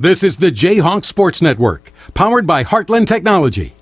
This is the Jayhawk Sports Network, powered by Heartland Technology.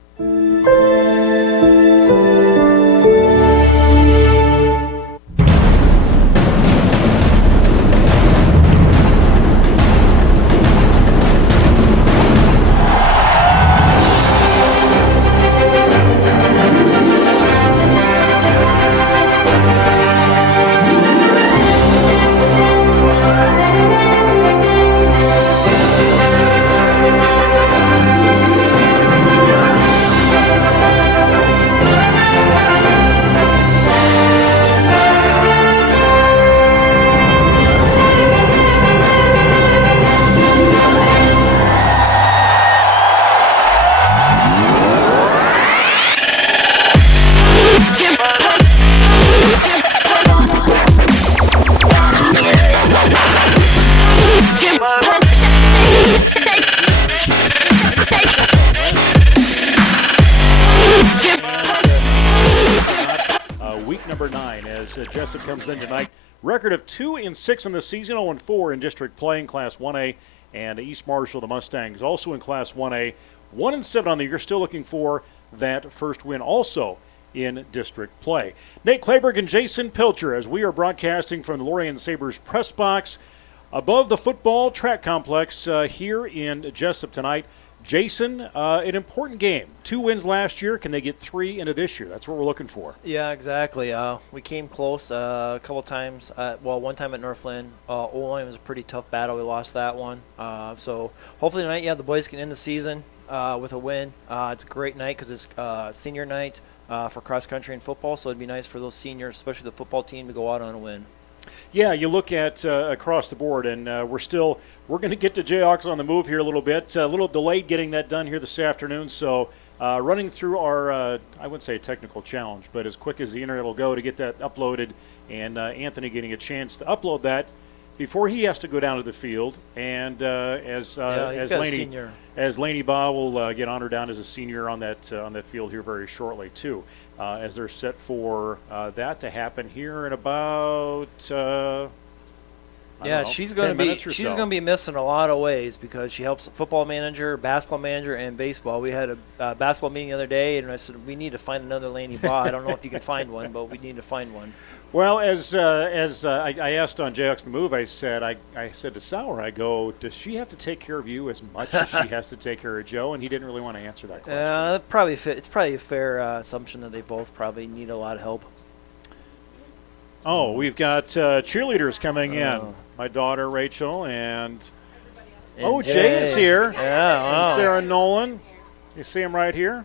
Week number 9 as Jesup comes in tonight. Record of 2-6 in the season, 0-4 in district play in Class 1A, and East Marshall, the Mustangs, also in Class 1A, 1-7 on the year. Still looking for that first win, also in district play. Nate Clayberg and Jason Pilcher as we are broadcasting from the Lorraine Sabres press box above the football track complex here in Jesup tonight. Jason, an important game. 2 wins last year. Can they get 3 into this year? That's what we're looking for. Yeah, exactly. We came close a couple times. One time at Northland. O-line was a pretty tough battle. We lost that one. So hopefully tonight, the boys can end the season with a win. It's a great night because it's senior night for cross country and football. So it'd be nice for those seniors, especially the football team, to go out on a win. Yeah, you look at across the board, and we're going to get to Jayhawks on the move here a little bit. A little delayed getting that done here this afternoon, so running through our, I wouldn't say a technical challenge, but as quick as the internet will go to get that uploaded, and Anthony getting a chance to upload that before he has to go down to the field. And as Laney Baugh will get honored down as a senior on that field here very shortly too. As they're set for that to happen here in about she's going to be missing a lot of ways because she helps football manager, basketball manager, and baseball. We had a basketball meeting the other day, and I said we need to find another Laney Baugh. I don't know if you can find one, but we need to find one. Well, as I asked on Jayhawks the Move, I said to Sauer, I go, does she have to take care of you as much as she has to take care of Joe? And he didn't really want to answer that question. It's probably a fair assumption that they both probably need a lot of help. Oh, we've got cheerleaders coming in. My daughter Rachel and Jay is here. Yeah, wow. And Sarah Nolan. You see him right here.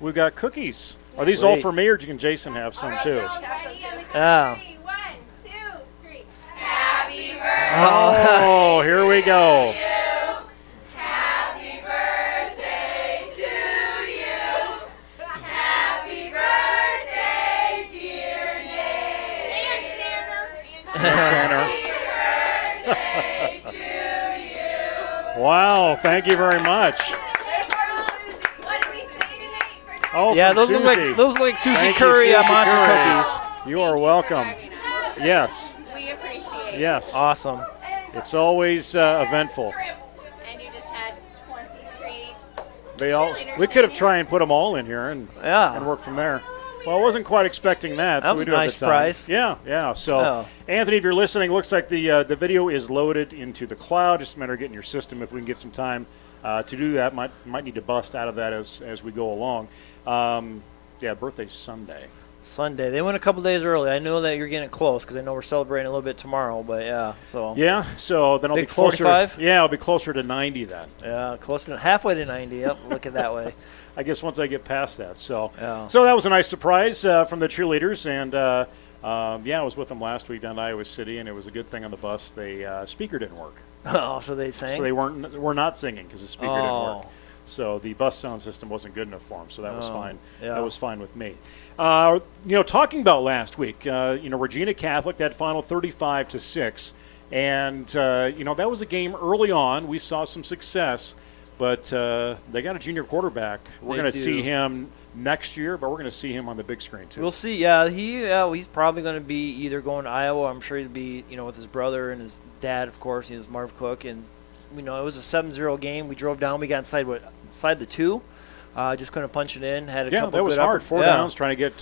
We've got cookies. Are these all for me, or can Jason have some too? Yeah. 1, 2, 3. Happy birthday. Oh, here we go. Happy birthday to you. Happy birthday, dear Nate. And Tanner. Happy birthday to you. Wow, thank you very much. What do we say tonight for Oh, yeah, those look like Susie Curry monster cookies. You are welcome. Yes. We appreciate it. Yes. Awesome. It's always eventful. And you just had 23. We could have tried and put them all in here and work from there. Well, I wasn't quite expecting that. That so was we a do nice have the time. surprise. Yeah. So, Anthony, if you're listening, looks like the video is loaded into the cloud. Just a matter of getting your system. If we can get some time to do that, might need to bust out of that as we go along. Birthday's Sunday. They went a couple days early. I know that you're getting close because I know we're celebrating a little bit tomorrow. But so then I'll big be closer. 45? I'll be closer to 90 then. Yeah, close to halfway to 90. Yep, look at that way. I guess once I get past that. So that was a nice surprise from the cheerleaders, and I was with them last week down in Iowa City, and it was a good thing on the bus. The speaker didn't work. Oh, so they sang. So they were not singing because the speaker didn't work. So the bus sound system wasn't good enough for them. So that was fine. Yeah. That was fine with me. Talking about last week, Regina Catholic, that final 35-6, and that was a game early on. We saw some success, but they got a junior quarterback. We're going to see him next year, but we're going to see him on the big screen too. We'll see. Yeah, he's probably going to be either going to Iowa. I'm sure he'll be with his brother and his dad, of course. Marv Cook, and it was a 7-0 game. We drove down. We got inside the 2. Just couldn't punch it in. Had a couple that was good hard. 4 downs trying to get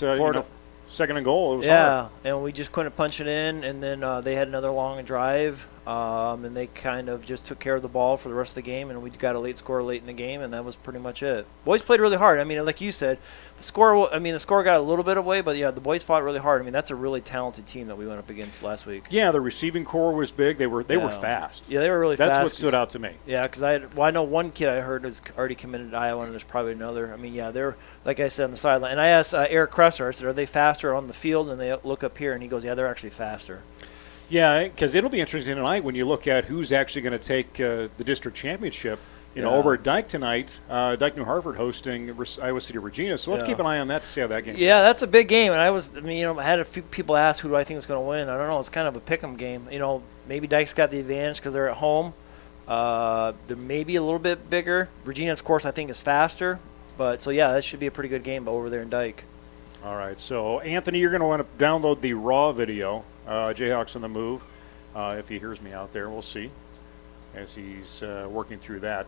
second and goal. It was hard. And we just couldn't punch it in. And then they had another long drive, and they kind of just took care of the ball for the rest of the game. And we got a late score late in the game, and that was pretty much it. Boys played really hard. I mean, like you said, the score got a little bit away, but the boys fought really hard. I mean, that's a really talented team that we went up against last week. Yeah, the receiving core was big. They were fast. Yeah, they were really fast. That's what stood out to me. Yeah, because I know one kid I heard is already committed to Iowa, and there's probably another. I mean, they're, like I said, on the sideline. And I asked Eric Kresser, I said, are they faster on the field? And they look up here, and he goes, yeah, they're actually faster. Yeah, because it'll be interesting tonight when you look at who's actually going to take the district championship. Over at Dyke tonight, Dyke New Hartford hosting Iowa City Regina. So let's keep an eye on that to see how that game goes. Yeah, that's a big game. And I had a few people ask who do I think is going to win. I don't know. It's kind of a pick'em game. Maybe Dyke's got the advantage because they're at home. They're maybe a little bit bigger. Regina, of course, I think is faster. But that should be a pretty good game over there in Dyke. All right. So Anthony, you're going to want to download the raw video, Jayhawks on the move. If he hears me out there, we'll see as he's working through that.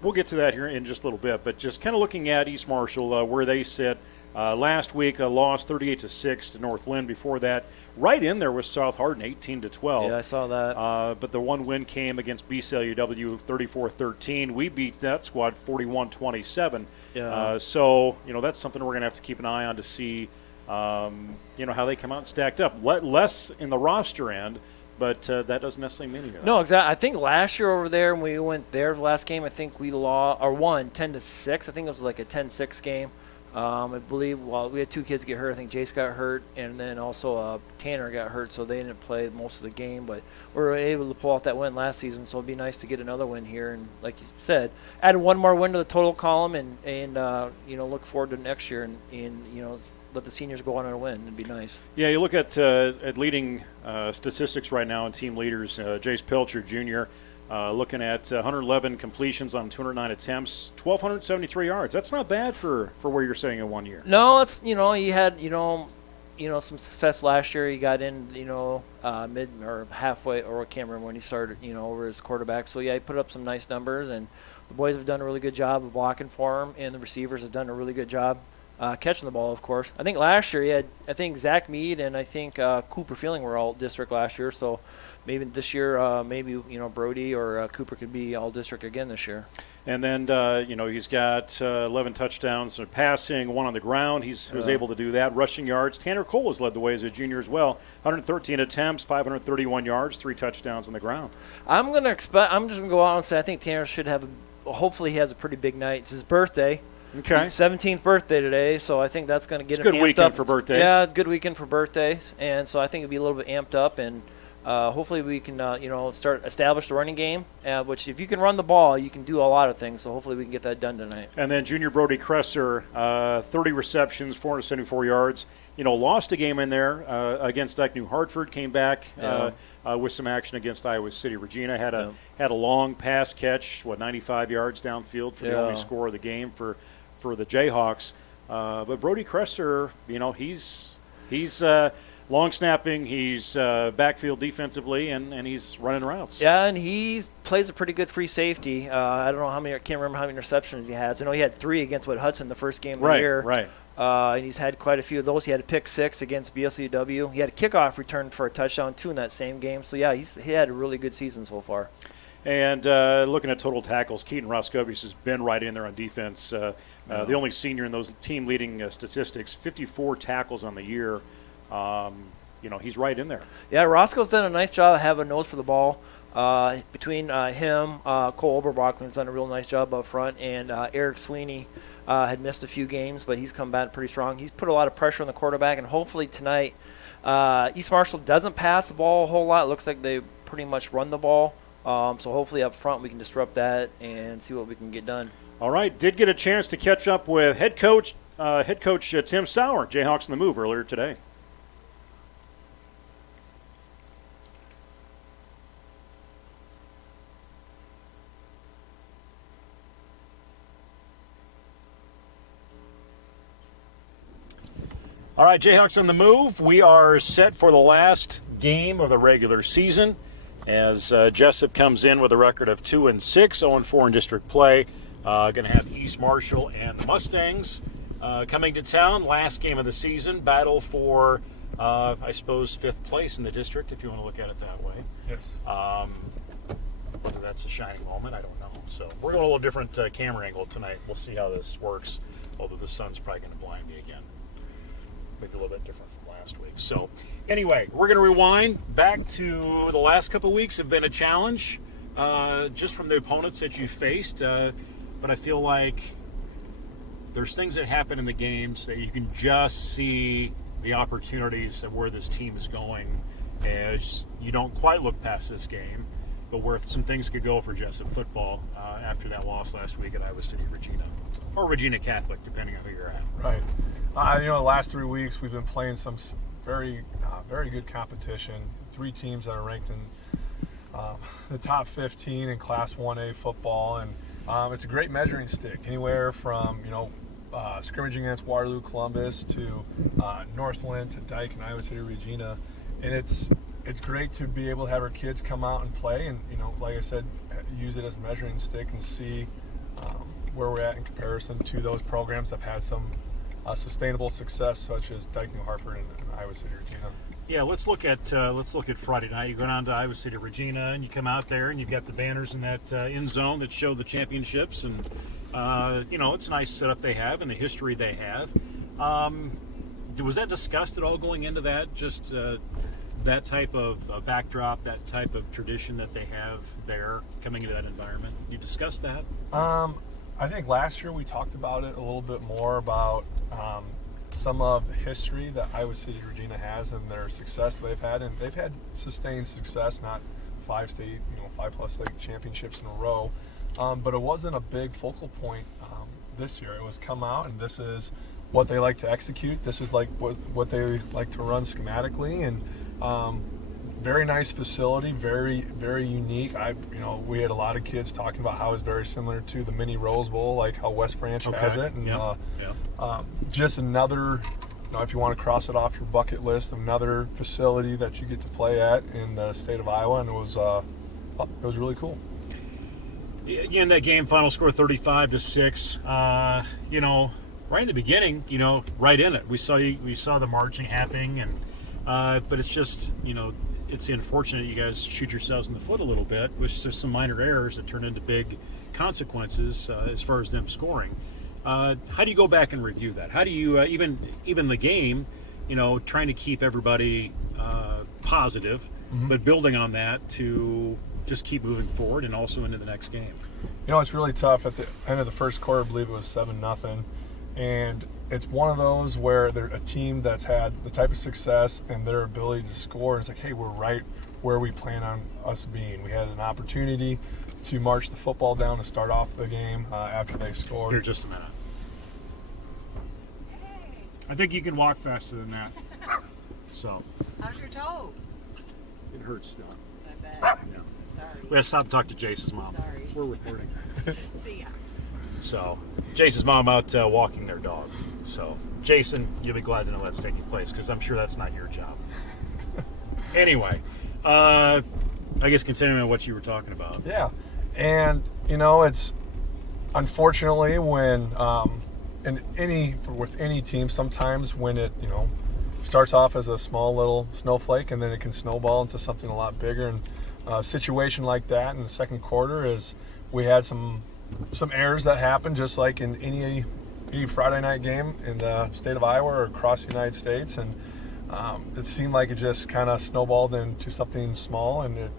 We'll get to that here in just a little bit, but just kind of looking at East Marshall, where they sit. Last week, a loss 38-6 to North Lynn. Before that, right in there was South Hardin, 18-12. Yeah, I saw that. But the one win came against BCLUW, 34-13. We beat that squad 41-27. Yeah. So that's something we're going to have to keep an eye on to see, how they come out and stacked up. Less in the roster end. But that doesn't necessarily mean anything. No, exactly. I think last year over there when we went there the last game, I think we won 10-6. I think it was like a 10-6 game. I believe. Well, we had 2 kids get hurt. I think Jace got hurt, and then also Tanner got hurt, so they didn't play most of the game. But we were able to pull out that win last season, so it'd be nice to get another win here. And like you said, add one more win to the total column, and look forward to next year, and let the seniors go on and win. It'd be nice. Yeah, you look at leading statistics right now in team leaders. Jace Pilcher, Jr., looking at 111 completions on 209 attempts, 1,273 yards. That's not bad for where you're sitting in 1 year. No, it's he had some success last year. He got in mid or halfway, or I can't remember when he started over his quarterback. So he put up some nice numbers, and the boys have done a really good job of blocking for him, and the receivers have done a really good job. Catching the ball, of course. I think last year he had, Zach Mead and I think Cooper Feeling were all district last year. So maybe this year, Brody or Cooper could be all district again this year. And then, he's got 11 touchdowns passing, 1 on the ground. He was able to do that. Rushing yards. Tanner Cole has led the way as a junior as well. 113 attempts, 531 yards, 3 touchdowns on the ground. I'm just going to go out and say I think Tanner should have hopefully he has a pretty big night. It's his birthday. Okay. His 17th birthday today, so I think that's going to get him amped up. Good weekend for birthdays. Yeah, good weekend for birthdays, and so I think it'll be a little bit amped up, and hopefully we can, establish the running game, which if you can run the ball, you can do a lot of things, so hopefully we can get that done tonight. And then junior Brody Kresser, 30 receptions, 474 yards. Lost a game in there against Dyke New Hartford, came back with some action against Iowa City. Regina had a long pass catch, 95 yards downfield for the only score of the game for the Jayhawks. But Brody Kresser, he's long snapping, he's backfield defensively, and he's running routes. Yeah, and he plays a pretty good free safety. I don't know I can't remember how many interceptions he has. I know he had 3 against Hudson the first game of the year. Right. And he's had quite a few of those. He had a pick 6 against BSUW. He had a kickoff return for a touchdown, 2 in that same game. So, he had a really good season so far. And looking at total tackles, Keaton Roscovius has been right in there on defense. The only senior in those team-leading statistics, 54 tackles on the year. He's right in there. Yeah, Roscoe's done a nice job of having a nose for the ball. Between him, Cole Oberbachman's done a real nice job up front, and Eric Sweeney had missed a few games, but he's come back pretty strong. He's put a lot of pressure on the quarterback, and hopefully tonight East Marshall doesn't pass the ball a whole lot. It looks like they pretty much run the ball. So hopefully up front we can disrupt that and see what we can get done. All right. Did get a chance to catch up with head coach Tim Sauer, Jayhawks on the move, earlier today. All right, Jayhawks on the move. We are set for the last game of the regular season. as Jesup comes in with a record of 2-6, 0-4 in district play. Going to have East Marshall and the Mustangs coming to town. Last game of the season, battle for, I suppose, 5th place in the district, if you want to look at it that way. Yes. Whether that's a shining moment, I don't know. So we're going a little different camera angle tonight. We'll see how this works, although the sun's probably going to blind me again. Maybe a little bit different from last week. So anyway, we're going to rewind back to the last couple of weeks have been a challenge just from the opponents that you faced. But I feel like there's things that happen in the games that you can just see the opportunities of where this team is going as you don't quite look past this game, but where some things could go for Jesup football after that loss last week at Iowa City, Regina, or Regina Catholic, depending on who you're at. Right. The last 3 weeks we've been playing some very good competition. 3 teams that are ranked in the top 15 in Class 1A football, and it's a great measuring stick. Anywhere from scrimmaging against Waterloo, Columbus to Northland to Dyke and Iowa City, Regina, and it's great to be able to have our kids come out and play, and like I said, use it as a measuring stick and see where we're at in comparison to those programs that have had some sustainable success, such as Dyke, New Hartford, and Iowa City, Regina. Yeah, let's look at Friday night. You go down to Iowa City, Regina, and you come out there, and you've got the banners in that end zone that show the championships, and it's a nice setup they have and the history they have. Was that discussed at all going into that? Just that type of backdrop, that type of tradition that they have there, coming into that environment. You discussed that? I think last year we talked about it a little bit more about some of the history that Iowa City, Regina has and their success they've had, and they've had sustained success, not 5 plus state championships in a row, but it wasn't a big focal point this year. It was come out, and this is what they like to execute. This is like what they like to run schematically, and very nice facility, very, very unique. We had a lot of kids talking about how it's very similar to the mini Rose Bowl, like how West Branch has it, and just another, if you want to cross it off your bucket list, another facility that you get to play at in the state of Iowa, and it was really cool. In that game, final score 35-6. Right in the beginning, right in it, we saw the marching happening, and but it's just it's unfortunate you guys shoot yourselves in the foot a little bit, which there's some minor errors that turn into big consequences as far as them scoring. How do you go back and review that? How do you even the game, trying to keep everybody positive, but building on that to just keep moving forward and also into the next game? It's really tough. At the end of the first quarter, I believe it was 7-0, and it's one of those where they're a team that's had the type of success and their ability to score. It's like, hey, we're right where we plan on us being. We had an opportunity to march the football down to start off the game after they scored. Here, just a minute. I think you can walk faster than that. So. How's your toe? It hurts still. I bet. Yeah. Sorry. We have to stop and talk to Jace's mom. Sorry. We're recording. See ya. So, Jace's mom out walking their dog. So, Jason, you'll be glad to know that's taking place, because I'm sure that's not your job. Anyway, I guess continuing on what you were talking about. Yeah, and it's unfortunately when with any team, sometimes when it starts off as a small little snowflake and then it can snowball into something a lot bigger. And a situation like that in the second quarter is we had some errors that happened, just like in any Friday night game in the state of Iowa or across the United States, and it seemed like it just kind of snowballed into something small, and it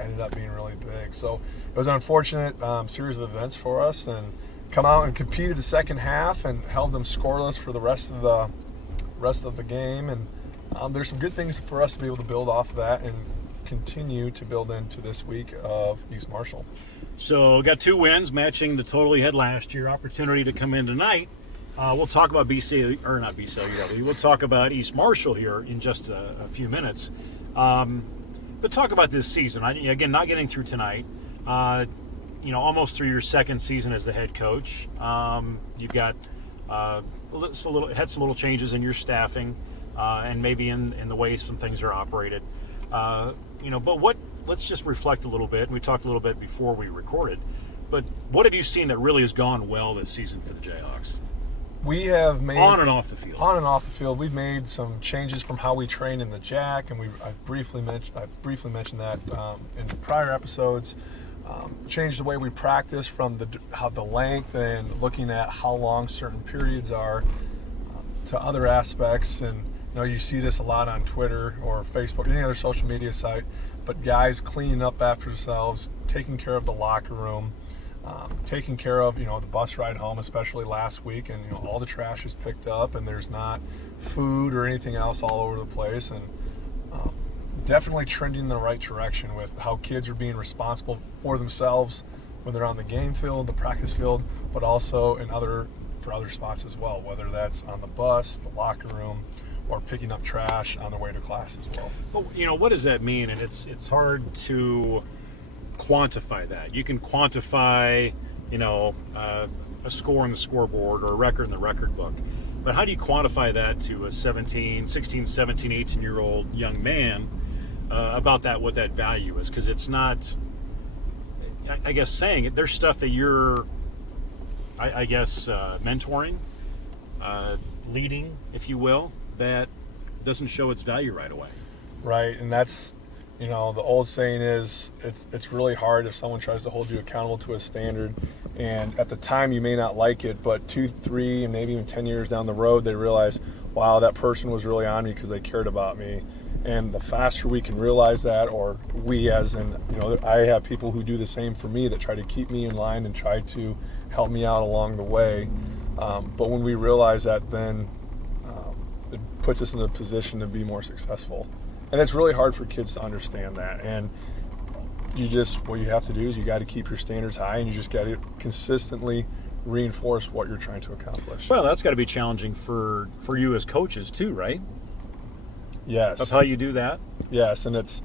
ended up being really big. So it was an unfortunate series of events for us, and come out and competed the second half and held them scoreless for the rest of the game. And there's some good things for us to be able to build off of that and continue to build into this week of East Marshall. So got 2 wins, matching the total you had last year. Opportunity to come in tonight. We'll talk about We'll talk about East Marshall here in just a few minutes. But talk about this season. Again, not getting through tonight. Almost through your second season as the head coach. You've got had some little changes in your staffing and maybe in the way some things are operated. But let's just reflect a little bit. We talked a little bit before we recorded, but what have you seen that really has gone well this season for the Jayhawks? We have made on and off the field. On and off the field, we've made some changes from how we train in the jack, and I've briefly mentioned that in prior episodes. Changed the way we practice from the length and looking at how long certain periods are to other aspects. And you see this a lot on Twitter or Facebook, any other social media site. But guys cleaning up after themselves, taking care of the locker room. Taking care of the bus ride home, especially last week, and all the trash is picked up and there's not food or anything else all over the place, and definitely trending in the right direction with how kids are being responsible for themselves when they're on the game field, the practice field, but also for other spots as well, whether that's on the bus, the locker room, or picking up trash on their way to class as well. Well, what does that mean? And it's hard to quantify that. You can quantify, a score on the scoreboard or a record in the record book. But how do you quantify that to a 16, 17, 18-year-old young man about what that value is? Because it's not, I guess, saying it. There's stuff that you're, mentoring, leading, if you will, that doesn't show its value right away. Right, and that's, the old saying is it's really hard if someone tries to hold you accountable to a standard, and at the time you may not like it, but 2, 3, and maybe even 10 years down the road, they realize, wow, that person was really on me because they cared about me. And the faster we can realize that, or we as in, I have people who do the same for me that try to keep me in line and try to help me out along the way. But when we realize that, then it puts us in a position to be more successful. And it's really hard for kids to understand that. And what you have to do is you got to keep your standards high, and you just got to consistently reinforce what you're trying to accomplish. Well, that's got to be challenging for you as coaches too, right? Yes. Of how you do that? Yes, and it's,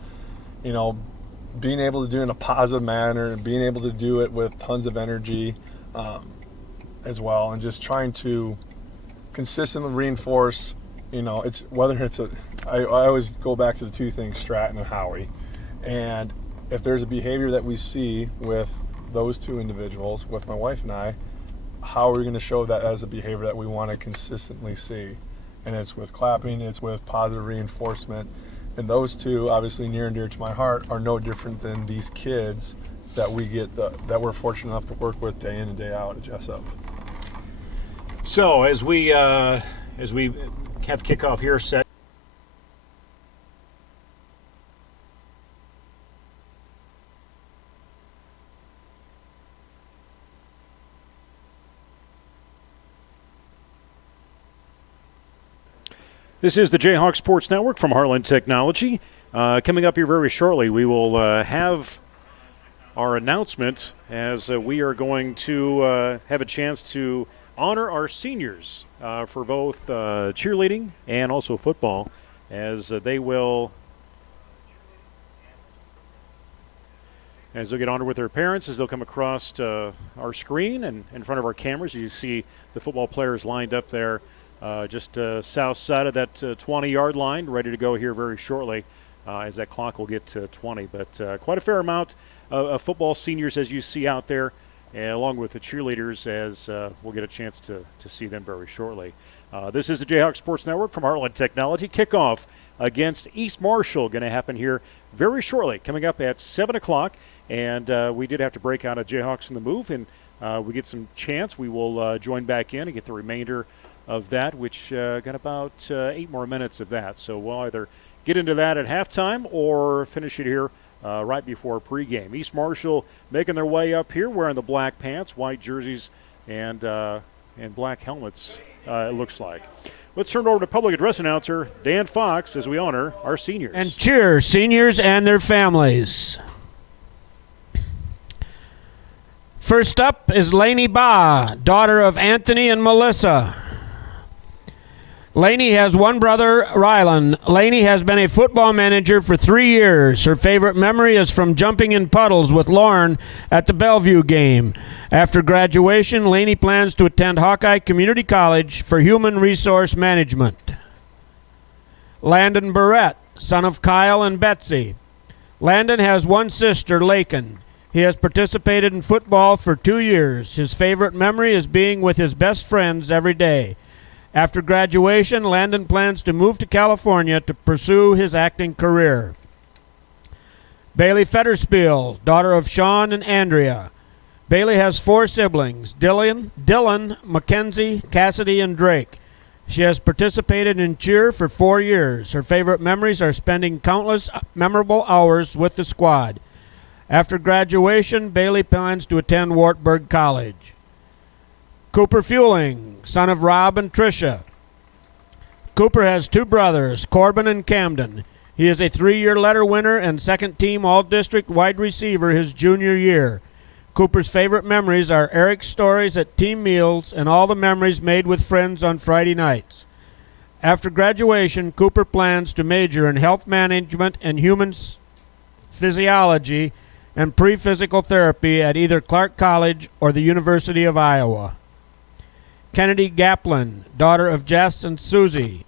being able to do it in a positive manner and being able to do it with tons of energy as well, and just trying to consistently reinforce, it's whether it's I always go back to the two things, Stratton and Howie. And if there's a behavior that we see with those two individuals, with my wife and I, how are we going to show that as a behavior that we want to consistently see? And it's with clapping, it's with positive reinforcement. And those two, obviously near and dear to my heart, are no different than these kids that that we're fortunate enough to work with day in and day out at Jesup. So as we have kickoff here set. This is the Jayhawk Sports Network from Heartland Technology. Coming up here very shortly, we will have our announcement as we are going to have a chance to honor our seniors for both cheerleading and also football, as they'll get honored with their parents, as they'll come across our screen and in front of our cameras. You see the football players lined up there just south side of that 20-yard line, ready to go here very shortly as that clock will get to 20. But quite a fair amount of football seniors as you see out there, along with the cheerleaders, as we'll get a chance to see them very shortly. This is the Jayhawk Sports Network from Heartland Technology. Kickoff against East Marshall going to happen here very shortly, coming up at 7 o'clock. And we did have to break out of Jayhawks in the Move, and we get some chance. We will join back in and get the remainder of that, which got about 8 more minutes of that. So we'll either get into that at halftime or finish it here right before pregame. East Marshall making their way up here, wearing the black pants, white jerseys, and black helmets, it looks like. Let's turn it over to public address announcer Dan Fox as we honor our seniors. And cheer seniors and their families. First up is Lainey Ba, daughter of Anthony and Melissa. Lainey has one brother, Rylan. Lainey has been a football manager for 3 years. Her favorite memory is from jumping in puddles with Lauren at the Bellevue game. After graduation, Lainey plans to attend Hawkeye Community College for Human Resource Management. Landon Barrett, son of Kyle and Betsy. Landon has one sister, Lakin. He has participated in football for 2 years. His favorite memory is being with his best friends every day. After graduation, Landon plans to move to California to pursue his acting career. Bailey Fetterspiel, daughter of Sean and Andrea. Bailey has 4 siblings, Dylan, Mackenzie, Cassidy, and Drake. She has participated in cheer for 4 years. Her favorite memories are spending countless memorable hours with the squad. After graduation, Bailey plans to attend Wartburg College. Cooper Fueling, son of Rob and Tricia. Cooper has 2 brothers, Corbin and Camden. He is a 3-year letter winner and second-team All-District wide receiver his junior year. Cooper's favorite memories are Eric's stories at team meals and all the memories made with friends on Friday nights. After graduation, Cooper plans to major in health management and human physiology and pre-physical therapy at either Clark College or the University of Iowa. Kennedy Gaplin, daughter of Jess and Susie.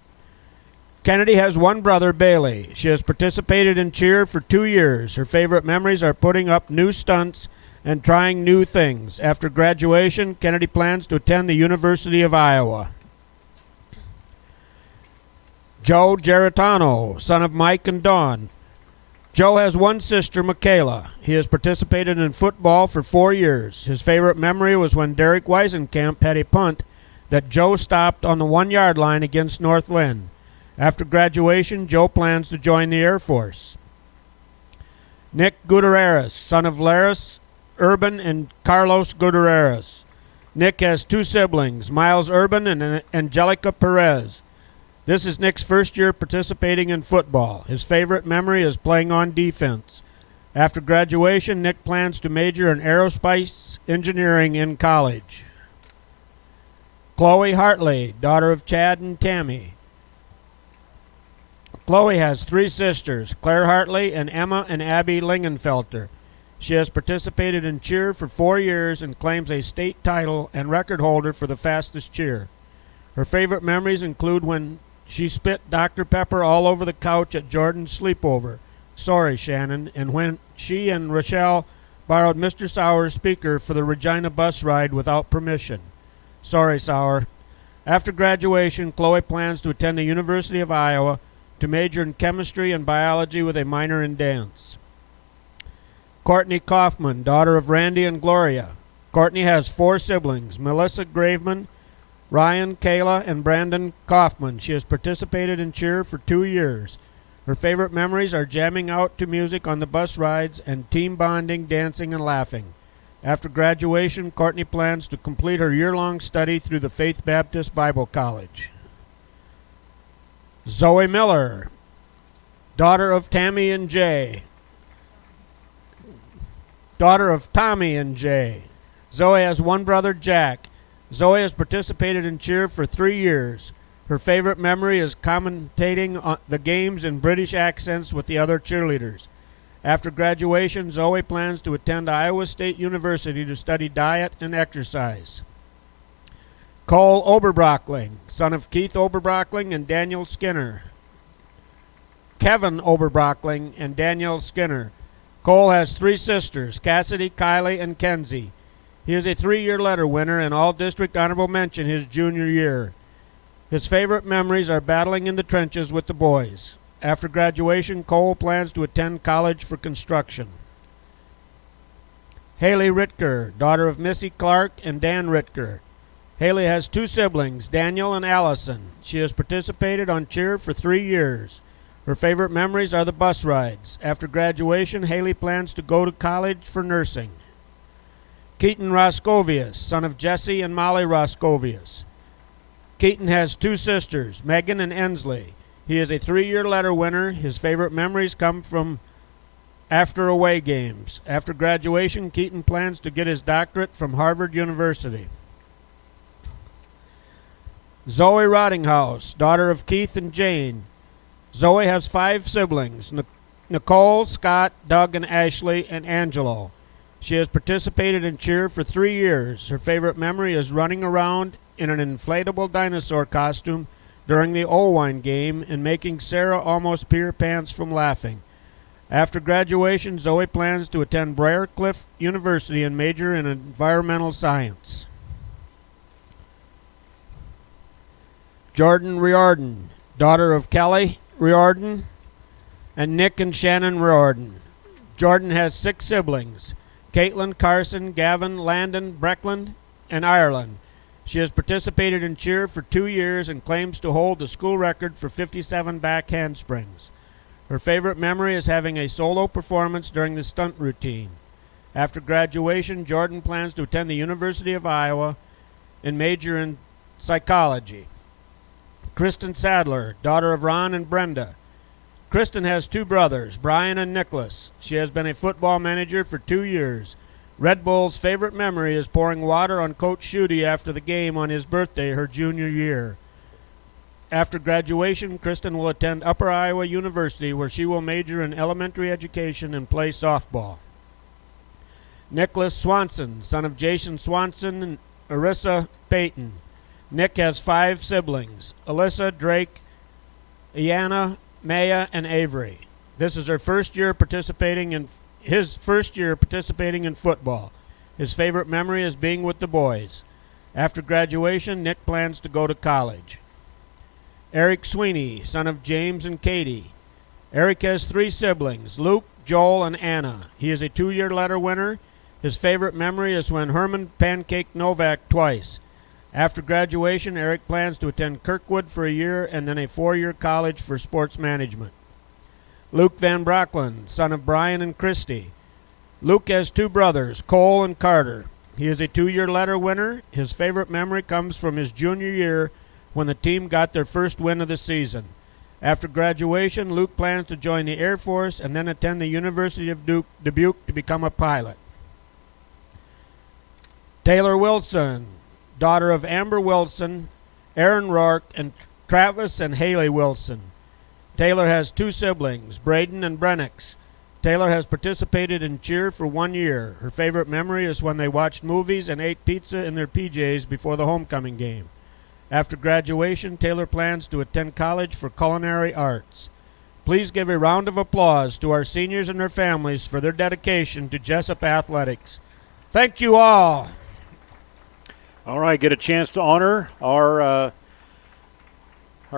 Kennedy has one brother, Bailey. She has participated in cheer for 2 years. Her favorite memories are putting up new stunts and trying new things. After graduation, Kennedy plans to attend the University of Iowa. Joe Geritano, son of Mike and Dawn. Joe has one sister, Michaela. He has participated in football for 4 years. His favorite memory was when Derek Weisenkamp had a punt that Joe stopped on the 1-yard line against North Lynn. After graduation, Joe plans to join the Air Force. Nick Gutierrez, son of Laris Urban and Carlos Gutierrez. Nick has 2 siblings, Miles Urban and Angelica Perez. This is Nick's first year participating in football. His favorite memory is playing on defense. After graduation, Nick plans to major in aerospace engineering in college. Chloe Hartley, daughter of Chad and Tammy. Chloe has 3 sisters, Claire Hartley and Emma and Abby Lingenfelter. She has participated in cheer for 4 years and claims a state title and record holder for the fastest cheer. Her favorite memories include when she spit Dr. Pepper all over the couch at Jordan's sleepover. Sorry, Shannon. And when she and Rochelle borrowed Mr. Sauer's speaker for the Regina bus ride without permission. Sorry, Sauer. After graduation, Chloe plans to attend the University of Iowa to major in chemistry and biology with a minor in dance. Courtney Kaufman, daughter of Randy and Gloria. Courtney has 4 siblings, Melissa Graveman, Ryan, Kayla, and Brandon Kaufman. She has participated in cheer for 2 years. Her favorite memories are jamming out to music on the bus rides and team bonding, dancing, and laughing. After graduation, Courtney plans to complete her year-long study through the Faith Baptist Bible College. Zoe Miller, daughter of Tammy and Jay. Daughter of Tommy and Jay. Zoe has one brother, Jack. Zoe has participated in cheer for 3 years. Her favorite memory is commentating on the games in British accents with the other cheerleaders. After graduation, Zoe plans to attend Iowa State University to study diet and exercise. Cole Oberbrockling, son of Keith Oberbrockling and Daniel Skinner. Kevin Oberbrockling and Danielle Skinner. Cole has 3 sisters, Cassidy, Kylie, and Kenzie. He is a 3-year letter winner and all-district honorable mention his junior year. His favorite memories are battling in the trenches with the boys. After graduation, Cole plans to attend college for construction. Haley Ritker, daughter of Missy Clark and Dan Ritker. Haley has 2 siblings, Daniel and Allison. She has participated on cheer for 3 years. Her favorite memories are the bus rides. After graduation, Haley plans to go to college for nursing. Keaton Roscovius, son of Jesse and Molly Roscovius. Keaton has 2 sisters, Megan and Ensley. He is a 3-year letter winner. His favorite memories come from after away games. After graduation, Keaton plans to get his doctorate from Harvard University. Zoe Rottinghouse, daughter of Keith and Jane. Zoe has 5 siblings, Nicole, Scott, Doug, and Ashley, and Angelo. She has participated in cheer for 3 years. Her favorite memory is running around in an inflatable dinosaur costume during the Olwine game and making Sarah almost pee her pants from laughing. After graduation, Zoe plans to attend Briarcliff University and major in environmental science. Jordan Riordan, daughter of Kelly Riordan and Nick and Shannon Riordan. Jordan has 6 siblings: Caitlin, Carson, Gavin, Landon, Breckland, and Ireland. She has participated in cheer for 2 years and claims to hold the school record for 57 back handsprings. Her favorite memory is having a solo performance during the stunt routine. After graduation, Jordan plans to attend the University of Iowa and major in psychology. Kristen Sadler, daughter of Ron and Brenda. Kristen has 2 brothers, Brian and Nicholas. She has been a football manager for 2 years. Red Bull's favorite memory is pouring water on Coach Schutte after the game on his birthday her junior year. After graduation, Kristen will attend Upper Iowa University, where she will major in elementary education and play softball. Nicholas Swanson, son of Jason Swanson and Arissa Payton. Nick has 5 siblings: Alyssa, Drake, Iana, Maya, and Avery. This is his first year participating in football. His favorite memory is being with the boys. After graduation, Nick plans to go to college. Eric Sweeney, son of James and Katie. Eric has 3 siblings: Luke, Joel, and Anna. He is a 2-year letter winner. His favorite memory is when Herman pancaked Novak twice. After graduation, Eric plans to attend Kirkwood for a year and then a 4-year college for sports management. Luke Van Brockland, son of Brian and Christy. Luke has 2 brothers, Cole and Carter. He is a 2-year letter winner. His favorite memory comes from his junior year when the team got their first win of the season. After graduation, Luke plans to join the Air Force and then attend the University of Dubuque to become a pilot. Taylor Wilson, daughter of Amber Wilson, Aaron Rourke, and Travis and Haley Wilson. Taylor has 2 siblings, Braden and Brenix. Taylor has participated in cheer for 1 year. Her favorite memory is when they watched movies and ate pizza in their PJs before the homecoming game. After graduation, Taylor plans to attend college for culinary arts. Please give a round of applause to our seniors and their families for their dedication to Jesup Athletics. Thank you all. All right, get a chance to honor our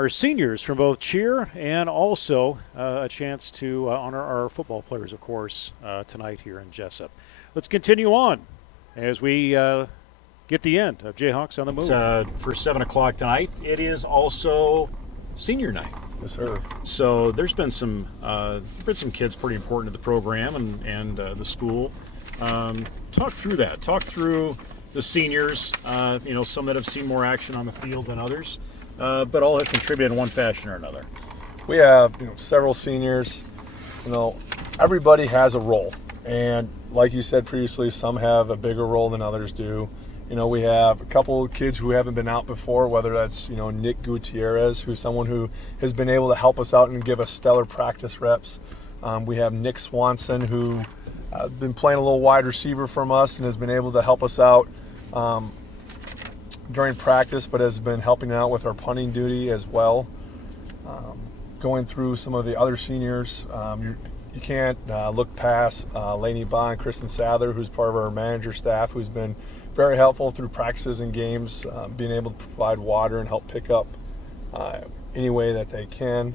seniors from both cheer and also a chance to honor our football players, of course, tonight here in Jesup. Let's continue on as we get the end of Jayhawks on the Move. For 7 o'clock tonight, it is also senior night. Yes, sir. So there's been some kids pretty important to the program and the school. Talk through that. Talk through the seniors, some that have seen more action on the field than others, but all have contributed in one fashion or another. We have several seniors. Everybody has a role, and like you said previously, some have a bigger role than others do. We have a couple of kids who haven't been out before, whether that's Nick Gutierrez, who's someone who has been able to help us out and give us stellar practice reps. We have Nick Swanson, who been playing a little wide receiver from us and has been able to help us out during practice, but has been helping out with our punting duty as well. Going through some of the other seniors, you can't look past Lainey Bond, Kristen Sadler, who's part of our manager staff, who's been very helpful through practices and games, being able to provide water and help pick up any way that they can.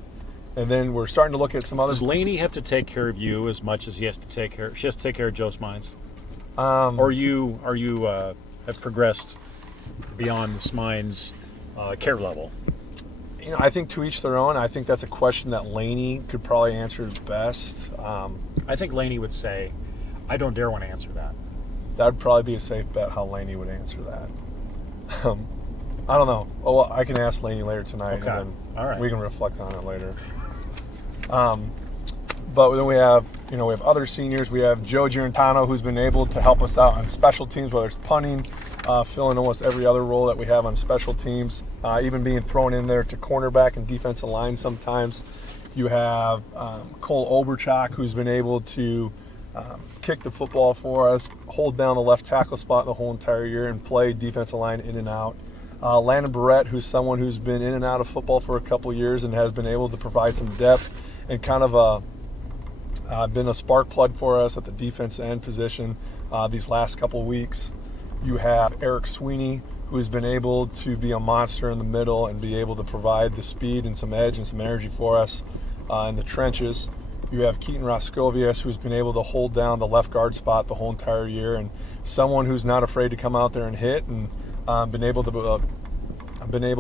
And then we're starting to look at some other. Does Lainey have to take care of you as much as she has to take care of Joe Smines? Or you have progressed beyond the Smines care level? I think to each their own. I think that's a question that Lainey could probably answer best. I think Lainey would say, I don't dare want to answer that. That would probably be a safe bet how Lainey would answer that. I don't know. Well, I can ask Lainey later tonight, Okay. and then All right. we can reflect on it later. But then we have other seniors. We have Joe Girantano, who's been able to help us out on special teams, whether it's punting, filling almost every other role that we have on special teams, even being thrown in there to cornerback and defensive line sometimes. You have Cole Oberchak, who's been able to kick the football for us, hold down the left tackle spot the whole entire year, and play defensive line in and out. Landon Barrett, who's someone who's been in and out of football for a couple years and has been able to provide some depth and kind of been a spark plug for us at the defense end position these last couple of weeks. You have Eric Sweeney, who's been able to be a monster in the middle and be able to provide the speed and some edge and some energy for us in the trenches. You have Keaton Roscovius, who's been able to hold down the left guard spot the whole entire year, and someone who's not afraid to come out there and hit, and been able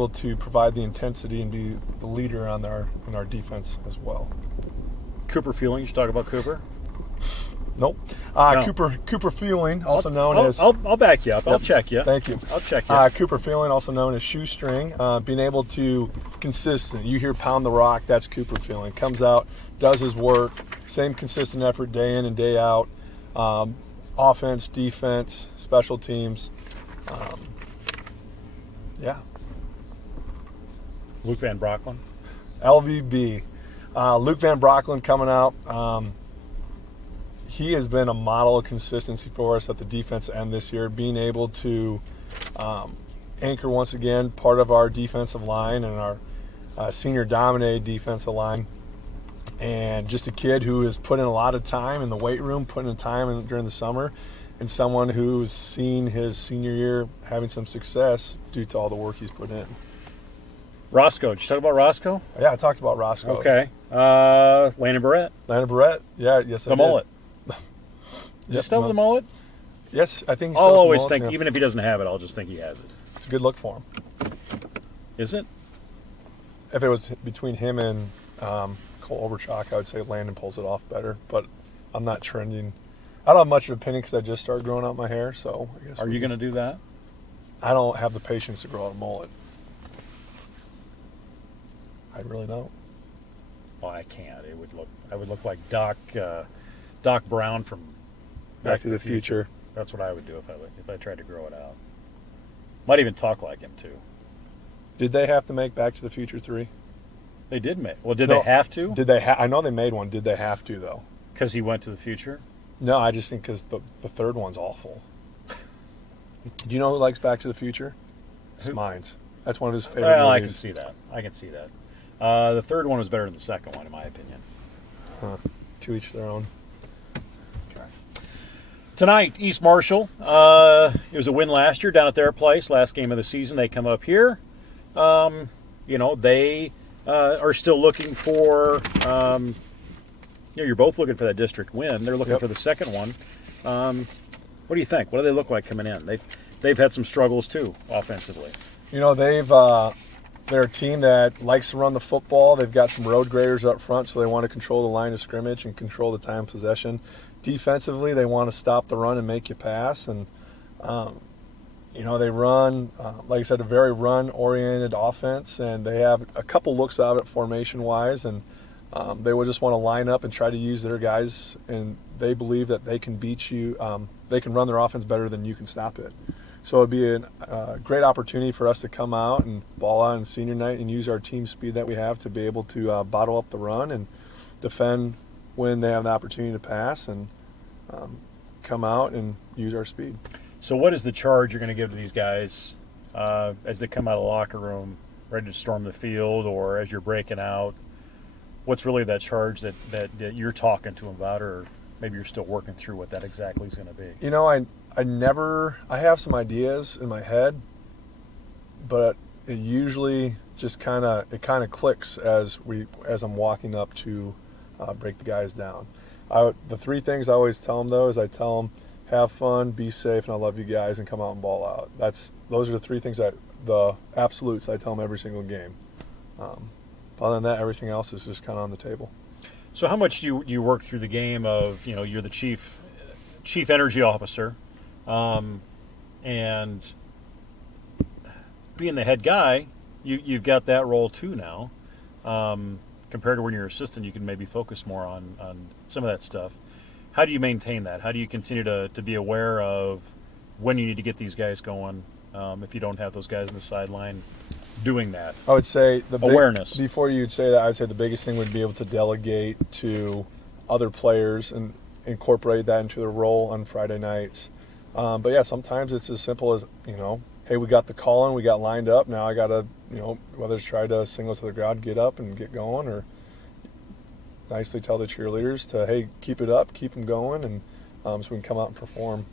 to provide the intensity and be the leader in our defense as well. Cooper Fueling, you should talk about Cooper. Nope. No. Cooper Fueling, also known as... I'll back you up. I'll check you. Thank you. I'll check you. Cooper Fueling, also known as Shoestring, being able to consistent. You hear pound the rock, that's Cooper Fueling. Comes out, does his work, same consistent effort day in and day out. Offense, defense, special teams. Yeah. Luke Van Brocklin. LVB. Luke Van Brocklin coming out. He has been a model of consistency for us at the defense end this year, being able to anchor once again part of our defensive line and our senior dominated defensive line. And just a kid who has put in a lot of time in the weight room, putting in time during the summer, and someone who's seen his senior year having some success due to all the work he's put in. Roscoe. Did you talk about Roscoe? Yeah, I talked about Roscoe. Okay. Landon Barrett. Landon Barrett. Yeah, yes, I did. Mullet. Did you start with the mullet? Yes, I think. I'll always think, even if he doesn't have it, I'll just think he has it. It's a good look for him. Is it? If it was between him and Cole Oberchak, I would say Landon pulls it off better. But I'm not trending. I don't have much of an opinion because I just started growing out my hair. So I guess. Are you going to do that? I don't have the patience to grow out a mullet. I really don't. Well, I can't. I would look like Doc Brown from Back to the Future. That's what I would do if I tried to grow it out. Might even talk like him too. Did they have to make Back to the Future 3? They did make. Well, did they have to? Did they? I know they made one. Did they have to though? Because he went to the future. No, I just think because the third one's awful. Do you know who likes Back to the Future? It's Mines. That's one of his favorite Well, movies. I can see that. The third one was better than the second one, in my opinion. To each their own. Tonight, East Marshall. It was a win last year down at their place. Last game of the season, they come up here. They are still looking for. You're both looking for that district win. They're looking for the second one. What do you think? What do they look like coming in? They've had some struggles too offensively. You know, they're a team that likes to run the football. They've got some road graders up front, so they want to control the line of scrimmage and control the time of possession. Defensively, they want to stop the run and make you pass. And, they run, like I said, a very run-oriented offense, and they have a couple looks out at formation-wise, and they would just want to line up and try to use their guys, and they believe that they can beat you. They can run their offense better than you can stop it. So it'd be a great opportunity for us to come out and ball out on senior night and use our team speed that we have to be able to bottle up the run and defend when they have the opportunity to pass and come out and use our speed. So what is the charge you're going to give to these guys as they come out of the locker room, ready to storm the field, or as you're breaking out? What's really that charge that you're talking to them about, or maybe you're still working through what that exactly is going to be? You know, I have some ideas in my head, but it usually just kind of clicks as I'm walking up to break the guys down. The three things I always tell them though is I tell them, have fun, be safe, and I love you guys, and come out and ball out. Those are the three things the absolutes I tell them every single game. Other than that, everything else is just kind of on the table. So how much do you work through the game of, you're the chief energy officer, and being the head guy, you've got that role too now. Compared to when you're assistant, you can maybe focus more on some of that stuff. How do you maintain that? How do you continue to be aware of when you need to get these guys going if you don't have those guys on the sideline doing that? I would say awareness. Before you'd say that, I'd say the biggest thing would be able to delegate to other players and incorporate that into their role on Friday nights. But yeah, sometimes it's as simple as, hey, we got the call in, we got lined up. Now I got to, whether it's try to single to the ground, get up and get going, or nicely tell the cheerleaders to, hey, keep it up, keep them going, and so we can come out and perform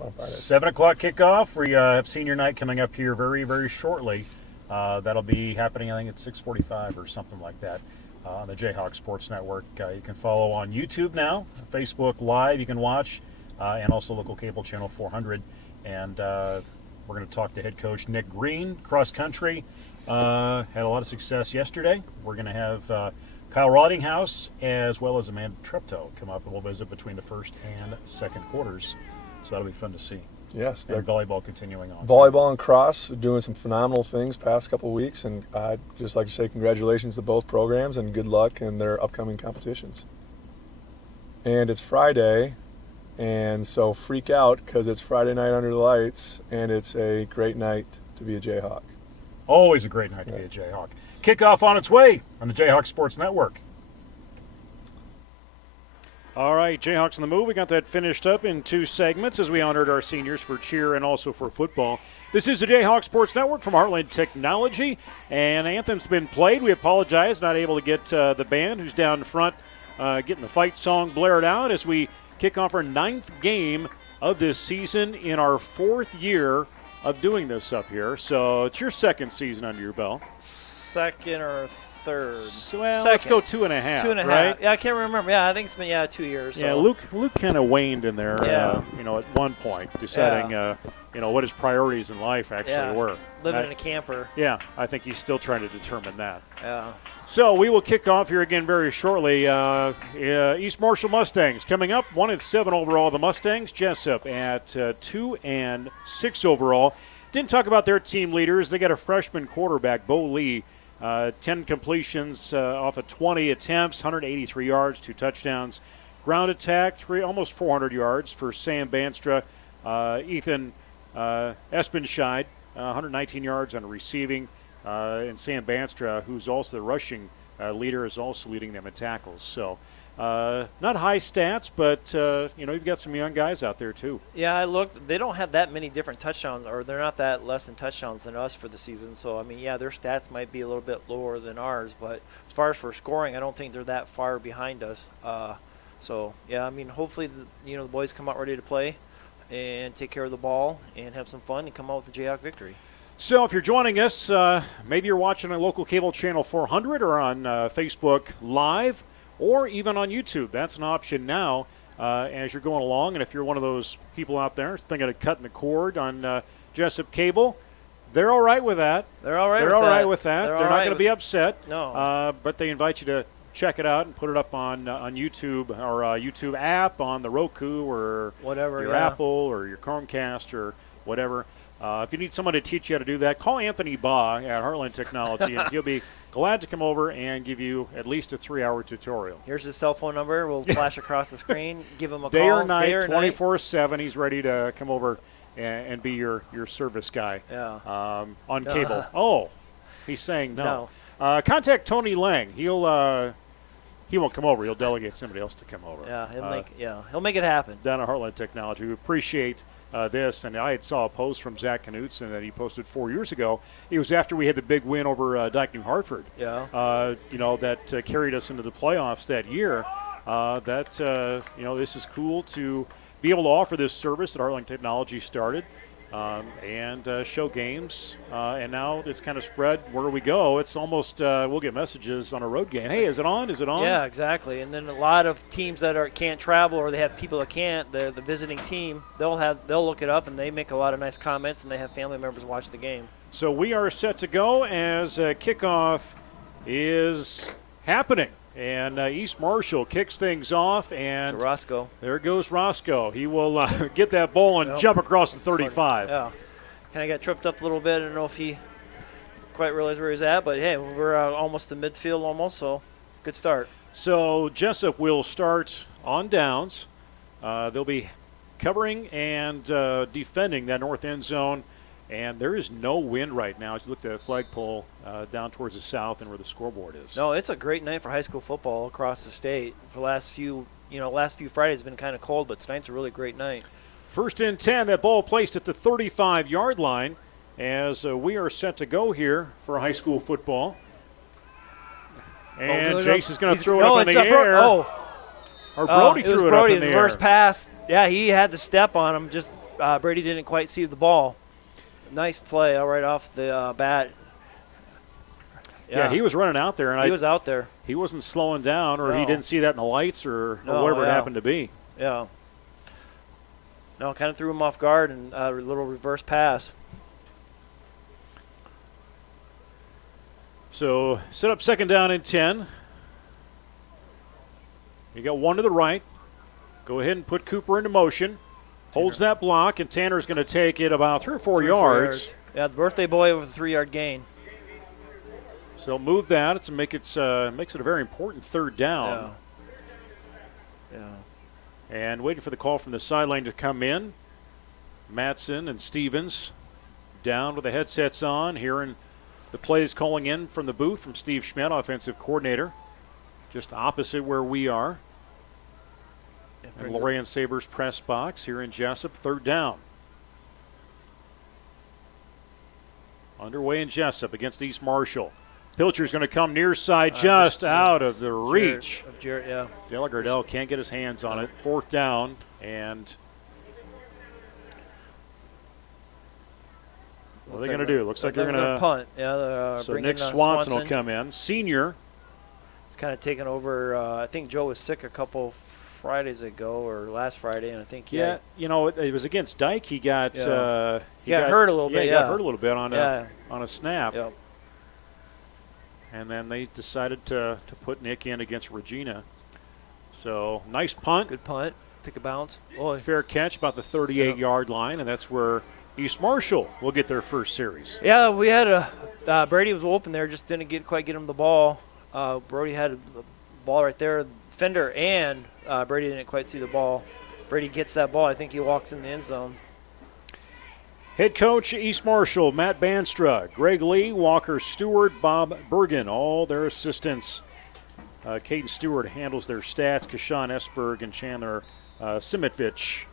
on Friday. 7 o'clock kickoff. We have senior night coming up here very, very shortly. That'll be happening, I think, at 6:45 or something like that on the Jayhawk Sports Network. You can follow on YouTube now, Facebook Live you can watch, and also local cable channel 400. And we're going to talk to head coach Nick Green, cross country. Had a lot of success yesterday. We're going to have Kyle Rottinghouse as well as Amanda Treptow come up, and we'll visit between the first and second quarters. So that'll be fun to see. Yes. And volleyball continuing on. Volleyball and cross are doing some phenomenal things past couple of weeks, and I'd just like to say congratulations to both programs and good luck in their upcoming competitions. And it's Friday, and so freak out because it's Friday night under the lights, and it's a great night to be a Jayhawk. Always a great night to be a Jayhawk. Kickoff on its way on the Jayhawk Sports Network. All right, Jayhawks on the move. We got that finished up in 2 segments as we honored our seniors for cheer and also for football. This is the Jayhawk Sports Network from Heartland Technology, and anthem's been played. We apologize, not able to get the band who's down in front getting the fight song blared out as we kick off our 9th game of this season in our 4th year of doing this up here. So it's your 2nd season under your belt. Second or third? So, well, Second. let's go 2.5. 2.5. Right? Yeah, I can't remember. Yeah, I think it's been 2 years. So. Yeah, Luke kind of waned in there. Yeah. At one point, deciding what his priorities in life actually were. Living in a camper. Yeah, I think he's still trying to determine that. Yeah. So we will kick off here again very shortly. East Marshall Mustangs coming up. 1-7 overall. The Mustangs. Jesup at 2-6 overall. Didn't talk about their team leaders. They got a freshman quarterback, Bo Lee. 10 completions off of 20 attempts, 183 yards, 2 touchdowns. Ground attack, almost 400 yards for Sam Banstra. Ethan Espenscheid, 119 yards on receiving. And Sam Banstra, who's also the rushing leader, is also leading them in tackles. So not high stats, but, you've got some young guys out there, too. Yeah, I looked. They don't have that many different touchdowns, or they're not that less in touchdowns than us for the season. So, their stats might be a little bit lower than ours. But as far as for scoring, I don't think they're that far behind us. Hopefully, the boys come out ready to play and take care of the ball and have some fun and come out with a Jayhawk victory. So if you're joining us, maybe you're watching on local cable channel 400 or on Facebook Live, or even on YouTube. That's an option now as you're going along. And if you're one of those people out there thinking of cutting the cord on Jesup Cable, they're all right with that. They're all right with that. They're not going to be upset. No. But they invite you to check it out and put it up on YouTube or YouTube app on the Roku or whatever, your Apple or your Chromecast or whatever. If you need someone to teach you how to do that, call Anthony Baugh at Heartland Technology, and he'll be glad to come over and give you at least a 3-hour tutorial. Here's his cell phone number. We'll flash across the screen. Give him a day call. Or night, 24/7. He's ready to come over and be your service guy. Yeah. On cable. Oh, he's saying no. Contact Tony Lang. He won't come over. He'll delegate somebody else to come over. Yeah, he'll make it happen. Down at Heartland Technology. We appreciate this, and I saw a post from Zach Knutson that he posted 4 years ago. It was after we had the big win over Dyke New Hartford. Yeah. That carried us into the playoffs that year. This is cool to be able to offer this service that Heartland Technology started. And show games, and now it's kind of spread where we go. It's almost we'll get messages on a road game. Hey, is it on? Is it on? Yeah, exactly. And then a lot of teams that can't travel, or they have people that can't. The visiting team, they'll look it up, and they make a lot of nice comments, and they have family members watch the game. So we are set to go as kickoff is happening. And East Marshall kicks things off, and to Roscoe. There goes Roscoe. He will get that ball and jump across the 35. Yeah, kind of got tripped up a little bit. I don't know if he quite realized where he's at, but hey, we're almost to midfield almost, so good start. So Jesup will start on downs. They'll be covering and defending that north end zone. And there is no wind right now. As you look at the flagpole down towards the south and where the scoreboard is. No, it's a great night for high school football across the state. For the last few Fridays have been kind of cold, but tonight's a really great night. 1st and 10. That ball placed at the 35-yard line as we are set to go here for high school football. And good. Jace is going to throw it No, up in it's the up. air. Or Brody it was threw it Brody, up in the reverse air. pass. Yeah, he had the step on him. Just Brady didn't quite see the ball. Nice play right off the bat. Yeah, he was running out there, and he was out there. he wasn't slowing down, or he No. didn't see that in the lights, or No, whatever it yeah. happened to be. Yeah. No, kind of threw him off guard and a little reverse pass. So set up second down and 10. You got one to the right. Go ahead and put Cooper into motion. Holds that block, and Tanner's going to take it about 3 or 4 yards. Yeah, the birthday boy with a 3-yard gain. So move that to make it makes it a very important third down. Yeah. And waiting for the call from the sideline to come in. Matson and Stevens down with the headsets on, hearing the plays calling in from the booth from Steve Schmidt, offensive coordinator, just opposite where we are. And Lorraine Sabres press box here in Jesup, third down. Underway in Jesup against East Marshall. Pilcher's going to come near side, just out of the reach. Jarrett, yeah. Delagardelle can't get his hands on it. Fourth down, and what are they going to do? Looks like they're going to punt. Yeah, they're so bringing Nick Swanson will come in. Senior. It's kind of taken over. I think Joe was sick a couple Fridays ago or last Friday, and I think Yeah, you know, it was against Dyke. He got he got hurt a little bit. He got hurt a little bit on a snap. Yep. And then they decided to put Nick in against Regina. So nice punt. Good punt. Take a bounce. Boy. Fair catch about the 38-yard line, and that's where East Marshall will get their first series. Yeah, we had Brady was open there, just didn't quite get him the ball. Brody had the ball right there, Fender, and Brady didn't quite see the ball. Brady gets that ball. I think he walks in the end zone. Head coach East Marshall, Matt Banstra, Greg Lee, Walker Stewart, Bob Bergen, all their assistants. Caden Stewart handles their stats, Kashawn Esberg and Chandler Simitvich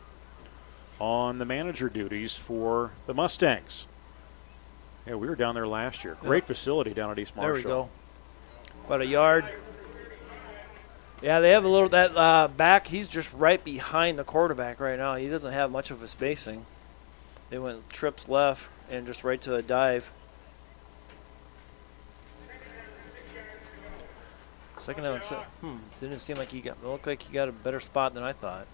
on the manager duties for the Mustangs. Yeah, we were down there last year. Great facility down at East Marshall. There we go. About a yard. Yeah, they have a little, that back, he's just right behind the quarterback right now. He doesn't have much of a spacing. They went trips left and just right to a dive. Second down, didn't seem like it looked like he got a better spot than I thought.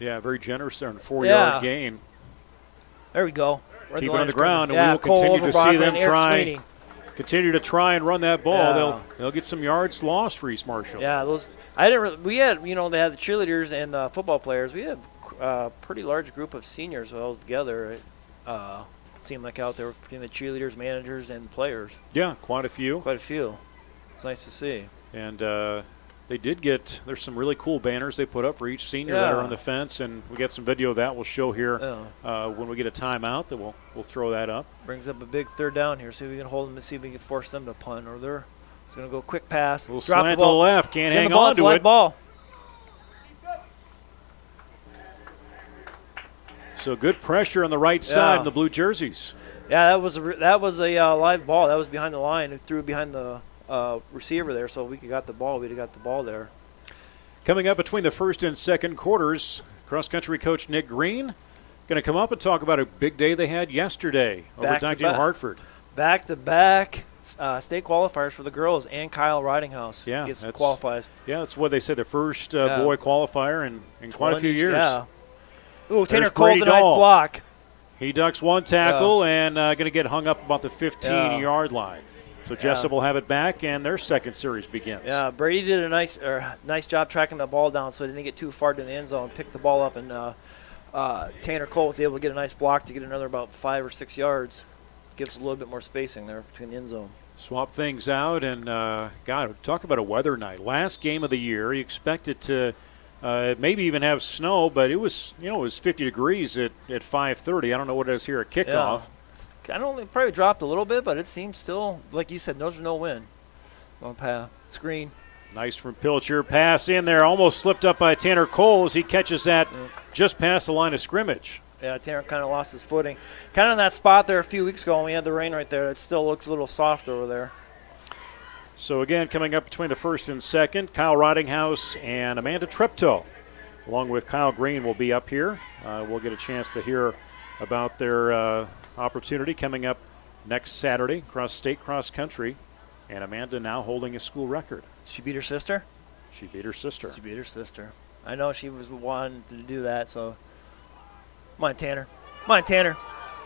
Yeah, very generous there in 4-yard gain. There we go. Keep it on the ground, and yeah, we will continue to see them Sweeney. try and run that ball. Yeah. They'll get some yards lost for East Marshall. Yeah, we had, they had the cheerleaders and the football players. We had a pretty large group of seniors all together. It seemed like out there between the cheerleaders, managers, and players. Yeah, quite a few. Quite a few. It's nice to see. And they did get, there's some really cool banners they put up for each senior that are on the fence, and we got some video of that we'll show here when we get a timeout. That we'll throw that up. Brings up a big third down here. See if we can hold them and see if we can force them to punt. Or it's going to go quick pass. We'll drop slant the ball. to the left. Can't Get hang the ball. on It's to live it. Ball. So good pressure on the right side in the blue jerseys. Yeah, that was a live ball. That was behind the line. It threw behind the receiver there. So if we got the ball, we'd have got the ball there. Coming up between the first and second quarters, cross-country coach Nick Green going to come up and talk about a big day they had yesterday over at Dr. Hartford. Back-to-back state qualifiers for the girls, and Kyle Ridinghouse qualifies. Yeah, that's what they said, the first boy qualifier in quite a few years. Yeah. Ooh, Tanner There's Cole, Brady the nice Dahl. block. He ducks one tackle and going to get hung up about the 15-yard line. So Jesup will have it back, and their second series begins. Yeah, Brady did a nice job tracking the ball down so he didn't get too far to the end zone, picked the ball up, and Tanner Cole was able to get a nice block to get another about 5 or 6 yards. Gives a little bit more spacing there between the end zone. Swap things out, and, God, talk about a weather night. Last game of the year, you expected to maybe even have snow, but it was 50 degrees at 5:30. I don't know what it is here at kickoff. Yeah. I don't think probably dropped a little bit, but it seems still, like you said, there's no wind. Screen. Nice from Pilcher. Pass in there. Almost slipped up by Tanner Cole as he catches that just past the line of scrimmage. Yeah, Tanner kind of lost his footing. Kind of in that spot there a few weeks ago when we had the rain right there. It still looks a little soft over there. So again, coming up between the first and second, Kyle Ridinghouse and Amanda Treptow, along with Kyle Green, will be up here. We'll get a chance to hear about their opportunity coming up next Saturday, cross state cross country. And Amanda now holding a school record. She beat her sister? She beat her sister. She beat her sister. I know she was wanting to do that, so. Come on, Tanner. Come on, Tanner.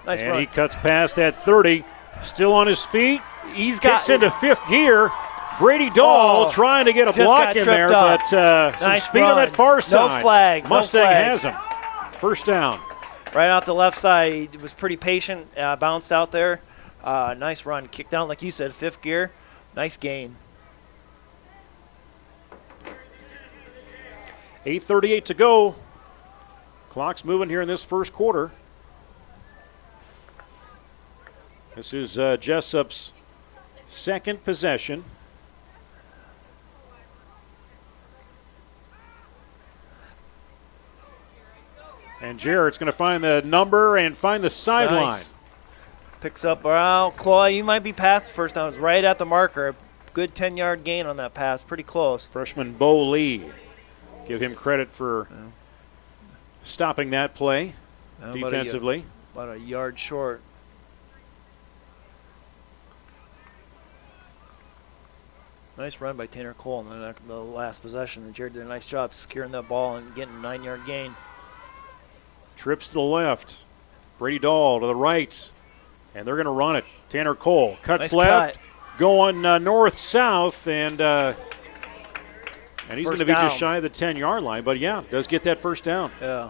Nice and run. he cuts past that 30. Still on his feet. He's got Kicks into fifth gear. Brady Dahl trying to get a block in there, up. but some nice speed run. on that far side. No flags. Mustang no flags. has him. First down. Right off the left side. He was pretty patient. Bounced out there. Nice run. Kicked down, like you said, fifth gear. Nice gain. 8:38 to go. Clock's moving here in this first quarter. This is Jesup's second possession. And Jarrett's going to find the number and find the sideline. Nice. Picks up around. Chloe, you might be past the first down. It was right at the marker. Good 10-yard gain on that pass. Pretty close. Freshman Bo Lee. Give him credit for stopping that play defensively. About a yard short. Nice run by Tanner Cole in the last possession. And Jared did a nice job securing that ball and getting a 9-yard gain. Trips to the left. Brady Dahl to the right. And they're going to run it. Tanner Cole cuts nice left. Cut. Going north-south. And he's going to be down. just shy of the 10-yard line. But, yeah, does get that first down. Yeah.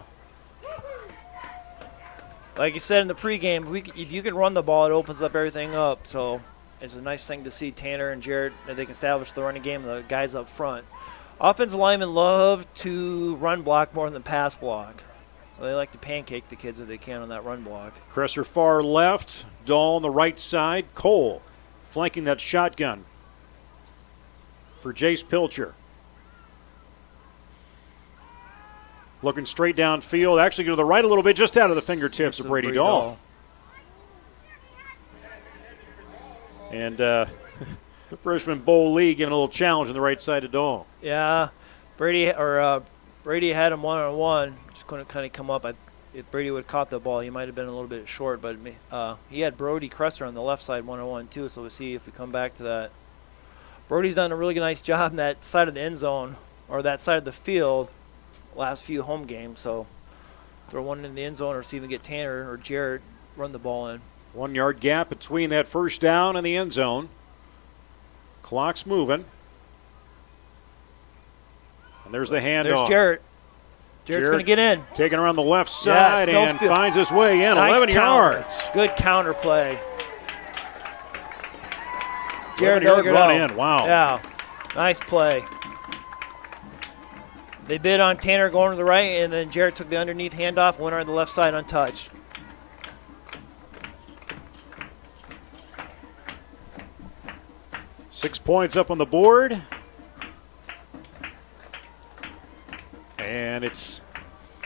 Like you said in the pregame, if you can run the ball, it opens up everything up. So it's a nice thing to see Tanner and Jared, that they can establish the running game, the guys up front. Offensive linemen love to run block more than pass block. So they like to pancake the kids if they can on that run block. Cresser far left. Dahl on the right side. Cole flanking that shotgun for Jace Pilcher. Looking straight downfield. Actually go to the right a little bit, just out of the fingertips of Brady Dahl. And freshman Bo Lee giving a little challenge on the right side of Dahl. Yeah, Brady had him one-on-one. Just couldn't kind of come up. If Brady would have caught the ball, he might have been a little bit short. But he had Brody Cresser on the left side one-on-one too. So we'll see if we come back to that. Brody's done a really nice job in that side of the end zone or that side of the field last few home games. So throw one in the end zone or see if we get Tanner or Jarrett run the ball in. 1 yard gap between that first down and the end zone. Clock's moving. And there's the handoff. There's Jarrett. Jarrett's going to get in. Taking around the left side and finds his way in. Nice 11 counter. yards. Good counter play. Jarrett 11-yard dug it run out. in. Wow. Yeah. Nice play. They bid on Tanner going to the right, and then Jarrett took the underneath handoff, went on the left side untouched. Six points up on the board. And it's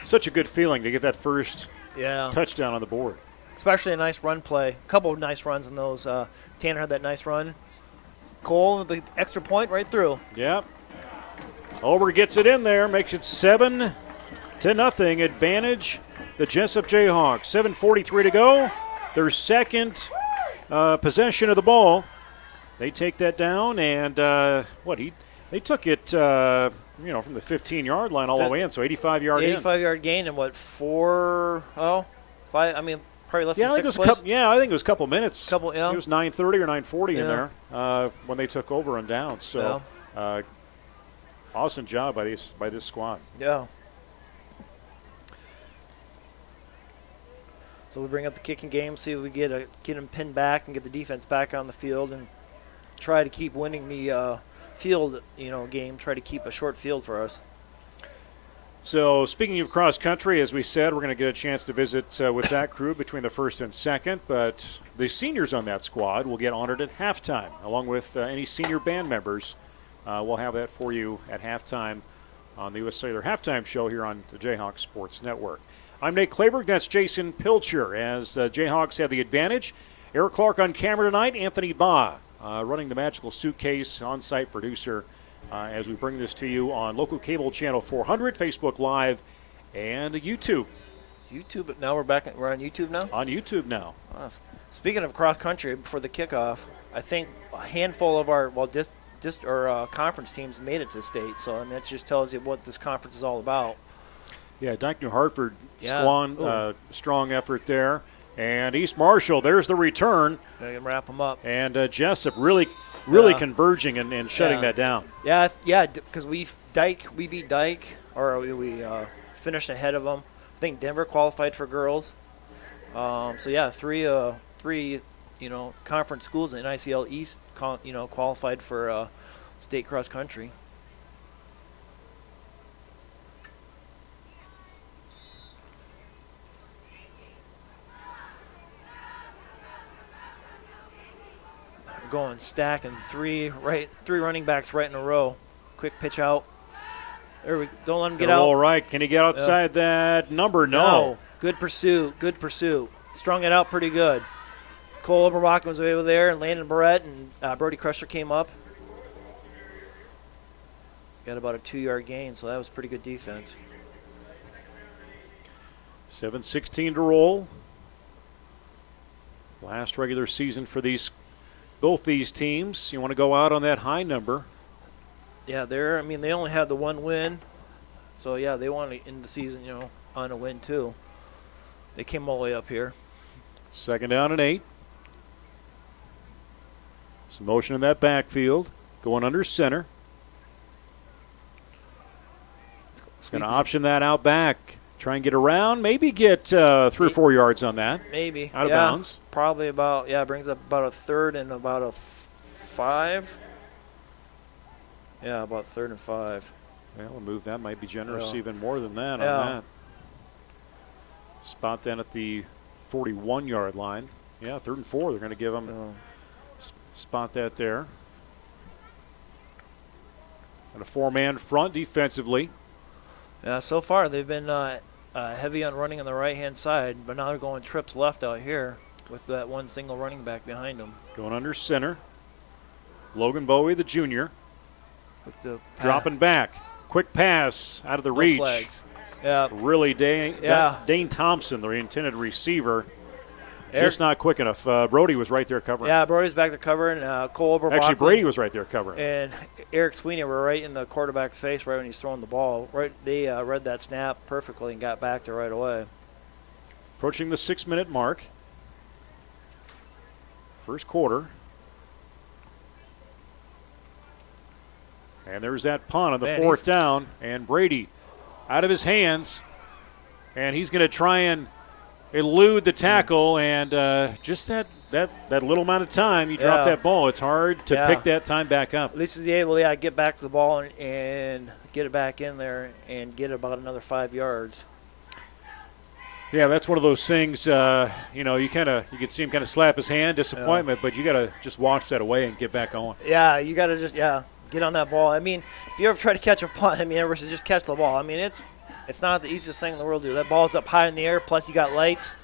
such a good feeling to get that first touchdown on the board. Especially a nice run play. A couple of nice runs in those. Tanner had that nice run. Cole, the extra point right through. Yep. Over gets it in there, makes it 7-0 advantage. The Jesup Jayhawks. 7:43 to go. Their second possession of the ball. They take that down, and they took it, from the 15-yard line all the way in, so 85-yard in. 85-yard gain in what, 5? I mean, probably less than 6 plays. I think it was a couple minutes. It was 9:30 or 9:40 in there when they took over and down. So, awesome job by this squad. Yeah. So we bring up the kicking game, see if we get them pinned back and get the defense back on the field and try to keep winning the field, game. Try to keep a short field for us. So speaking of cross country, as we said, we're going to get a chance to visit with that crew between the first and second. But the seniors on that squad will get honored at halftime, along with any senior band members. We'll have that for you at halftime on the U.S. Cellular Halftime Show here on the Jayhawk Sports Network. I'm Nate Clayberg. That's Jason Pilcher as Jayhawks have the advantage. Eric Clark on camera tonight. Anthony Baugh running the Magical Suitcase, on-site producer as we bring this to you on local cable channel 400, Facebook Live, and YouTube. YouTube. Now we're on YouTube now? On YouTube now. Speaking of cross country, before the kickoff, I think a handful of our conference teams made it to state. So I mean, that just tells you what this conference is all about. Yeah, Dike New Hartford, Yeah. strong effort there. And East Marshall, there's the return. They can wrap them up. And Jesup really converging and shutting that down. Yeah, because we beat Dike, or we finished ahead of them. I think Denver qualified for girls. So yeah, three conference schools in NICL East qualified for state cross country. Going stacking three running backs right in a row. Quick pitch out. There we don't let him get out. All right, can he get outside that number? No. Good pursuit. Strung it out pretty good. Cole Oberbach was over there, and Landon Barrett and Brody Crusher came up. Got about a 2-yard gain, so that was pretty good defense. 7:16 to roll. Last regular season for both these teams. You want to go out on that high number. Yeah, they only had the one win. So, yeah, they want to end the season, on a win, too. They came all the way up here. 2nd down and 8. Some motion in that backfield. Going under center. Going to option that out back. Try and get around. Maybe get 3 or 4 yards on that. Maybe. Out of bounds. Probably brings up about a 3rd and about a 5. Yeah, about 3rd and 5. Well, a move that might be generous even more than that Yeah. on that. Spot then at the 41-yard line. Yeah, 3rd and 4. They're going to give them spot that there. And a 4-man front defensively. Yeah, so far they've been heavy on running on the right-hand side, but now they're going trips left out here with that one single running back behind them. Going under center. Logan Bowie, the junior. With the Dropping back. Quick pass out of the no reach. flags. Yeah. Really, Dane Thompson, the intended receiver, just not quick enough. Brody was right there covering. Yeah, Brody's back there covering. Cole Oberbach. Actually, Brady was right there covering. And Eric Sweeney were right in the quarterback's face right when he's throwing the ball. Right, they read that snap perfectly and got back to right away. Approaching the 6-minute mark. First quarter. And there's that punt on the 4th down. And Brady out of his hands. And he's going to try and elude the tackle. And just that little amount of time you drop that ball, it's hard to pick that time back up. At least he's able to get back to the ball and get it back in there and get about another 5 yards. Yeah, that's one of those things, you can see him kind of slap his hand, disappointment, but you got to just wash that away and get back on. Yeah, you got to just, get on that ball. I mean, if you ever try to catch a punt, everyone says just catch the ball. I mean, it's not the easiest thing in the world to do. That ball's up high in the air, plus you got lights,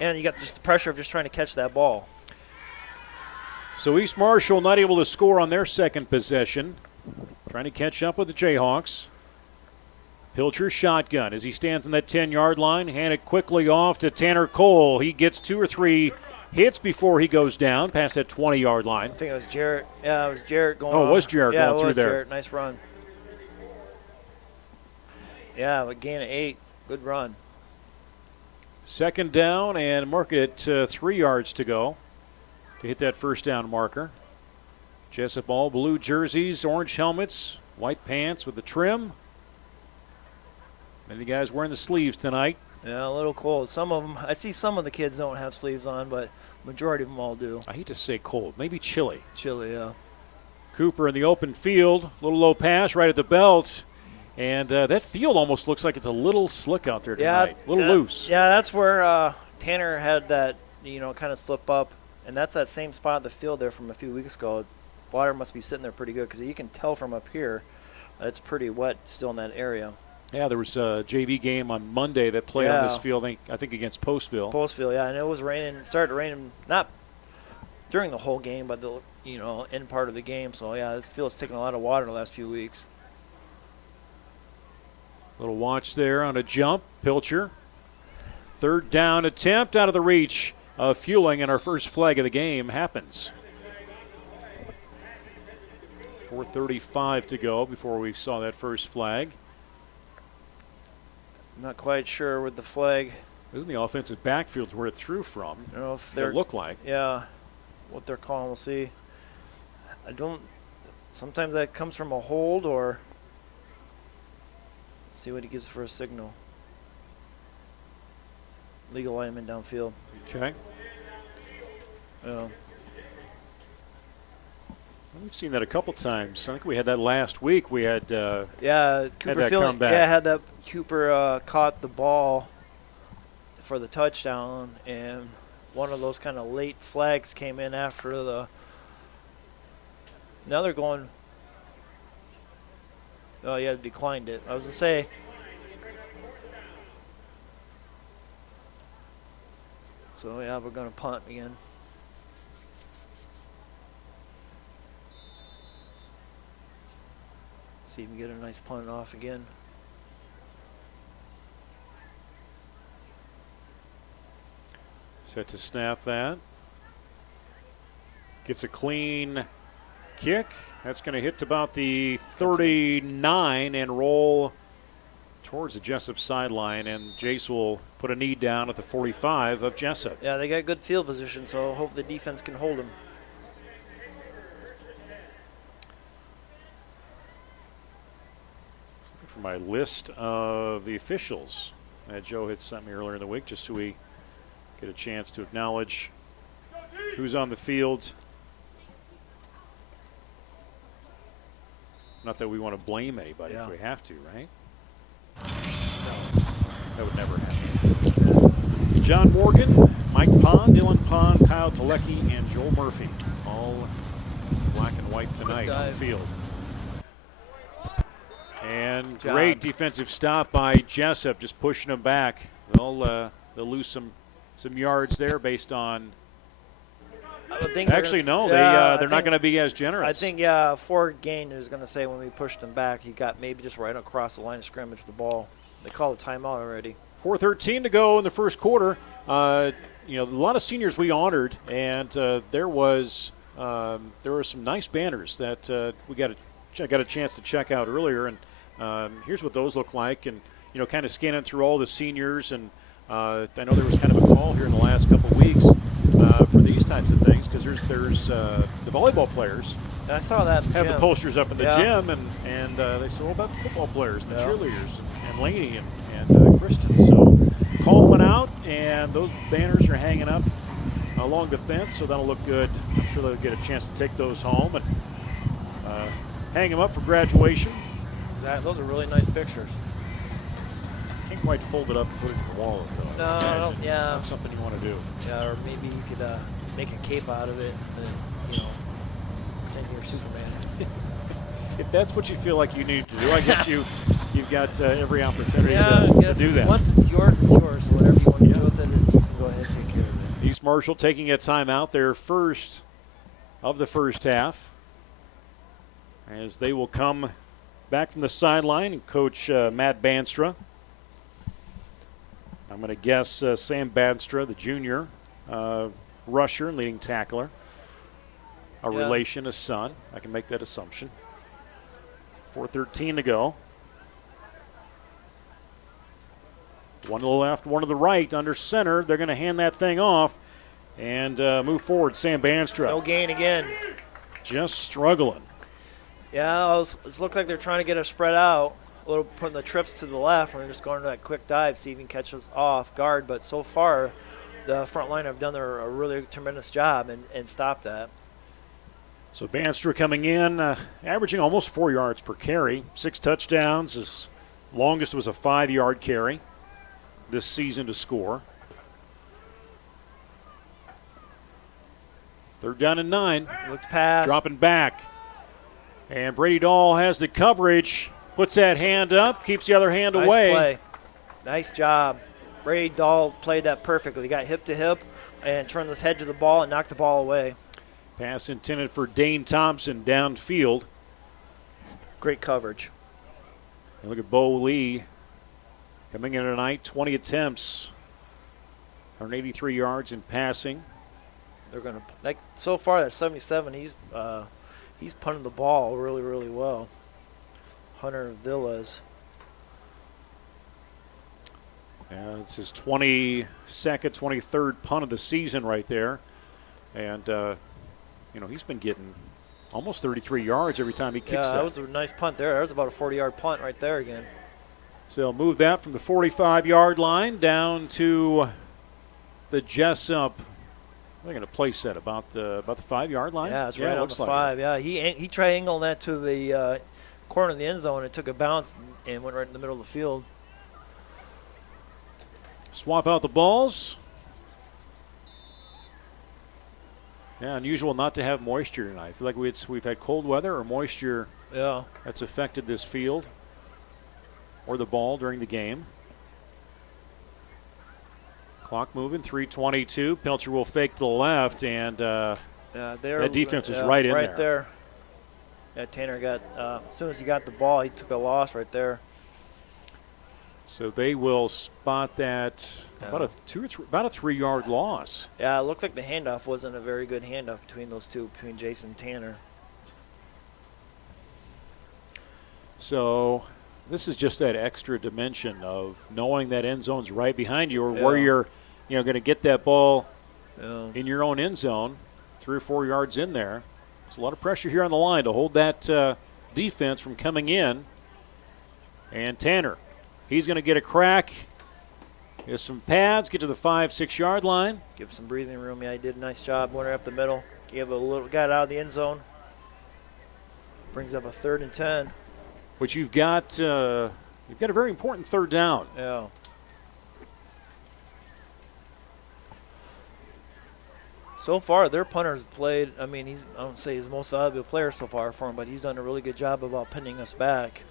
and you got just the pressure of just trying to catch that ball. So East Marshall not able to score on their second possession. Trying to catch up with the Jayhawks. Pilcher shotgun as he stands on that 10-yard line. Hand it quickly off to Tanner Cole. He gets 2 or 3 hits before he goes down past that 20-yard line. I think it was Jarrett. Yeah, it was Jarrett going Oh, it was Jarrett going through there. Jarrett. Nice run. Yeah, a gain of 8. Good run. 2nd down and mark it at 3 yards to go to hit that first down marker. Jesup all blue jerseys, orange helmets, white pants with the trim. Many guys wearing the sleeves tonight. Yeah, a little cold. Some of them, I see some of the kids don't have sleeves on, but majority of them all do. I hate to say cold, maybe chilly. Chilly, yeah. Cooper in the open field, little low pass right at the belt. And that field almost looks like it's a little slick out there tonight, a little loose. Yeah, that's where Tanner had that, kind of slip up. And that's that same spot of the field there from a few weeks ago. Water must be sitting there pretty good because you can tell from up here that it's pretty wet still in that area. Yeah, there was a JV game on Monday that played on this field, I think against Postville. Postville, yeah, and it was raining. It started raining not during the whole game, but the end part of the game. So yeah, this field's taken a lot of water the last few weeks. Little watch there on a jump. Pilcher. Third down attempt out of the reach of Fueling, and our first flag of the game happens. 4:35 to go before we saw that first flag. I'm not quite sure with the flag. It was in the offensive backfield where it threw from. I don't know if they're it looked like. Yeah, what they're calling, we'll see. Sometimes that comes from a hold, or let's see what he gives for a signal. Legal lineman downfield. Okay. Yeah. We've seen that a couple times. I think we had that last week. We had Cooper that Fielding, comeback. had that Cooper caught the ball for the touchdown, and one of those kind of late flags came in after the. Now they're going. Oh yeah, declined it. I was gonna say. So yeah, we're gonna punt again. See if we can get a nice punt off again. Set to snap that. Gets a clean kick. That's going to hit to about the 39 and roll towards the Jesup sideline, and Jace will put a knee down at the 45 of Jesup. Yeah, they got good field position, so hope the defense can hold him. Looking for my list of the officials that Joe had sent me earlier in the week, just so we get a chance to acknowledge who's on the field. Not that we want to blame anybody if we have to, right? No, that would never happen. John Morgan, Mike Pond, Dylan Pond, Kyle Telecki, and Joel Murphy. All black and white tonight on the field. And great defensive stop by Jesup, just pushing them back. They'll lose some yards there based on. Actually, no, they're not going to be as generous. I think, Ford Gain is going to say when we pushed them back, he got maybe just right across the line of scrimmage with the ball. They called a timeout already. 4:13 to go in the first quarter. A lot of seniors we honored, and there were some nice banners that I got a chance to check out earlier, and here's what those look like, and kind of scanning through all the seniors, and I know there was kind of a call here in the last couple of weeks for these types of things, because there's the volleyball players. I saw that in the have gym. the posters up in the gym, and they said, what about the football players and the cheerleaders and Laney and Kristen. So call went out, and those banners are hanging up along the fence, so that'll look good. I'm sure they'll get a chance to take those home and hang them up for graduation. Exactly. Those are really nice pictures. Can't quite fold it up and put it in the wall, though. No, That's something you want to do. Yeah, or maybe you could make a cape out of it and, pretend you're Superman. If that's what you feel like you need to do, I guess you've got every opportunity to do that. Once it's yours, it's yours. So whatever you want to do with it, you can go ahead and take care of it. East Marshall taking a timeout, their first of the first half, as they will come back from the sideline and coach Matt Banstra. I'm going to guess Sam Banstra, the junior rusher and leading tackler, a relation, a son. I can make that assumption. 4:13 to go. One to the left, one to the right, under center. They're going to hand that thing off and move forward. Sam Banstra. No gain again. Just struggling. Yeah, it looked like they're trying to get us spread out. A little putting the trips to the left, and we're just going to that quick dive, see if he can catch us off guard. But so far, the front line have done a really tremendous job and stopped that. So Banstra coming in, averaging almost 4 yards per carry, 6 touchdowns. His longest was a 5-yard carry this season to score. 3rd down and 9. Looked pass. Dropping back. And Brady Dahl has the coverage. Puts that hand up, keeps the other hand Nice away. play. Nice job. Brady Dahl played that perfectly. He got hip to hip and turned his head to the ball and knocked the ball away. Pass intended for Dane Thompson downfield. Great coverage. And look at Bo Lee coming in tonight, 20 attempts, 183 yards in passing. They're gonna like so far at 77. He's punted the ball really, really well. Hunter Villas. Yeah, it's his 22nd, 23rd punt of the season right there. And, he's been getting almost 33 yards every time he kicks that was a nice punt there. That was about a 40-yard punt right there again. So they'll move that from the 45-yard line down to the Jesup. They're going to place that about the 5-yard line. Yeah, it's right on the 5. Yeah, he triangled that to the corner of the end zone. It took a bounce and went right in the middle of the field. Swap out the balls. Yeah, unusual not to have moisture tonight. I feel like we've had cold weather or moisture that's affected this field or the ball during the game. Clock moving, 3:22. Pilcher will fake to the left, and that defense is right in there. Right there. Yeah, Tanner got, as soon as he got the ball, he took a loss right there. So they will spot that about a 3-yard loss. Yeah, it looked like the handoff wasn't a very good handoff between those two, between Jason and Tanner. So this is just that extra dimension of knowing that end zone's right behind you, or where you're, going to get that ball in your own end zone, 3 or 4 yards in there. There's a lot of pressure here on the line to hold that defense from coming in. And Tanner, he's going to get a crack. Here's some pads, get to the 5-6 yard line. Give some breathing room. Yeah, he did a nice job. Went right up the middle. Got out of the end zone. Brings up a 3rd and 10. But you've got a very important 3rd down. Yeah. So far, their punter's played. I mean, I don't say he's the most valuable player so far for him, but he's done a really good job about pinning us back.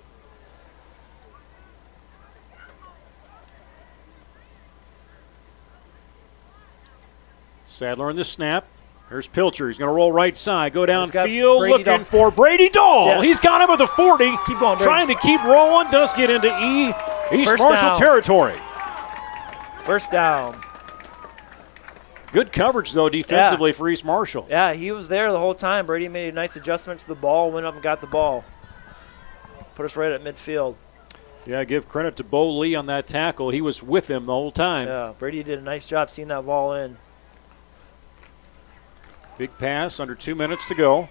Sadler in the snap. Here's Pilcher. He's going to roll right side, go downfield, looking for Brady Dahl. Yes. He's got him at the 40. Keep going, Brady. Trying to keep rolling. Does get into East First Marshall down. territory. First down. Good coverage, though, defensively for East Marshall. Yeah, he was there the whole time. Brady made a nice adjustment to the ball, went up and got the ball. Put us right at midfield. Yeah, give credit to Bo Lee on that tackle. He was with him the whole time. Yeah, Brady did a nice job seeing that ball in. Big pass, under 2 minutes to go.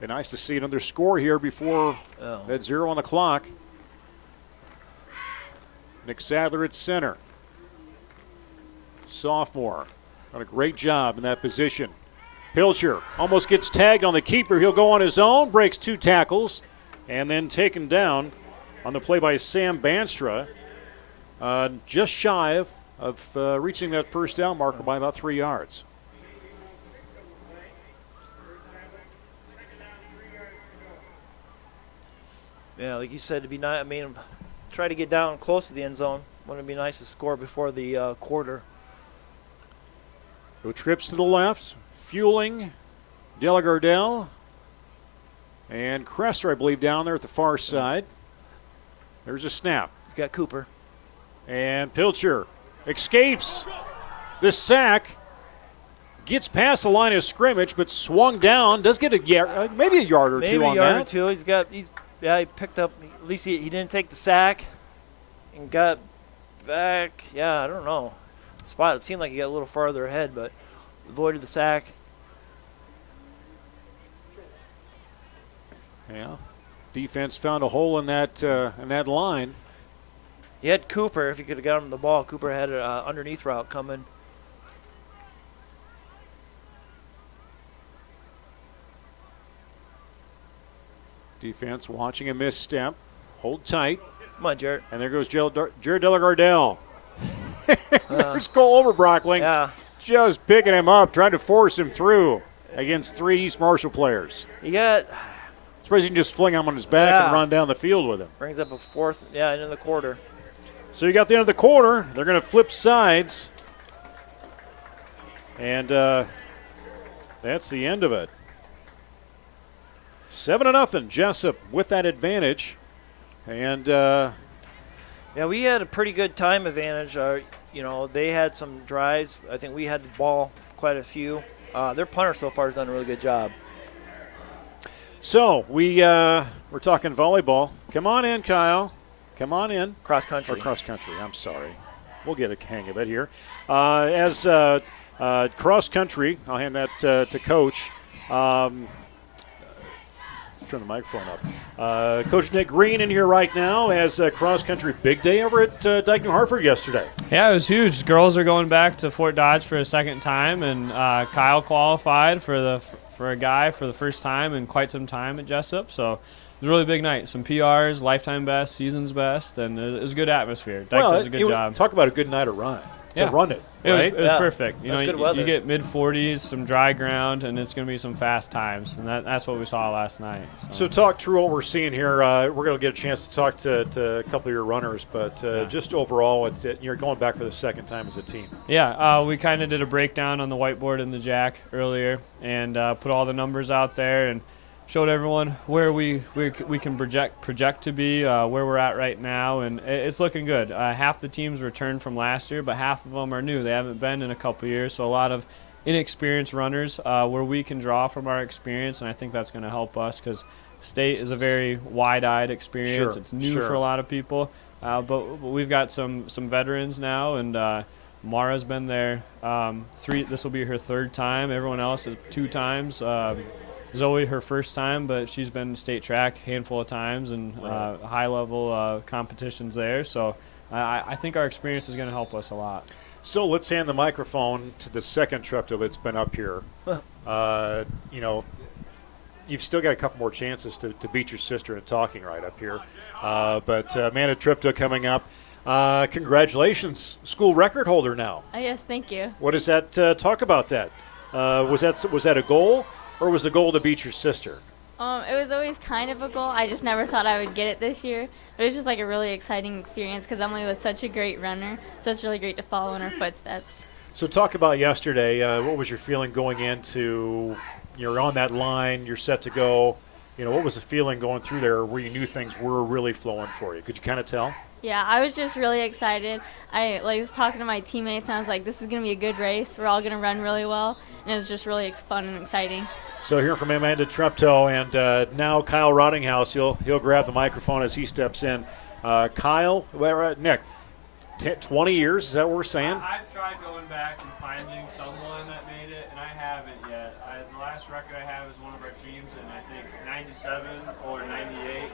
Be nice to see another score here before that 0 on the clock. Nick Sadler at center. Sophomore. Done a great job in that position. Pilcher almost gets tagged on the keeper. He'll go on his own, breaks 2 tackles, and then taken down on the play by Sam Banstra. Just shy of reaching that first down marker by about 3 yards. Yeah, like you said, to be nice. I mean, try to get down close to the end zone. Wouldn't it be nice to score before the quarter? Go trips to the left, fueling Delagardelle and Cresser, I believe, down there at the far side. There's a snap. He's got Cooper. And Pilcher escapes the sack, gets past the line of scrimmage, but swung down. Does get maybe a yard or two on that. Maybe a yard or two. He picked up. At least he didn't take the sack and got back. Yeah, I don't know. Spot. It seemed like he got a little farther ahead, but avoided the sack. Yeah. Defense found a hole in that line. He had Cooper. If he could have got him the ball, Cooper had an underneath route coming. Defense watching a misstep. Hold tight. Come on, Jared. And there goes Jared Delagardelle. There's Cole Overbrockling. Yeah. Just picking him up, trying to force him through against 3 East Marshall players. He got Suppose you can just fling him on his back and run down the field with him. Brings up a fourth, into the quarter. So you got the end of the quarter. They're going to flip sides. And that's the end of it. 7-0, Jesup with that advantage. And we had a pretty good time advantage. They had some drives. I think we had the ball quite a few. Their punter so far has done a really good job. so we're talking volleyball. Come on in, Kyle. Come on in. Cross country. Or cross country, I'm sorry. We'll get a hang of it here. As cross country, I'll hand that to Coach. Let's turn the microphone up. Coach Nick Green in here right now as cross country big day over at Dyke New Hartford yesterday. Yeah, it was huge. Girls are going back to Fort Dodge for a second time, and Kyle qualified for a guy for the first time in quite some time at Jesup. So it was a really big night. Some PRs, lifetime best, season's best, and it was a good atmosphere. Dyke does a good job. Talk about a good night of run. Yeah. To run it. It right? was perfect. That's good weather. You get mid-40s, some dry ground, and it's going to be some fast times, and that's what we saw last night. So talk through what we're seeing here. We're going to get a chance to talk to a couple of your runners, but just overall, you're going back for the second time as a team. Yeah, we kind of did a breakdown on the whiteboard in the jack earlier and put all the numbers out there and showed everyone where we can project to be, where we're at right now, and it's looking good. Half the teams returned from last year, but half of them are new. They haven't been in a couple of years, so a lot of inexperienced runners where we can draw from our experience, and I think that's going to help us because state is a very wide-eyed experience. Sure, it's new sure. for a lot of people, but we've got some veterans now, and Mara's been there this will be her third time. Everyone else is 2 times. Zoe, her first time, but she's been state track a handful of times and high-level competitions there. So I think our experience is going to help us a lot. So let's hand the microphone to the second Treptow that's been up here. You've still got a couple more chances to beat your sister in talking right up here. But Amanda Treptow coming up. Congratulations, school record holder now. Yes, thank you. What does that talk about that? Was that a goal? Or was the goal to beat your sister? It was always kind of a goal. I just never thought I would get it this year. But it was just like a really exciting experience because Emily was such a great runner. So it's really great to follow in her footsteps. So talk about yesterday. What was your feeling going into, you're on that line, you're set to go. What was the feeling going through there where you knew things were really flowing for you? Could you kind of tell? Yeah, I was just really excited. I was talking to my teammates, and I was like, this is going to be a good race. We're all going to run really well. And it was just really fun and exciting. So here from Amanda Treptow and now Kyle Rottinghouse. He'll grab the microphone as he steps in. Kyle, Nick, 20 years, is that what we're saying? I've tried going back and finding someone that made it, and I haven't yet. The last record I have is one of our teams in, I think, 97 or 98.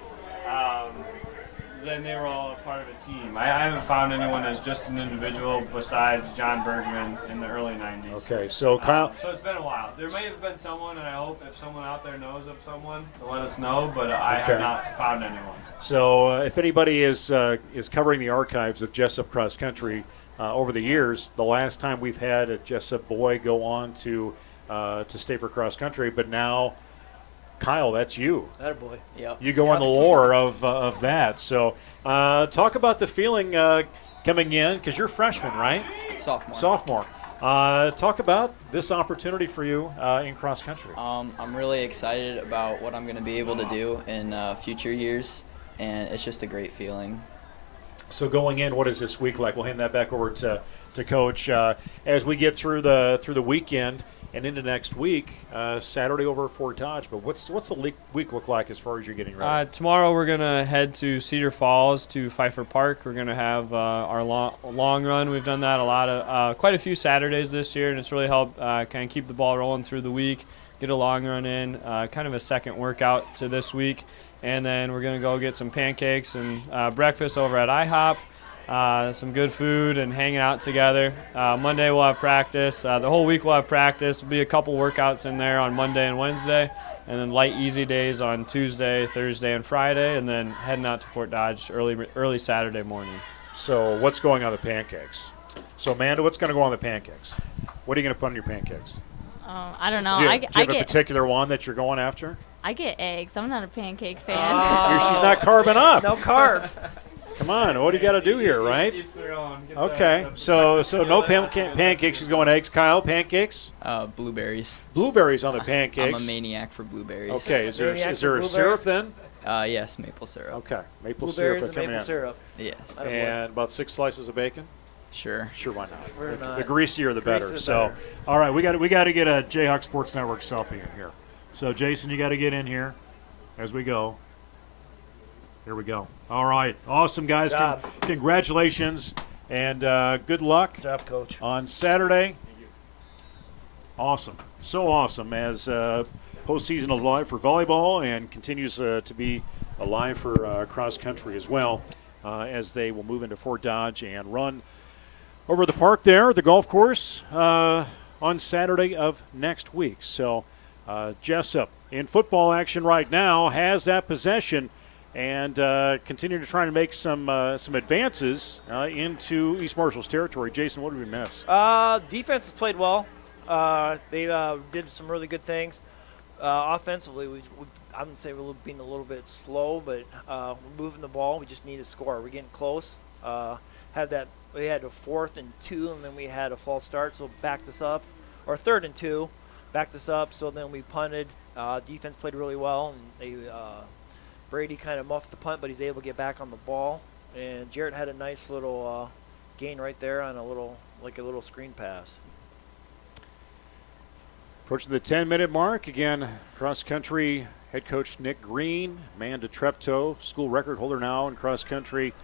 Then they were all a part of a team. I haven't found anyone as just an individual besides John Bergman in the early 90s. Okay, so Kyle. So it's been a while. There may have been someone, and I hope if someone out there knows of someone to let us know, but I have not found anyone. So if anybody is covering the archives of Jesup Cross Country over the years, the last time we've had a Jesup boy go on to stay for cross country, but now, Kyle, that's you. That boy. Yep. You go on the lore of that. So talk about the feeling coming in, because you're a freshman, right? Sophomore. Talk about this opportunity for you in cross country. I'm really excited about what I'm going to be able to do in future years, and it's just a great feeling. So going in, what is this week like? We'll hand that back over to Coach as we get through the weekend and into next week. Saturday over at Fort Dodge. But what's the week look like as far as you're getting ready? Tomorrow we're gonna head to Cedar Falls to Pfeiffer Park. We're gonna have our long run. We've done that quite a few Saturdays this year, and it's really helped kind of keep the ball rolling through the week. Get a long run in, kind of a second workout to this week. And then we're going to go get some pancakes and breakfast over at IHOP, some good food and hanging out together. Monday we'll have practice. The whole week we'll have practice. There'll be a couple workouts in there on Monday and Wednesday, and then light, easy days on Tuesday, Thursday, and Friday, and then heading out to Fort Dodge early Saturday morning. So what's going on the pancakes? So, Amanda, what's going to go on the pancakes? What are you going to put on your pancakes? I don't know. Do you have a particular one that you're going after? I get eggs. I'm not a pancake fan. She's not carbing up. No carbs. Come on, what do you got to do here, right? Okay, so no pancakes. She's going eggs. Kyle, pancakes? Blueberries. Blueberries on the pancakes. I'm a maniac for blueberries. Okay, is there a syrup then? Yes, maple syrup. Okay, maple Blueberries syrup and maple in. syrup. Yes. And about 6 slices of bacon. Sure. Sure, why We're not? not. The greasier the better. Grease the So, better. all right, we got to get a Jayhawk Sports Network selfie in here. So, Jason, you got to get in here as we go. Here we go. All right, awesome guys. Good job. Congratulations and good luck Good job, Coach. on Saturday. Awesome, so awesome as postseason is alive for volleyball and continues to be alive for cross country as well as they will move into Fort Dodge and run over the park there, the golf course, on Saturday of next week. So Jesup in football action right now has that possession and continue to try to make some advances into East Marshall's territory. Jason, what did we miss? Defense has played well. They did some really good things. Offensively, I would say we're being a little bit slow, but we're moving the ball. We just need to score. We're getting close. We had a 4th and 2, and then we had a false start, so backed us up. Or 3rd and 2, backed us up. So then we punted. Defense played really well, and Brady kind of muffed the punt, but he's able to get back on the ball. And Jarrett had a nice little gain right there on a little screen pass. Approaching the 10-minute mark. Again, cross-country head coach Nick Green, Amanda Treptow, school record holder now in cross-country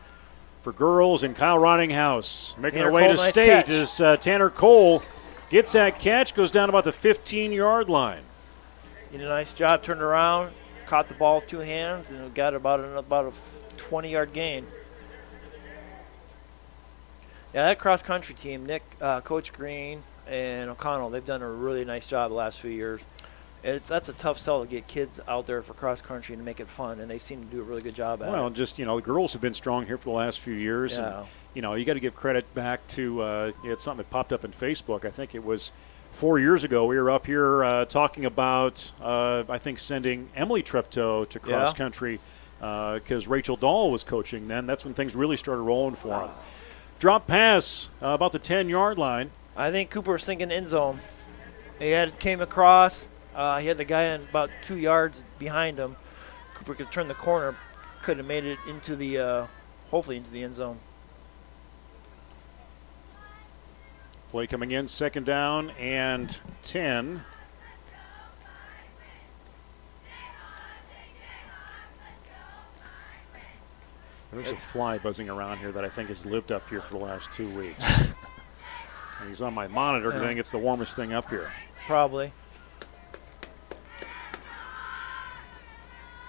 for girls, and Kyle Rottinghouse making Tanner their way Cole, to nice stage catch. as Tanner Cole gets that catch, goes down about the 15-yard line. Did a nice job, turned around, caught the ball with 2 hands, and got about a 20-yard gain. Yeah, that cross-country team, Nick, Coach Green, and O'Connell, they've done a really nice job the last few years. That's a tough sell to get kids out there for cross-country and make it fun, and they seem to do a really good job at it. Well, just, the girls have been strong here for the last few years. Yeah. And, you got to give credit back to it's something that popped up in Facebook. I think it was 4 years ago. We were up here talking about, I think, sending Emily Treptow to cross-country because Rachel Dahl was coaching then. That's when things really started rolling for them. Drop pass about the 10-yard line. I think Cooper was thinking end zone. Came across. He had the guy in about 2 yards behind him. Cooper could turn the corner, could have made it into the, hopefully into the end zone. Play coming in, 2nd down and 10. There's a fly buzzing around here that I think has lived up here for the last 2 weeks. And he's on my monitor because I think it's the warmest thing up here. Probably.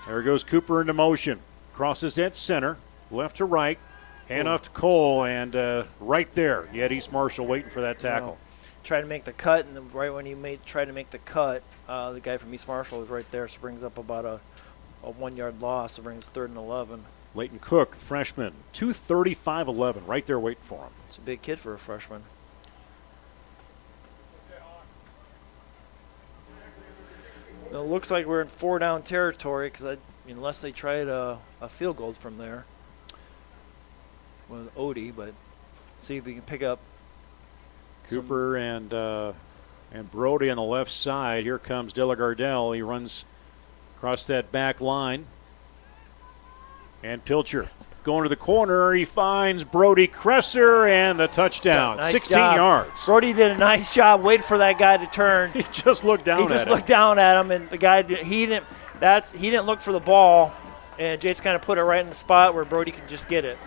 There goes Cooper into motion. Crosses at center, left to right, hand off to Cole, and right there, you had East Marshall waiting for that tackle. Tried to make the cut, and then right when he tried to make the cut, the guy from East Marshall was right there, so brings up about a 1-yard loss, so brings 3rd and 11. Leighton Cook, freshman, 235-11, right there waiting for him. It's a big kid for a freshman. It looks like we're in 4-down territory because unless they tried a field goal from there with Odie, but see if we can pick up Cooper and Brody on the left side. Here comes Della Gardell. He runs across that back line. And Pilcher going to the corner. He finds Brody Kresser and the touchdown. Nice 16 job. yards. Brody did a nice job waiting for that guy to turn. He just looked down He at just him. looked down at him, and the guy he didn't look for the ball, and Jace kind of put it right in the spot where Brody could just get it.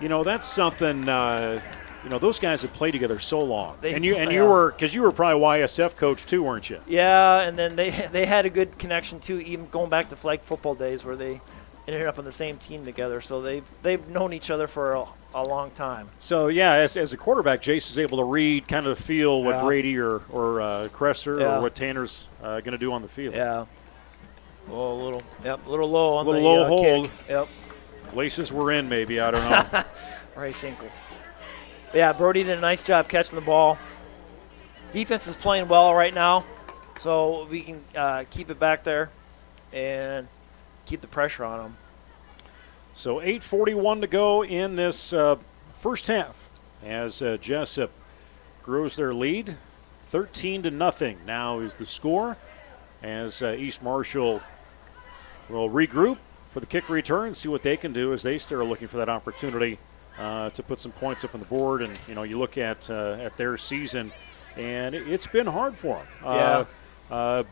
That's something. Those guys have played together so long, They- you yeah. were because you were probably YSF coach too, weren't you? Yeah, and then they had a good connection too, even going back to flag football days where they ended up on the same team together. So they've known each other for a long time. So yeah, as a quarterback, Jace is able to read, kind of feel what Yeah. Brady or Kresser Yeah. or what Tanner's going to do on the field. Yeah. Oh, a little low on Little the low hold. kick. Yep. Laces were in, maybe, I don't know. Right ankle. Yeah, Brody did a nice job catching the ball. Defense is playing well right now. So we can keep it back there and keep the pressure on them. So 8:41 to go in this first half as Jesup grows their lead. 13-0 now is the score as East Marshall will regroup for the kick return, see what they can do as they start looking for that opportunity to put some points up on the board. And, you look at their season, and it's been hard for them.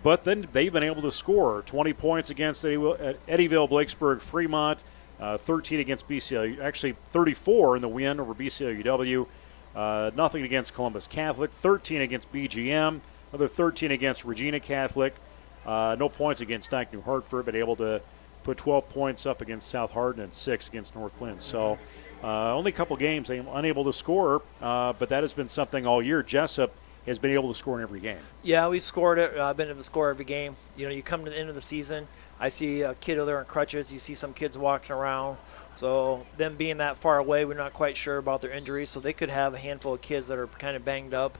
But then they've been able to score 20 points against Eddyville, Blakesburg, Fremont, 13 against BCLU, actually 34 in the win over BCLUW, nothing against Columbus Catholic, 13 against BGM, another 13 against Regina Catholic, no points against Dyke New Hartford, but able to put 12 points up against South Hardin and 6 against North Lynn. So only a couple games they were unable to score, but that has been something all year. Jesup has been able to score in every game. Yeah, we scored it. I've been able to score every game. You come to the end of the season, I see a kid over there in crutches. You see some kids walking around. So them being that far away, we're not quite sure about their injuries. So they could have a handful of kids that are kind of banged up.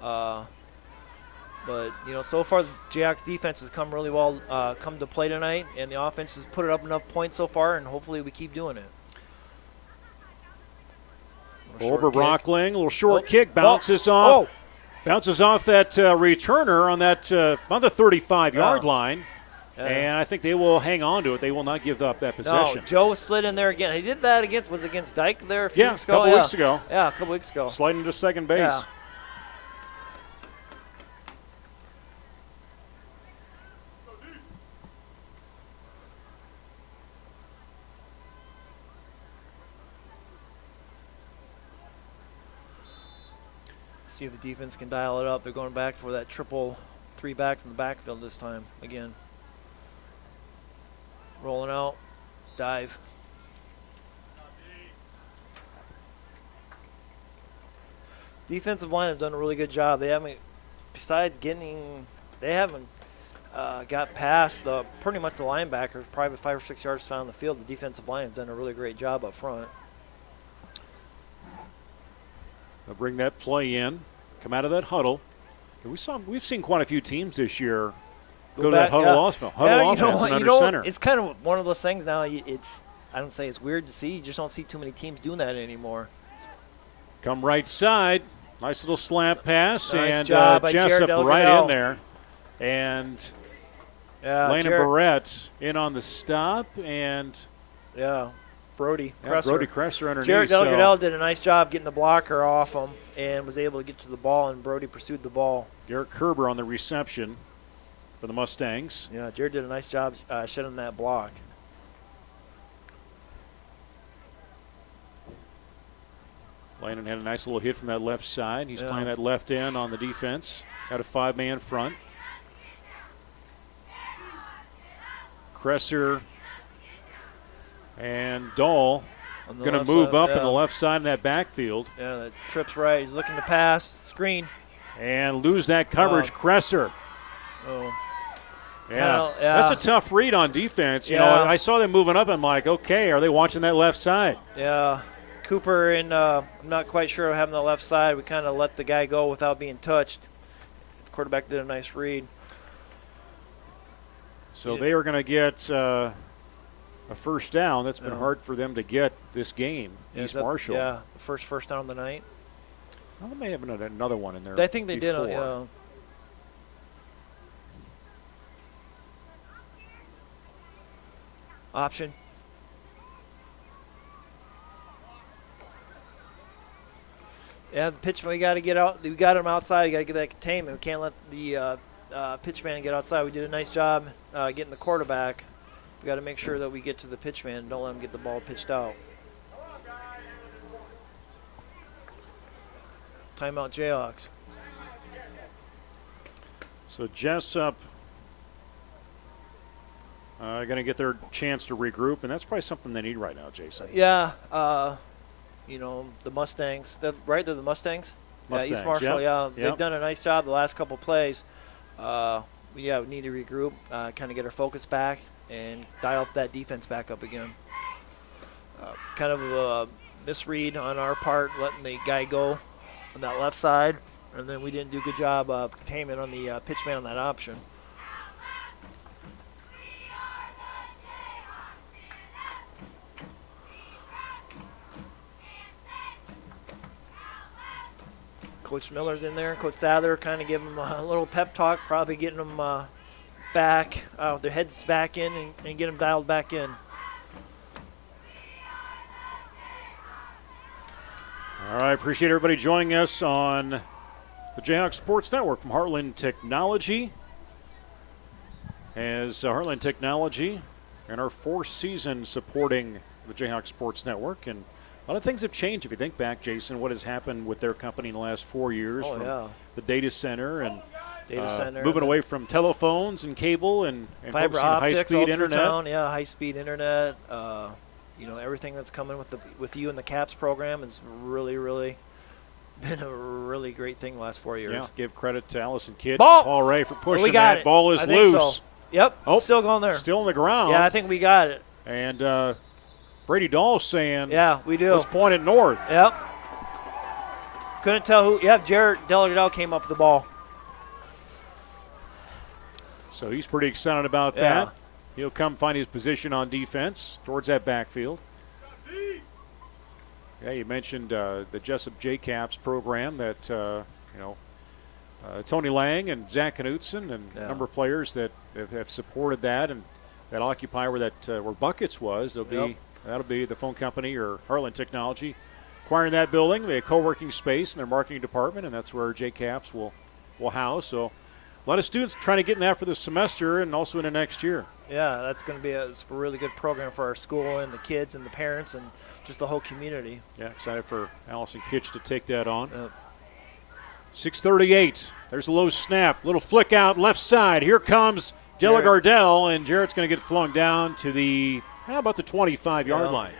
But, so far the Jayhawks defense has come really well, come to play tonight. And the offense has put up enough points so far, and hopefully we keep doing it. Over Brockling, a little short kick, bounces off. Oh. Bounces off that returner on that on the 35-yard line, and I think they will hang on to it. They will not give up that possession. No, Joe slid in there again. He did that against Dyke there a few weeks ago. Couple weeks ago. Yeah, a couple weeks ago. Sliding to second base. Yeah. See if the defense can dial it up. They're going back for that triple 3 backs in the backfield this time again. Rolling out, dive. Defensive line has done a really good job. They haven't, got past pretty much the linebackers, probably 5 or 6 yards down the field. The defensive line has done a really great job up front. They'll bring that play in, come out of that huddle. We've seen quite a few teams this year go to that huddle offense and under center. It's kind of one of those things now. I don't say it's weird to see. You just don't see too many teams doing that anymore. Come right side, nice little slant pass, nice and job by Jesup right in there, and Landon Barrett in on the stop, and Brody Cresser underneath. Jared Delgadell did a nice job getting the blocker off him and was able to get to the ball, and Brody pursued the ball. Garrett Kerber on the reception for the Mustangs. Yeah, Jared did a nice job shedding that block. Landon had a nice little hit from that left side. He's playing that left end on the defense. Got a 5-man front. Cresser and Dahl going to move up in the left side in that backfield. Yeah, that trips right. He's looking to pass, screen. And lose that coverage, Cresser. Oh. Yeah, that's a tough read on defense. You know, I saw them moving up. I'm like, okay, are they watching that left side? Yeah. Cooper and I'm not quite sure having the left side. We kind of let the guy go without being touched. The quarterback did a nice read. So they are going to get a first down. That's been hard for them to get this game. East Marshall. Yeah, the first down of the night. Well, there may have been another one in there. I think they before. did. Option. Yeah, the pitchman, we got to get out. We got him outside. We got to get that containment. We can't let the pitchman get outside. We did a nice job getting the quarterback. We got to make sure that we get to the pitchman and don't let him get the ball pitched out. Timeout, Jayhawks. So Jesup going to get their chance to regroup, and that's probably something they need right now, Jason. Yeah, you know, the Mustangs, right? They're the Mustangs? East Marshall, They've done a nice job the last couple plays. We need to regroup, kind of get our focus back, and dial up that defense back up again. Kind of a misread on our part, letting the guy go on that left side. And then we didn't do a good job of containment on the pitch man on that option. Coach Miller's in there. Coach Sather kind of giving them a little pep talk, probably getting them back, their heads back in and get them dialed back in. All right, appreciate everybody joining us on the Jayhawk Sports Network from Heartland Technology. As Heartland Technology in our fourth season supporting the Jayhawk Sports Network, and a lot of things have changed. If you think back, Jason, what has happened with their company in the last 4 years from the data center and moving away from telephones and cable and fiber optics, high-speed internet. Town, high-speed internet. Everything that's coming with you and the CAPS program has really, really been a really great thing the last 4 years. Yeah, give credit to Allison Kitch Ball! and Paul Ray for pushing we got that. It. Ball is I think loose. So. Yep, still going there. Still on the ground. Yeah, I think we got it. And Brady Dahl saying, yeah, we do. Let's point it north. Yep. Couldn't tell who. Yeah, Jared Deladell came up with the ball. So he's pretty excited about that. He'll come find his position on defense towards that backfield. Yeah, you mentioned the Jesup JCAPS program that, Tony Lang and Zach Knutson and a number of players that have supported that and that occupy where Buckets was. That'll be the phone company or Heartland Technology acquiring that building. They have a co-working space in their marketing department, and that's where JCAPS will house. So a lot of students trying to get in that for this semester and also into next year. Yeah, that's going to be a really good program for our school and the kids and the parents and just the whole community. Yeah, excited for Allison Kitch to take that on. 6:38. There's a low snap. Little flick out left side. Here comes Jella Gardell, and Jarrett's going to get flung down to about the 25-yard line.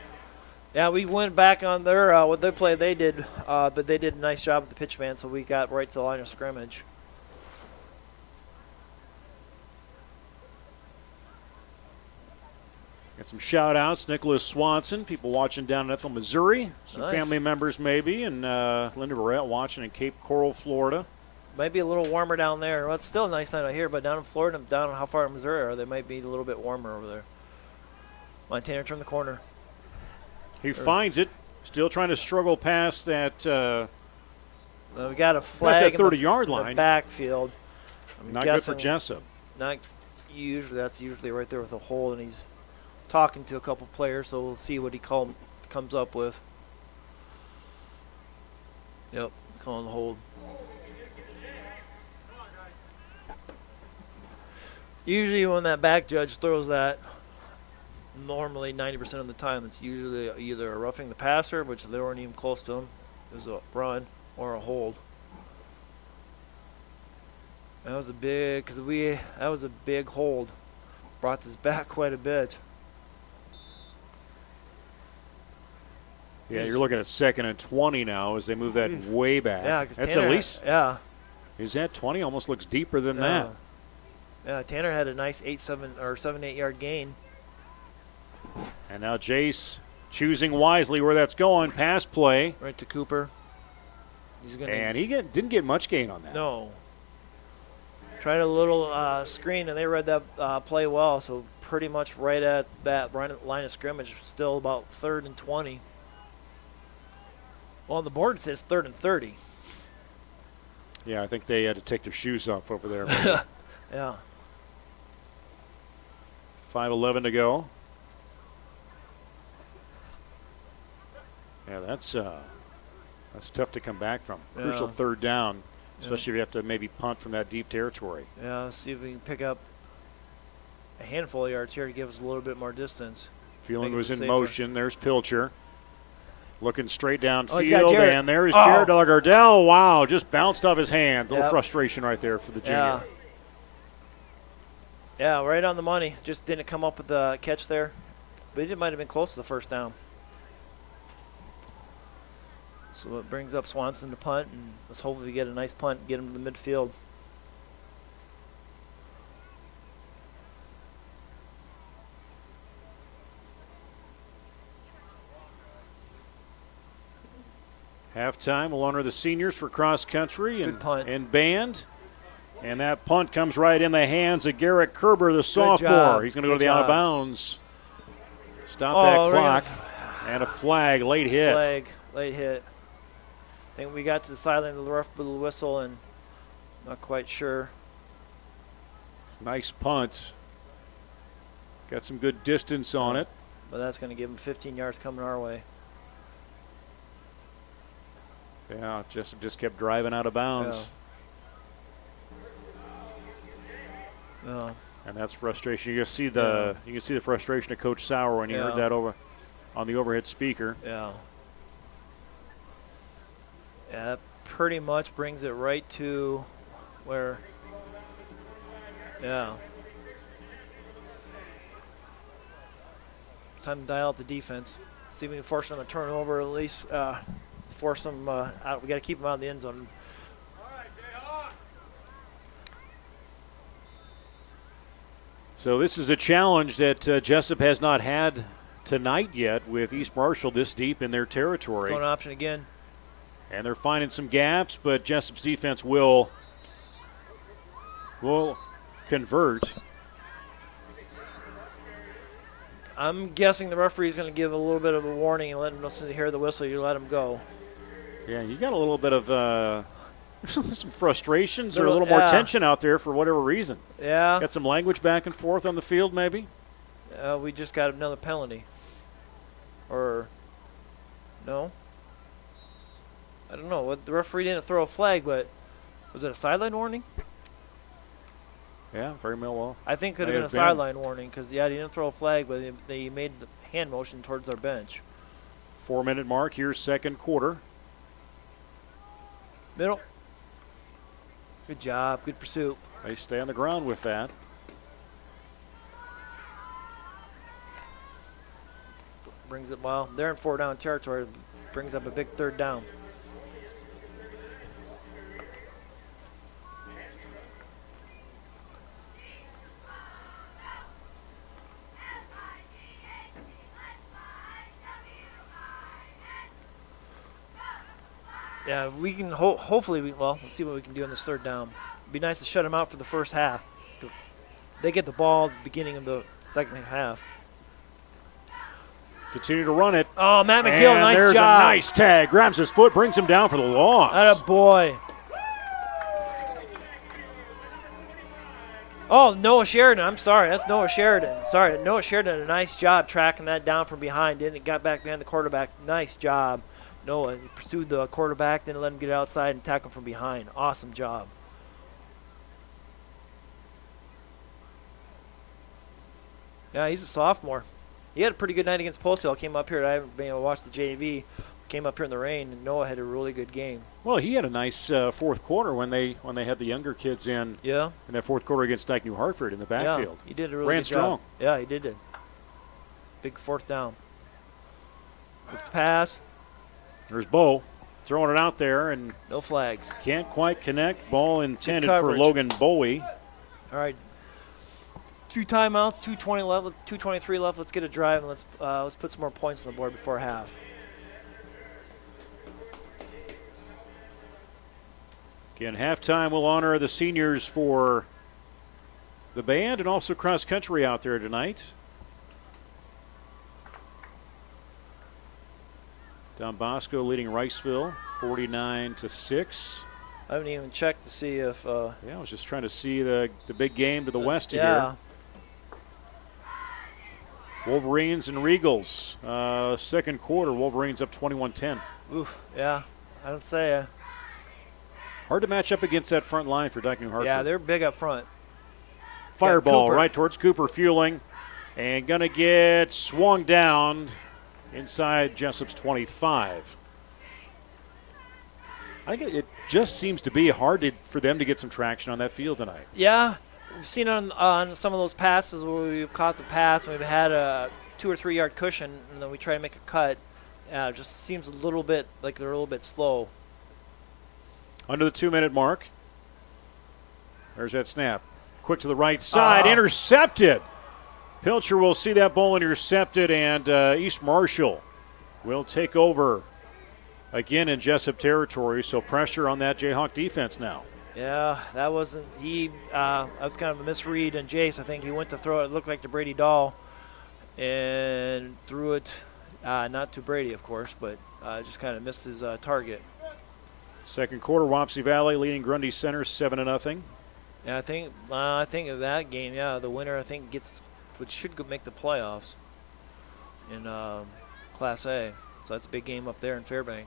Yeah, we went back on their what they play they did, but they did a nice job with the pitch man, so we got right to the line of scrimmage. Got some shout-outs. Nicholas Swanson, people watching down in Ethel, Missouri. Some family members maybe, and Linda Barrett watching in Cape Coral, Florida. Might be a little warmer down there. Well, it's still a nice night out here, but down in Florida, down how far in Missouri are they? Might be a little bit warmer over there. Montana turned the corner. He finds it. Still trying to struggle past that. We got a flag at 30-yard line. The backfield. Not good for Jesup. Not usually. That's usually right there with a hole, and he's talking to a couple players, so we'll see what he comes up with. Yep, calling the hold. Usually when that back judge throws that, normally 90% of the time, it's usually either a roughing the passer, which they weren't even close to him. It was a run or a hold. That was a big hold. Brought this back quite a bit. Yeah, you're looking at 2nd and 20 now as they move that way back. Yeah, that's Tanner, at least. Yeah. Is that 20? Almost looks deeper than that. Yeah, Tanner had a nice 7-8 yard gain. And now Jace choosing wisely where that's going. Pass play. Right to Cooper. And he didn't get much gain on that. No. Tried a little screen, and they read that play well, so pretty much right at that line of scrimmage, still about 3rd and 20. Well, on the board it says 3rd and 30. Yeah, I think they had to take their shoes off over there. Yeah. 5:11 to go. Yeah, that's tough to come back from. Yeah. Crucial 3rd down, especially if you have to maybe punt from that deep territory. Yeah, let's see if we can pick up a handful of yards here to give us a little bit more distance. Feeling was in motion. There's Pilcher. Looking straight downfield, and there's Oh. Jared Gardell. Wow, just bounced off his hands. A little frustration right there for the junior. Yeah, right on the money. Just didn't come up with the catch there. But it might have been close to the 1st down. So it brings up Swanson to punt, and let's hopefully get a nice punt and get him to the midfield. Halftime will honor the seniors for cross country Good punt. and band. And that punt comes right in the hands of Garrett Kerber, the sophomore. job. He's going to go to Good the out job. of bounds. Stop Oh, that we're clock. And a flag, late hit. Late hit. I think we got to the sideline, the ref blew the whistle, and not quite sure. Nice punt. Got some good distance on it. But that's going to give him 15 yards coming our way. Yeah, just kept driving out of bounds. Yeah. And that's frustration. You can see the frustration of Coach Sauer when he heard that over on the overhead speaker. Yeah. Yeah, that pretty much brings it right to where, yeah. Time to dial out the defense. See if we can force them to turnover, at least force them out. We got to keep them out of the end zone. So this is a challenge that Jesup has not had tonight yet with East Marshall this deep in their territory. Going option again. And they're finding some gaps, but Jesup's defense will convert. I'm guessing the referee's going to give a little bit of a warning and let him know, since you hear the whistle, you let him go. Yeah, you got a little bit of some frustrations or a little more tension out there for whatever reason. Yeah. Got some language back and forth on the field, maybe? We just got another penalty. Or, no? I don't know. The referee didn't throw a flag, but was it a sideline warning? Yeah, very well. I think it could have been a sideline warning because, he didn't throw a flag, but they made the hand motion towards our bench. 4-minute mark. Here's second quarter. Middle. Good job. Good pursuit. They stay on the ground with that. Brings it, they're in 4-down territory. Brings up a big 3rd down. Yeah, we can hopefully let's see what we can do on this 3rd down. It'd be nice to shut them out for the first half because they get the ball at the beginning of the second half. Continue to run it. Oh, Matt McGill, and nice there's job. A nice tag. Grabs his foot, brings him down for the loss. Atta boy. Oh, Noah Sheridan. I'm sorry. That's Noah Sheridan. Sorry. Noah Sheridan did a nice job tracking that down from behind. Didn't got back behind the quarterback. Nice job. Noah pursued the quarterback, didn't let him get outside and tackle him from behind. Awesome job. Yeah, he's a sophomore. He had a pretty good night against Postville. Came up here. I haven't been able to watch the JV. Came up here in the rain, and Noah had a really good game. Well, he had a nice fourth quarter when they had the younger kids in. Yeah. In that fourth quarter against Dyke New Hartford in the backfield. Yeah, he did a really Ran good strong. job. Yeah, he did. Big 4th down. Quick pass. There's Bo throwing it out there and no flags. Can't quite connect. Ball intended for coverage. Logan Bowie. All right. 2 timeouts, 2:20 left, 2:23 left. Let's get a drive and let's put some more points on the board before half. Again, halftime will honor the seniors for the band and also cross country out there tonight. Don Bosco leading Riceville 49-6. I haven't even checked to see if. I was just trying to see the big game to the west of yeah. here. Wolverines and Regals. Second quarter, Wolverines up 21-10. Oof, yeah. I don't say. Hard to match up against that front line for Dyke New Hartford. Yeah, they're big up front. Fireball right towards Cooper Fueling. And going to get swung down inside Jesup's 25. I think it just seems to be hard for them to get some traction on that field tonight. Yeah, we've seen it on some of those passes where we've caught the pass and we've had a 2 or 3 yard cushion and then we try to make a cut. It just seems a little bit like they're a little bit slow. Under the 2-minute mark. There's that snap. Quick to the right side. Intercepted. Pilcher will see that ball intercepted, and East Marshall will take over again in Jesup territory, so pressure on that Jayhawk defense now. Yeah, that wasn't that was kind of a misread on Jace. I think he went to throw it looked like to Brady Dahl and threw it not to Brady, of course, but just kind of missed his target. Second quarter, Wapsie Valley leading Grundy Center 7-0. Yeah, I think of that game. Yeah, the winner I think should go make the playoffs in Class A. So that's a big game up there in Fairbank.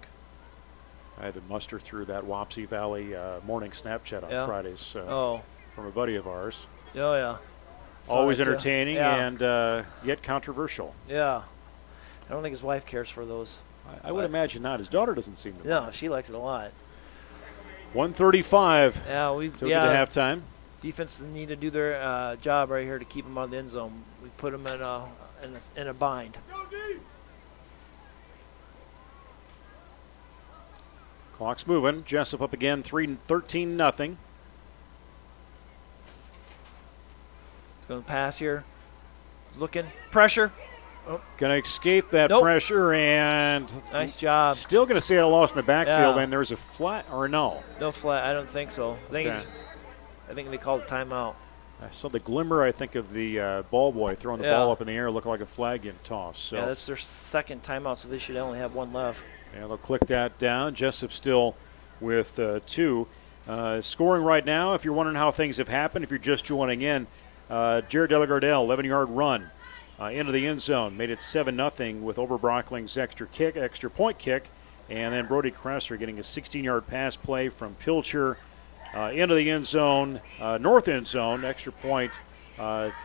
I had to muster through that Wapsie Valley morning Snapchat on Fridays from a buddy of ours. Oh yeah. Always entertaining and yet controversial. Yeah. I don't think his wife cares for those. I would imagine not. His daughter doesn't seem to. No, she likes it a lot. 1:35. Yeah, till we get to halftime. Defenses need to do their job right here to keep them out of the end zone. We put them in a bind. Clock's moving. Jesup up again, 13-0. It's going to pass here. He's looking. Pressure. Oh. Going to escape that pressure, and nice job. Still going to see a loss in the backfield, and there's a flat, or no? No flat. I don't think so. I think they called a timeout. I saw the glimmer, I think, of the ball boy throwing the ball up in the air. Looked like a flag getting tossed. So. Yeah, that's their second timeout, so they should only have one left. Yeah, they'll click that down. Jesup still with 2. Scoring right now, if you're wondering how things have happened, if you're just joining in, Jared Delagardelle, 11-yard run into the end zone, made it 7-0 with Oberbroeckling's extra point kick, and then Brody Kresser getting a 16-yard pass play from Pilcher into the end zone, north end zone, extra point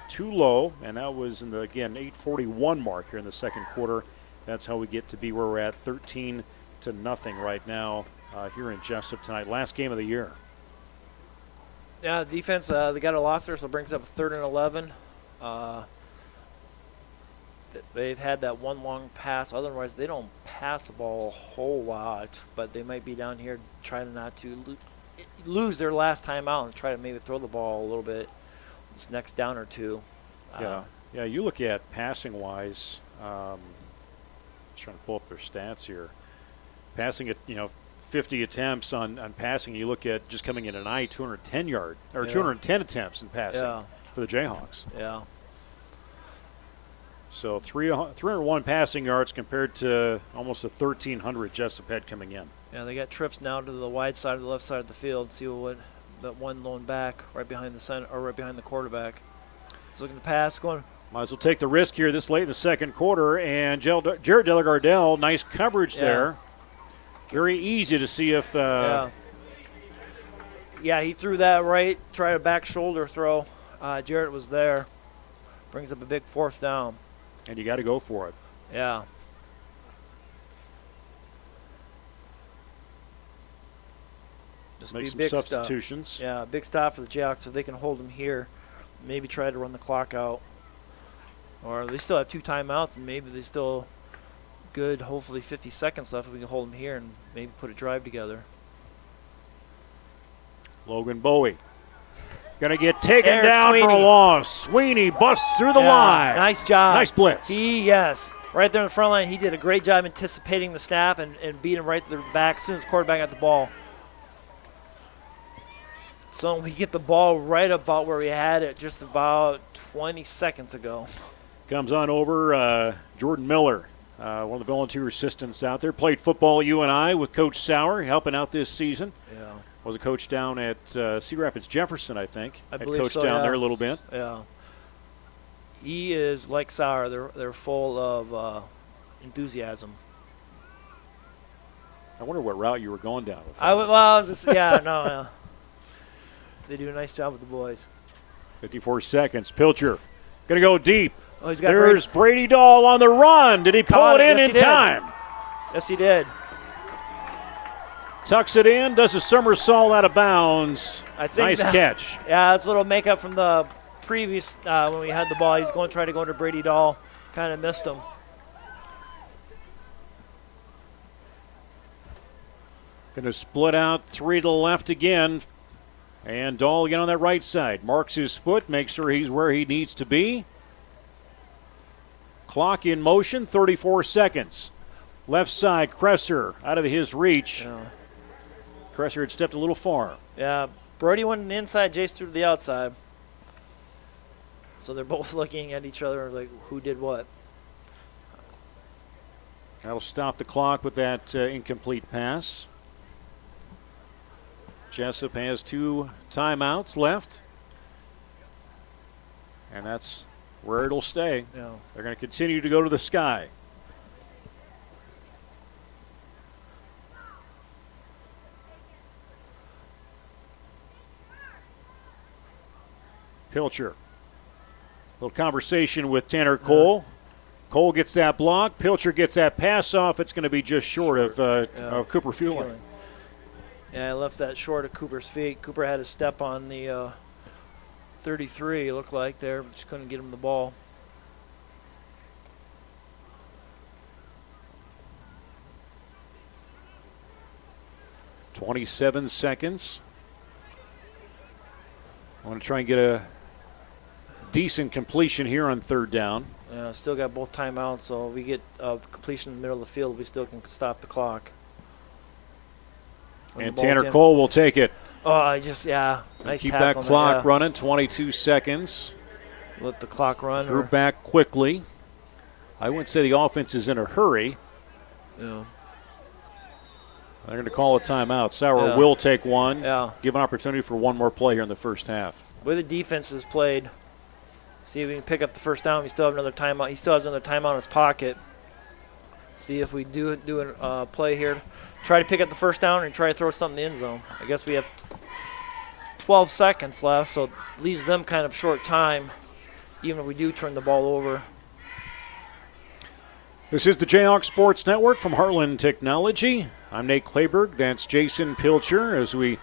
too low, and that was in the, again, 8:41 mark here in the second quarter. That's how we get to be where we're at, 13-0 right now here in Jesup tonight. Last game of the year. Yeah, defense, they got a loss there, so it brings up 3rd and 11. They've had that one long pass. Otherwise, they don't pass the ball a whole lot, but they might be down here trying not to lose their last time out and try to maybe throw the ball a little bit this next down or two. Yeah, you look at passing-wise, trying to pull up their stats here. Passing at 50 attempts on passing. You look at just coming in tonight, 210 attempts in passing for the Jayhawks. Yeah. So 301 passing yards compared to almost 1,300 Jesup had coming in. Yeah, they got trips now to the wide side of the left side of the field. See what that one lone back right behind the center or right behind the quarterback. He's looking to pass, going. Might as well take the risk here this late in the second quarter. And Jared Delagardelle, nice coverage there. Very easy to see if. Yeah, he threw that right, tried a back shoulder throw. Jarrett was there. Brings up a big 4th down. And you got to go for it. Yeah. Just make some big substitutions. Stop. Yeah, big stop for the Jayhawks so they can hold them here. Maybe try to run the clock out. Or they still have 2 timeouts, and maybe they still good, hopefully 50 seconds left if we can hold them here and maybe put a drive together. Logan Bowie going to get taken Eric down Sweeney. for a loss. Sweeney busts through the line. Nice job. Nice blitz. Right there in the front line, he did a great job anticipating the snap and beat him right to the back as soon as the quarterback got the ball. So we get the ball right about where we had it just about 20 seconds ago. Comes on over Jordan Miller, one of the volunteer assistants out there. Played football UNI with Coach Sauer, helping out this season. Yeah. Was a coach down at Cedar Rapids Jefferson, I think. I believe coached so, down there a little bit. Yeah. He is like Sauer. They're full of enthusiasm. I wonder what route you were going down with. They do a nice job with the boys. 54 seconds. Pilcher going to go deep. Oh, he's got There's Brady Dahl on the run. Did he pull it in time? Yes, he did. Tucks it in, does a somersault out of bounds. Nice catch. Yeah, that's a little makeup from the previous when we had the ball. He's going to try to go to Brady Dahl. Kind of missed him. Going to split out 3 to the left again. And Dahl again on that right side. Marks his foot, makes sure he's where he needs to be. Clock in motion, 34 seconds. Left side, Kresser out of his reach. Yeah. Kresser had stepped a little far. Yeah, Brody went on the inside, Jace threw to the outside. So they're both looking at each other like, who did what? That'll stop the clock with that incomplete pass. Jesup has 2 timeouts left. And that's where it'll stay. Yeah. They're going to continue to go to the sky. Pilcher. Little conversation with Tanner Cole. Cole gets that block. Pilcher gets that pass off. It's going to be just short of Cooper Fueling. Yeah, I left that short of Cooper's feet. Cooper had a step on the 33, it looked like there, but just couldn't get him the ball. "27 seconds. I want to try and get a decent completion here on 3rd down. Yeah, still got both timeouts, so if we get completion in the middle of the field, we still can stop the clock. When And the ball's Tanner in. Cole will take it. Oh, nice Keep tackle that on clock yeah. running, 22 seconds. Let the clock run. Drew back quickly. I wouldn't say the offense is in a hurry. Yeah. They're going to call a timeout. Sauer Yeah. will take one. Yeah. Give an opportunity for one more play here in the first half. The way the defense is played, see if we can pick up the first down. We still have another timeout. He still has another timeout in his pocket. See if we do a play here. Try to pick up the first down and try to throw something in the end zone. I guess we have 12 seconds left, so it leaves them kind of short time, even if we do turn the ball over. This is the Jayhawk Sports Network from Heartland Technology. I'm Nate Kleberg. That's Jason Pilcher as we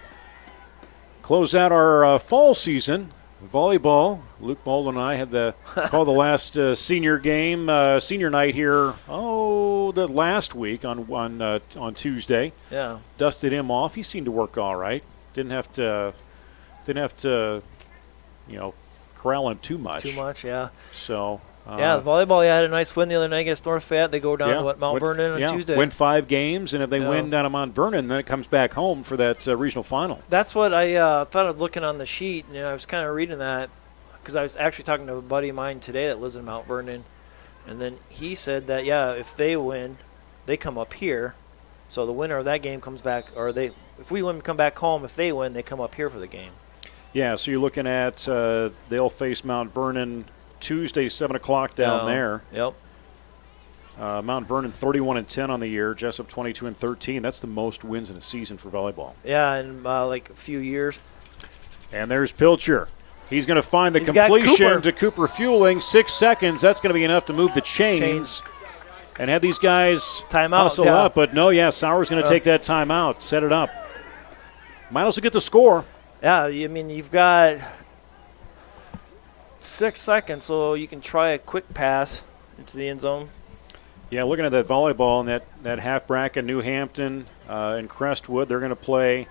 close out our fall season. Volleyball. Luke Bolden and I had the senior game, senior night here. The last week on Tuesday. Yeah. Dusted him off. He seemed to work all right. Didn't have to, corral him too much. Too much, yeah. So. The volleyball had a nice win the other night against North Fayette. They go down to Mount Vernon on Tuesday. Win 5 games, and if they win down at Mount Vernon, then it comes back home for that regional final. That's what I thought of looking on the sheet. I was kind of reading that because I was actually talking to a buddy of mine today that lives in Mount Vernon, and then he said that if they win, they come up here. So the winner of that game comes back, if we win, come back home. If they win, they come up here for the game. Yeah, so you're looking at they'll face Mount Vernon Tuesday, 7 o'clock down there. Yep. Mount Vernon 31-10 on the year. Jesup 22-13. That's the most wins in a season for volleyball. Yeah, in like a few years. And there's Pilcher. He's going to find the He's got completion to Cooper Fueling. 6 seconds. That's going to be enough to move the chains. And have these guys hustle up. But no, Sauer's going to take that timeout, set it up. Might also get the score. Yeah, I mean, you've got 6 seconds, so you can try a quick pass into the end zone. Yeah, looking at that volleyball and that half bracket, New Hampton and Crestwood, they're going to play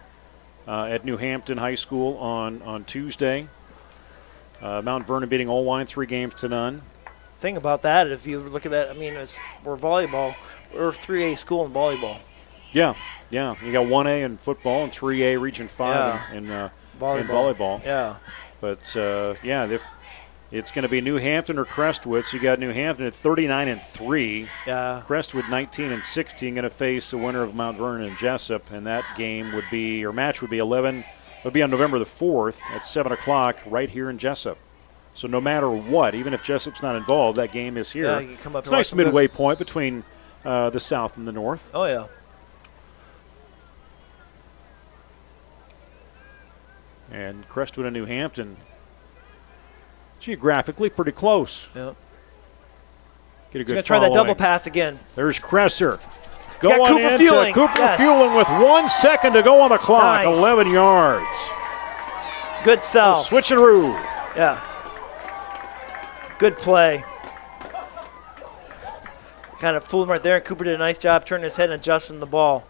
at New Hampton High School on Tuesday. Mount Vernon beating Olwine 3-0. Thing about that, if you look at that, I mean, we're volleyball. We're a 3A school in volleyball. Yeah. You got 1A in football and 3A Region 5 in volleyball. Yeah. But, if it's going to be New Hampton or Crestwood, so you got New Hampton at 39-3. Yeah. Crestwood 19-16, going to face the winner of Mount Vernon and Jesup, and that match would be on November the 4th at 7 o'clock right here in Jesup. So no matter what, even if Jessup's not involved, that game is here. Yeah, you can come up it's and a nice watch midway point between the South and the North. Oh, yeah. And Crestwood and New Hampton, geographically pretty close. Yep. Get a He's good going to try that double following. pass again. There's Kresser. Got Going Cooper into Fueling. Cooper Yes. Fueling with 1 second to go on the clock. Nice. 11 yards. Good sell. Switcheroo. Yeah. Good play. Kind of fooled him right there. Cooper did a nice job turning his head and adjusting the ball.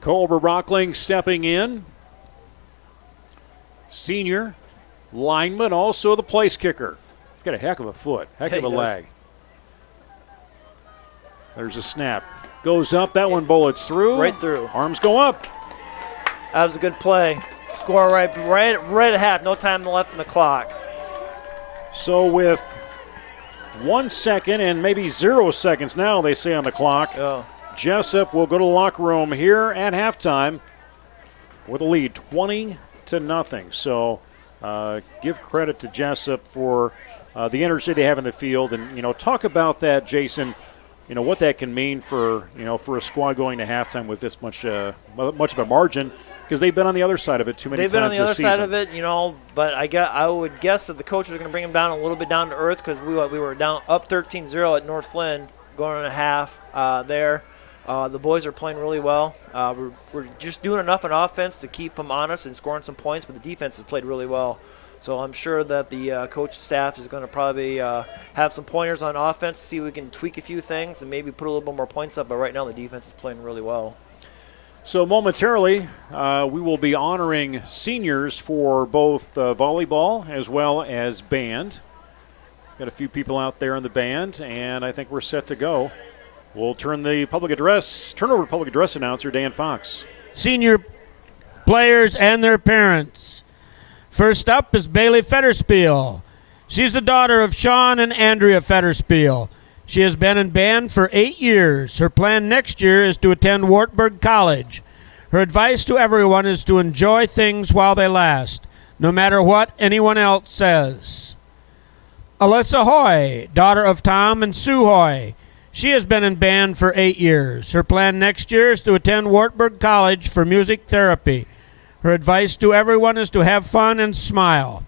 Colbert Rockling stepping in. senior lineman, also the place kicker. He's got a heck of a foot, heck of a leg. There's a snap. Goes up. That one bullets through. Right through. Arms go up. That was a good play. Score right at half. No time left in the clock. So with 1 second and maybe 0 seconds now, they say on the clock, Jesup will go to the locker room here at halftime with a lead, 20-0. So give credit to Jesup for the energy they have in the field, and talk about that, Jason. What that can mean for for a squad going to halftime with this much of a margin, because they've been on the other side of it too many times. They've been on the other season. side of it, but I would guess that the coaches are going to bring them down a little bit down to earth, because we were down up 13-0 at Northland going on a half there. The boys are playing really well. We're just doing enough on offense to keep them honest and scoring some points, but the defense has played really well. So I'm sure that the coach staff is going to probably have some pointers on offense to see if we can tweak a few things and maybe put a little bit more points up. But right now the defense is playing really well. So momentarily, we will be honoring seniors for both volleyball as well as band. Got a few people out there in the band, and I think we're set to go. We'll turn over to public address announcer Dan Fox. Senior players and their parents. First up is Bailey Fetterspiel. She's the daughter of Sean and Andrea Fetterspiel. She has been in band for 8 years. Her plan next year is to attend Wartburg College. Her advice to everyone is to enjoy things while they last, no matter what anyone else says. Alyssa Hoy, daughter of Tom and Sue Hoy. She has been in band for 8 years. Her plan next year is to attend Wartburg College for music therapy. Her advice to everyone is to have fun and smile.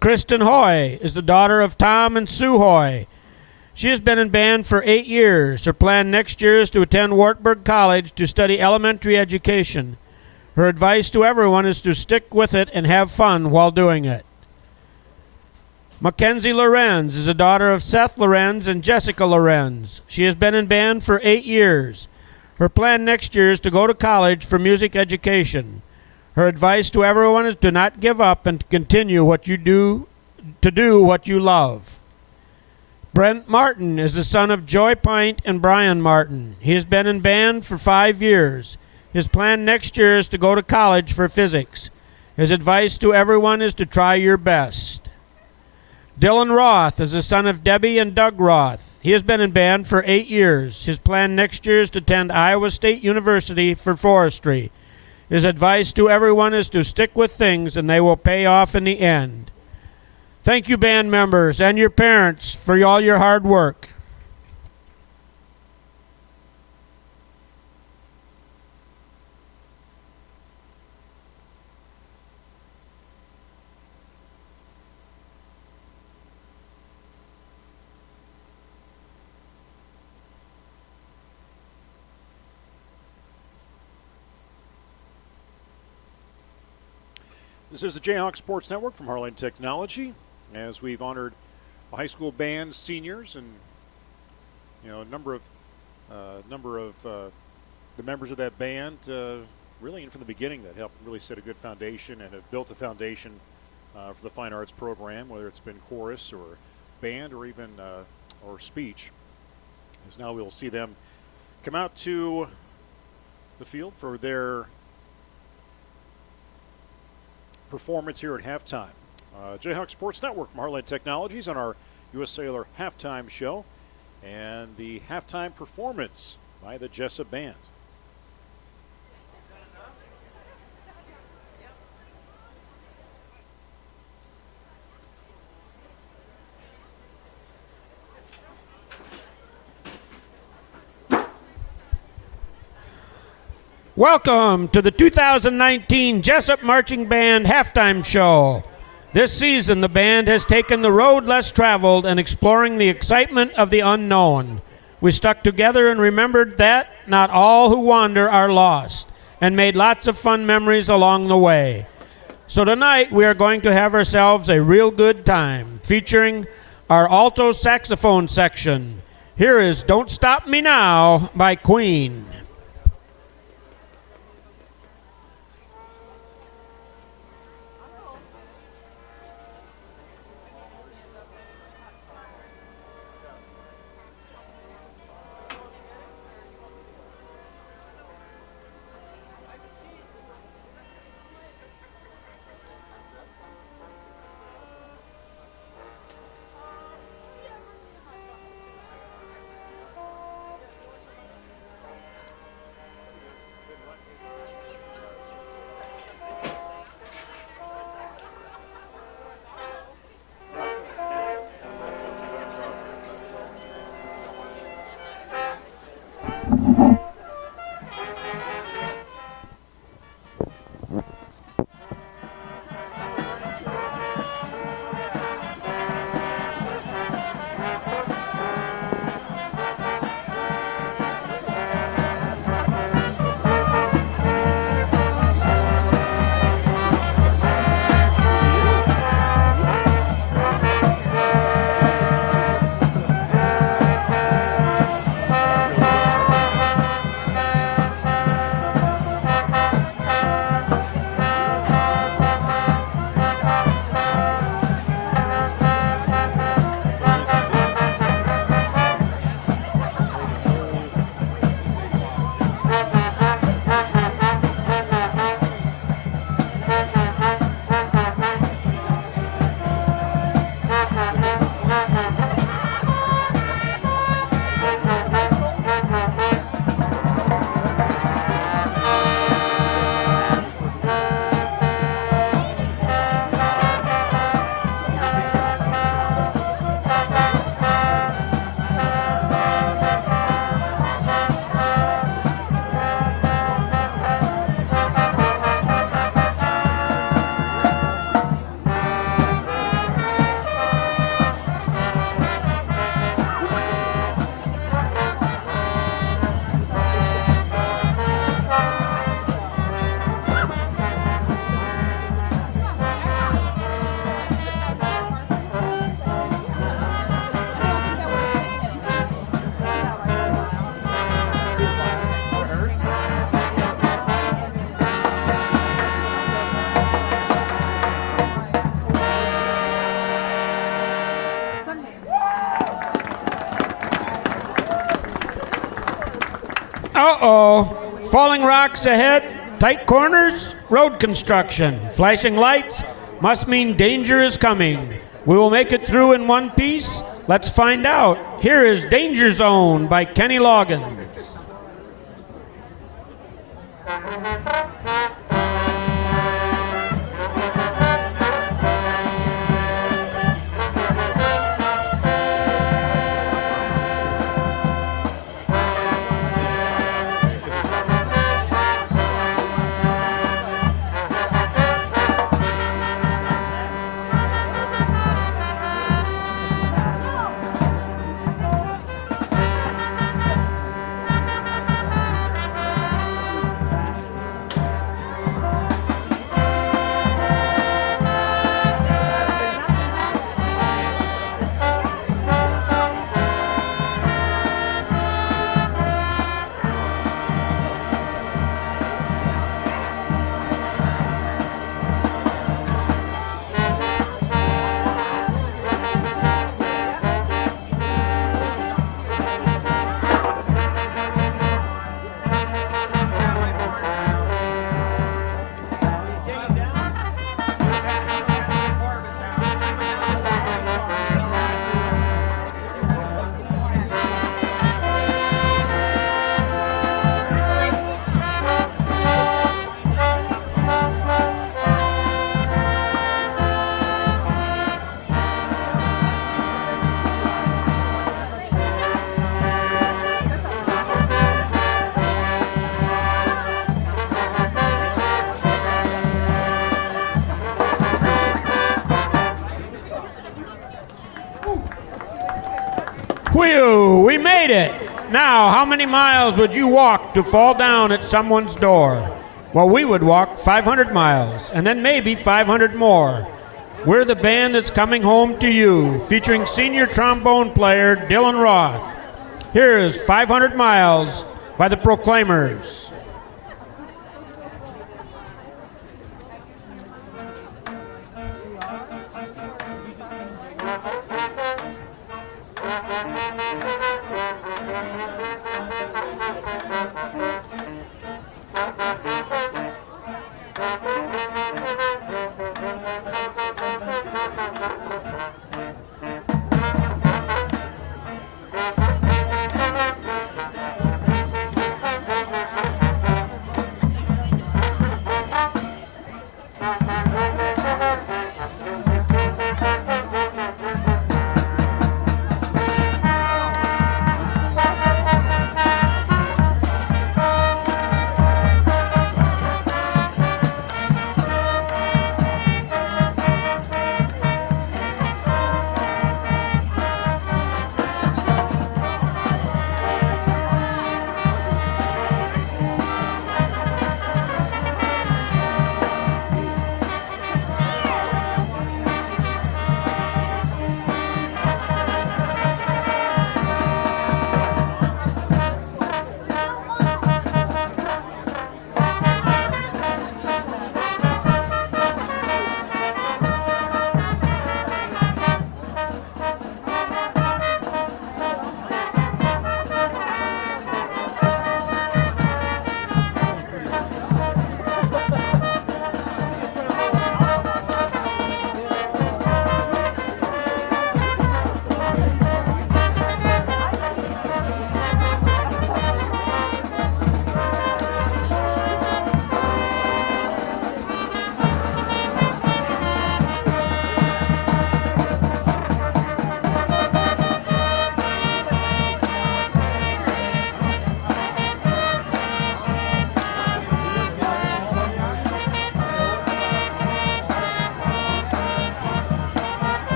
Kristen Hoy is the daughter of Tom and Sue Hoy. She has been in band for 8 years. Her plan next year is to attend Wartburg College to study elementary education. Her advice to everyone is to stick with it and have fun while doing it. Mackenzie Lorenz is the daughter of Seth Lorenz and Jessica Lorenz. She has been in band for 8 years. Her plan next year is to go to college for music education. Her advice to everyone is to not give up and to continue what you do what you love. Brent Martin is the son of Joy Pint and Brian Martin. He has been in band for 5 years. His plan next year is to go to college for physics. His advice to everyone is to try your best. Dylan Roth is the son of Debbie and Doug Roth. He has been in band for 8 years. His plan next year is to attend Iowa State University for forestry. His advice to everyone is to stick with things and they will pay off in the end. Thank you, band members and your parents, for all your hard work. This is the Jayhawk Sports Network from Heartland Technology, as we've honored high school band seniors and a number of the members of that band, really from the beginning, that helped really set a good foundation and have built a foundation for the fine arts program, whether it's been chorus or band or even or speech. As now we'll see them come out to the field for their performance here at halftime. Jayhawk Sports Network from Heartland Technologies on our U.S. Sailor halftime show, and the halftime performance by the Jesup Band. Welcome to the 2019 Jesup Marching Band Halftime Show. This season, the band has taken the road less traveled and exploring the excitement of the unknown. We stuck together and remembered that not all who wander are lost, and made lots of fun memories along the way. So tonight, we are going to have ourselves a real good time, featuring our alto saxophone section. Here is Don't Stop Me Now by Queen. Rolling rocks ahead, tight corners, road construction. Flashing lights must mean danger is coming. We will make it through in one piece. Let's find out. Here is Danger Zone by Kenny Loggins. Whew, we made it. Now, how many miles would you walk to fall down at someone's door? Well, we would walk 500 miles, and then maybe 500 more. We're the band that's coming home to you, featuring senior trombone player Dylan Roth. Here is 500 Miles by the Proclaimers.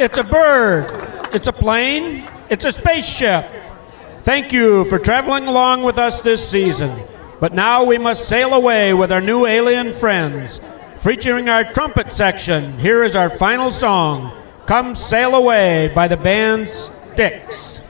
It's a bird. It's a plane. It's a spaceship. Thank you for traveling along with us this season. But now we must sail away with our new alien friends. Featuring our trumpet section, here is our final song, Come Sail Away by the band Styx.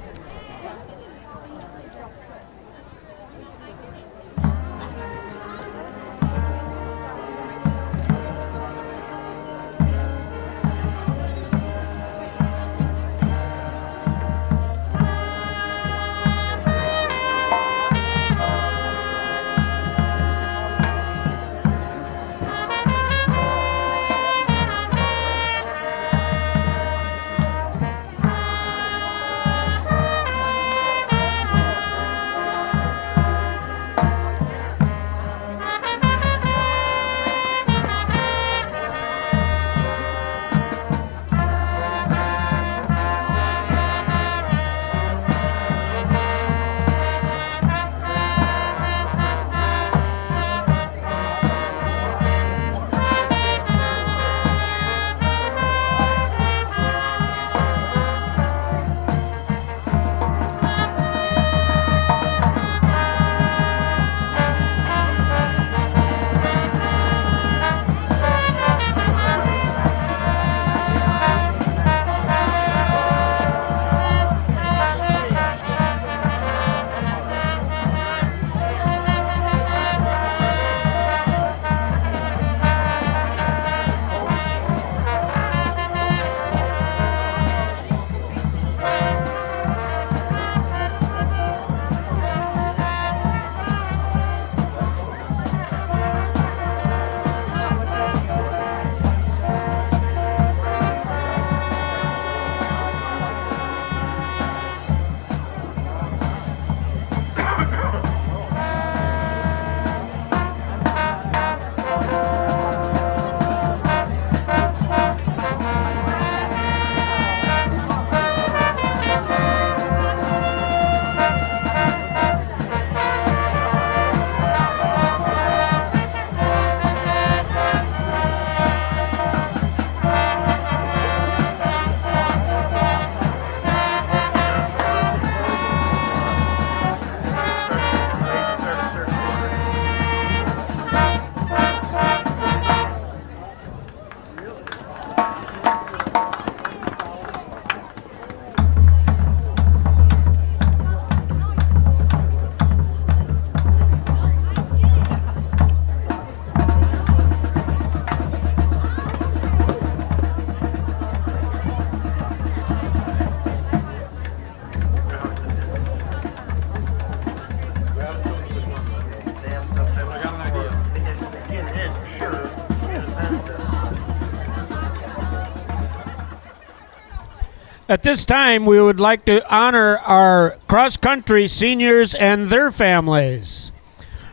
At this time, we would like to honor our cross-country seniors and their families.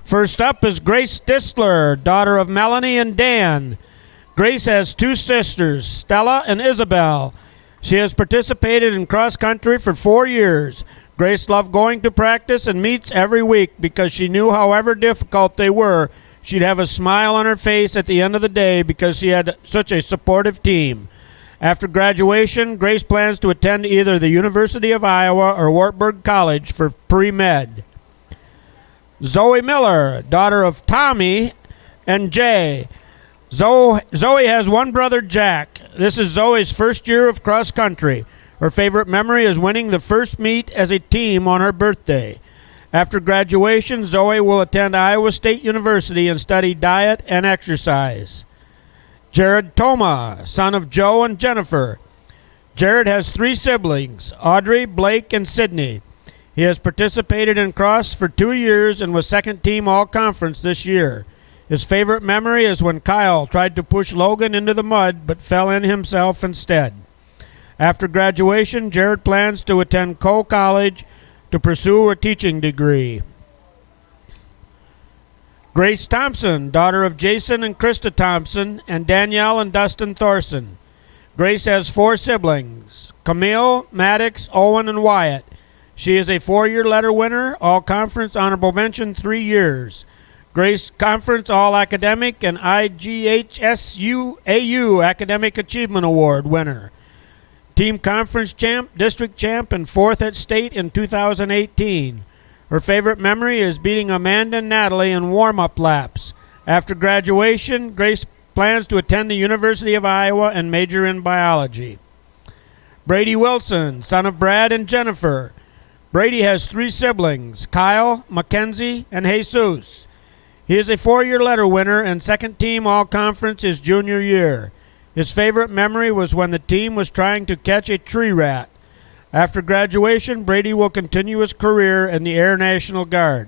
First up is Grace Distler, daughter of Melanie and Dan. Grace has two sisters, Stella and Isabel. She has participated in cross-country for 4 years. Grace loved going to practice and meets every week because she knew however difficult they were, she'd have a smile on her face at the end of the day because she had such a supportive team. After graduation, Grace plans to attend either the University of Iowa or Wartburg College for pre-med. Zoe Miller, daughter of Tommy and Jay. Zoe has one brother, Jack. This is Zoe's first year of cross country. Her favorite memory is winning the first meet as a team on her birthday. After graduation, Zoe will attend Iowa State University and study diet and exercise. Jared Toma, son of Joe and Jennifer. Jared has 3 siblings, Audrey, Blake, and Sydney. He has participated in cross for 2 years and was second team all-conference this year. His favorite memory is when Kyle tried to push Logan into the mud but fell in himself instead. After graduation, Jared plans to attend Coe College to pursue a teaching degree. Grace Thompson, daughter of Jason and Krista Thompson and Danielle and Dustin Thorson. Grace has 4 siblings, Camille, Maddox, Owen, and Wyatt. She is a 4-year letter winner, all-conference honorable mention 3 years. Grace Conference All-Academic and IGHSU Academic Achievement Award winner. Team Conference champ, district champ, and 4th at state in 2018. Her favorite memory is beating Amanda and Natalie in warm-up laps. After graduation, Grace plans to attend the University of Iowa and major in biology. Brady Wilson, son of Brad and Jennifer. Brady has 3 siblings, Kyle, Mackenzie, and Jesus. He is a 4-year letter winner and second-team all-conference his junior year. His favorite memory was when the team was trying to catch a tree rat. After graduation, Brady will continue his career in the Air National Guard.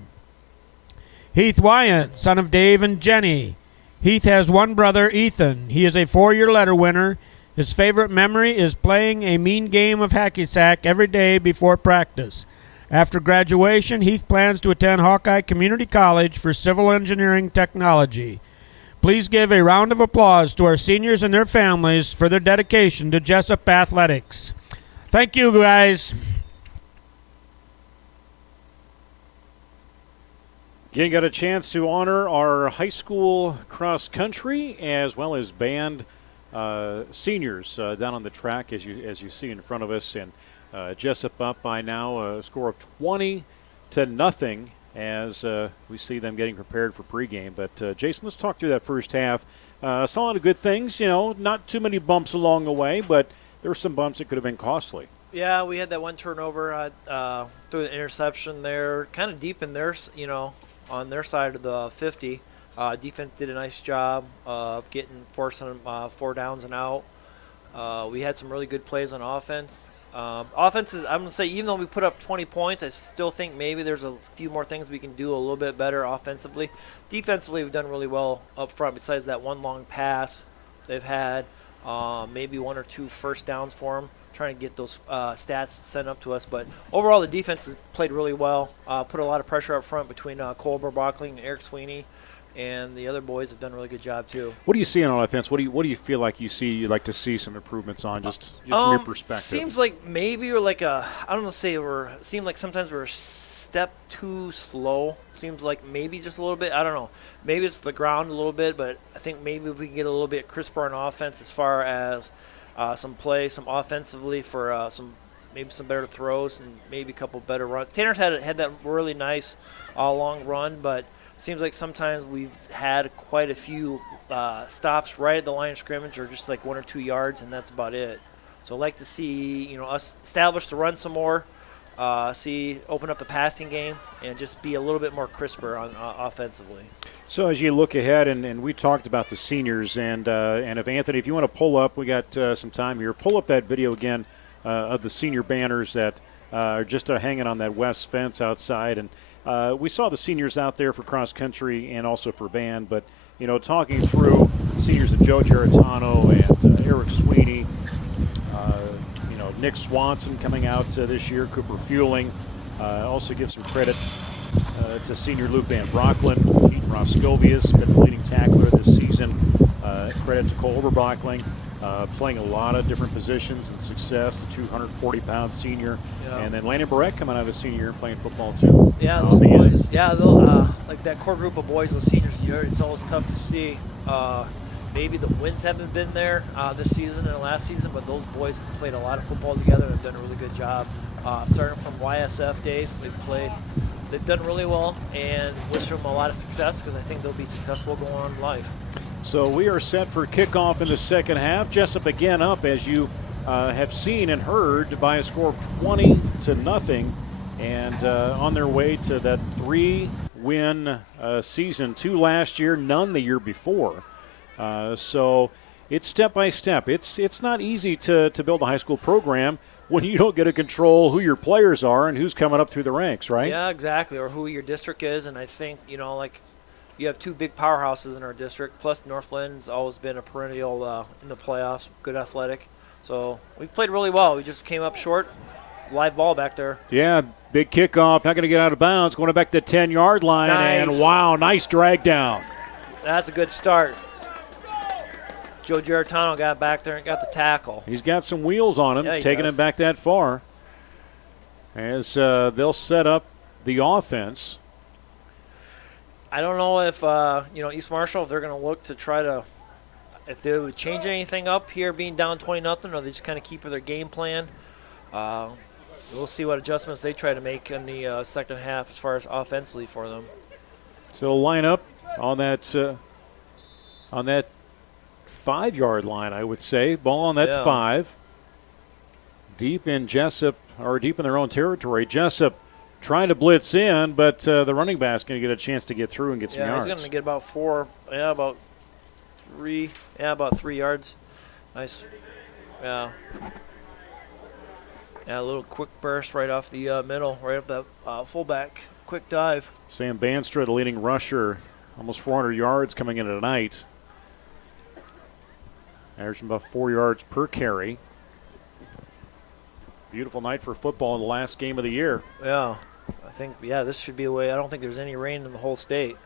Heath Wyant, son of Dave and Jenny. Heath has 1 brother, Ethan. He is a 4-year letter winner. His favorite memory is playing a mean game of hacky sack every day before practice. After graduation, Heath plans to attend Hawkeye Community College for civil engineering technology. Please give a round of applause to our seniors and their families for their dedication to Jesup athletics. Thank you, guys. Again, got a chance to honor our high school cross country as well as band seniors down on the track as you see in front of us, and Jesup up by now a score of 20-0 as we see them getting prepared for pregame. But Jason, let's talk through that first half. Saw a lot of good things, not too many bumps along the way, but there were some bumps that could have been costly. Yeah, we had that one turnover through the interception there, kind of deep in their, on their side of the 50. Defense did a nice job of forcing 4 downs and out. We had some really good plays on offense. Offense is, I'm going to say, even though we put up 20 points, I still think maybe there's a few more things we can do a little bit better offensively. Defensively, we've done really well up front, besides that one long pass they've had, maybe 1 or 2 first downs for them, trying to get those stats sent up to us. But overall, the defense has played really well, put a lot of pressure up front between Cole Burbachling and Eric Sweeney. And the other boys have done a really good job too. What do you see on offense? What do you feel like you'd like to see some improvements on, just from your perspective? Seems like maybe we're like seemed like sometimes we're a step too slow. Seems like maybe just a little bit. I don't know. Maybe it's the ground a little bit, but I think maybe if we can get a little bit crisper on offense as far as some offensively for some better throws and maybe a couple better runs. Tanner's had that really nice long run, but seems like sometimes we've had quite a few stops right at the line of scrimmage, or just like 1 or 2 yards, and that's about it. So I'd like to see us establish the run some more, open up the passing game, and just be a little bit more crisper on offensively. So as you look ahead, and we talked about the seniors, and if Anthony, if you want to pull up, we got some time here. Pull up that video again of the senior banners that are just hanging on that west fence outside, and. We saw the seniors out there for cross country and also for band, but talking through seniors of Joe Giarratano and Eric Sweeney, Nick Swanson coming out this year, Cooper Fueling. Also give some credit to senior Luke Van Brocklin, Keaton Roscovius, been the leading tackler this season. Credit to Cole Burbachling. Playing a lot of different positions and success, the 240-pound senior. Yeah. And then Landon Barrett coming out of his senior year playing football, too. Yeah, those boys. Yeah, like that core group of boys, those seniors, it's always tough to see. Maybe the wins haven't been there this season and last season, but those boys have played a lot of football together and have done a really good job. Starting from YSF days, they've done really well, and wish them a lot of success, because I think they'll be successful going on in life. So we are set for kickoff in the second half. Jesup again up, as you have seen and heard, by a score of 20-0, and on their way to that 3-win season. 2 last year, none the year before. So it's step by step. It's not easy to build a high school program when you don't get to control who your players are and who's coming up through the ranks, right? Yeah, exactly, or who your district is. And I think, you have 2 big powerhouses in our district, plus Northland's always been a perennial in the playoffs, good athletic. So we've played really well. We just came up short. Live ball back there. Yeah, big kickoff. Not going to get out of bounds. Going back to the 10-yard line. Nice. And, wow, nice drag down. That's a good start. Joe Giarratano got back there and got the tackle. He's got some wheels on him, taking him back that far. As they'll set up the offense. I don't know if, East Marshall, if they're going to look to try to, if they would change anything up here being down 20-0, or they just kind of keep with their game plan. we'll see what adjustments they try to make in the second half as far as offensively for them. So line up on that 5-yard line, I would say. Ball on that 5. Deep in Jesup, or deep in their own territory. Jesup trying to blitz in, but the running back's going to get a chance to get through and get some yards. Yeah, he's going to get about 3 yards. Nice. Yeah. Yeah, a little quick burst right off the middle, right up that fullback. Quick dive. Sam Banstra, the leading rusher, almost 400 yards coming into tonight. Averaging about 4 yards per carry. Beautiful night for football in the last game of the year. Yeah, I think, this should be a way. I don't think there's any rain in the whole state.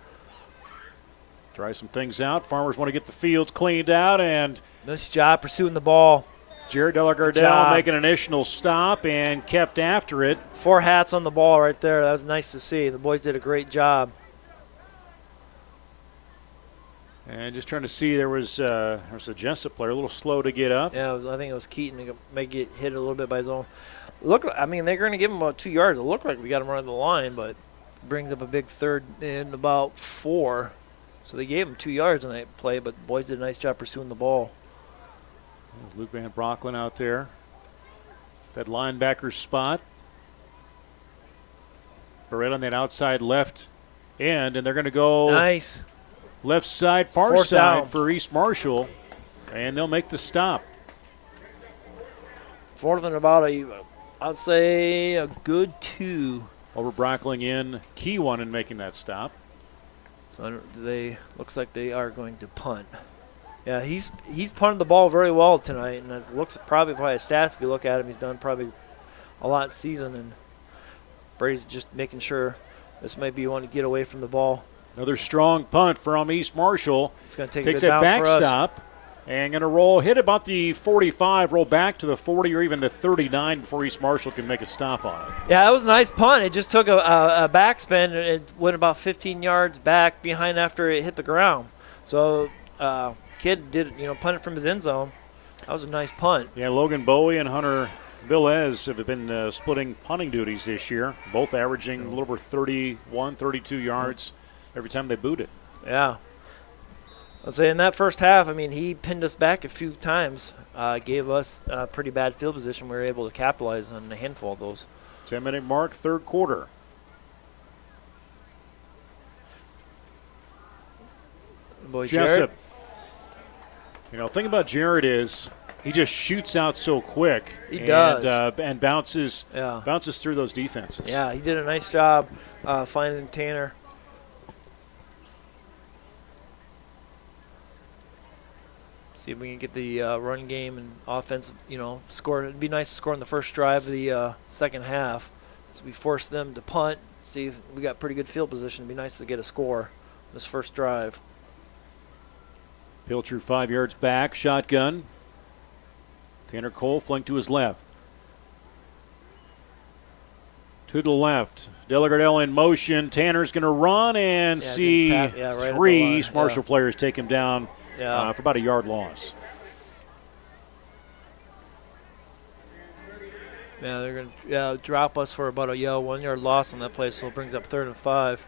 Try some things out. Farmers want to get the fields cleaned out, and nice job pursuing the ball. Jared Delagardelle making an initial stop and kept after it. 4 hats on the ball right there. That was nice to see. The boys did a great job. And just trying to see, there was a Jesup player, a little slow to get up. Yeah, I think it was Keaton. He may get hit a little bit by his own. They're going to give him about 2 yards. It looked like we got him running the line, but brings up a big third and about 4. So they gave him 2 yards on that play, but the boys did a nice job pursuing the ball. Luke Van Brocklin out there. That linebacker spot. Right on that outside left end, and they're going to go nice left side, far Fourth side down for East Marshall, and they'll make the stop. Fourth and about I'd say a good 2. Over Brockling in, key one in making that stop. So looks like they are going to punt. Yeah, he's punted the ball very well tonight, and it looks probably by his stats, if you look at him, he's done probably a lot this season, and Brady's just making sure this might be one to get away from the ball. Another strong punt from East Marshall. It's going to take Takes a good that bounce back for us. stop and going to hit about the 45, roll back to the 40 or even the 39 before East Marshall can make a stop on it. Yeah, that was a nice punt. It just took a backspin, and it went about 15 yards back behind after it hit the ground. So kid did, punted from his end zone. That was a nice punt. Yeah, Logan Bowie and Hunter Vilez have been splitting punting duties this year, both averaging a little over 31, 32 yards every time they boot it. Yeah. I'd say in that first half, he pinned us back a few times, gave us a pretty bad field position. We were able to capitalize on a handful of those. 10-minute mark, third quarter. Boy, Jesup. Jared. Thing about Jared is he just shoots out so quick. He does. And bounces through those defenses. Yeah, he did a nice job finding Tanner. See if we can get the run game and offensive, score. It'd be nice to score in the first drive of the second half. So we force them to punt. See if we got pretty good field position. It'd be nice to get a score this first drive. Pilcher 5 yards back, shotgun. Tanner Cole flanked to his left. To the left. Delagardelle in motion. Tanner's going to run and see right 3 East Marshall players take him down for about a yard loss. Yeah, they're going to drop us for about a 1 yard loss on that play, so it brings up 3rd and 5.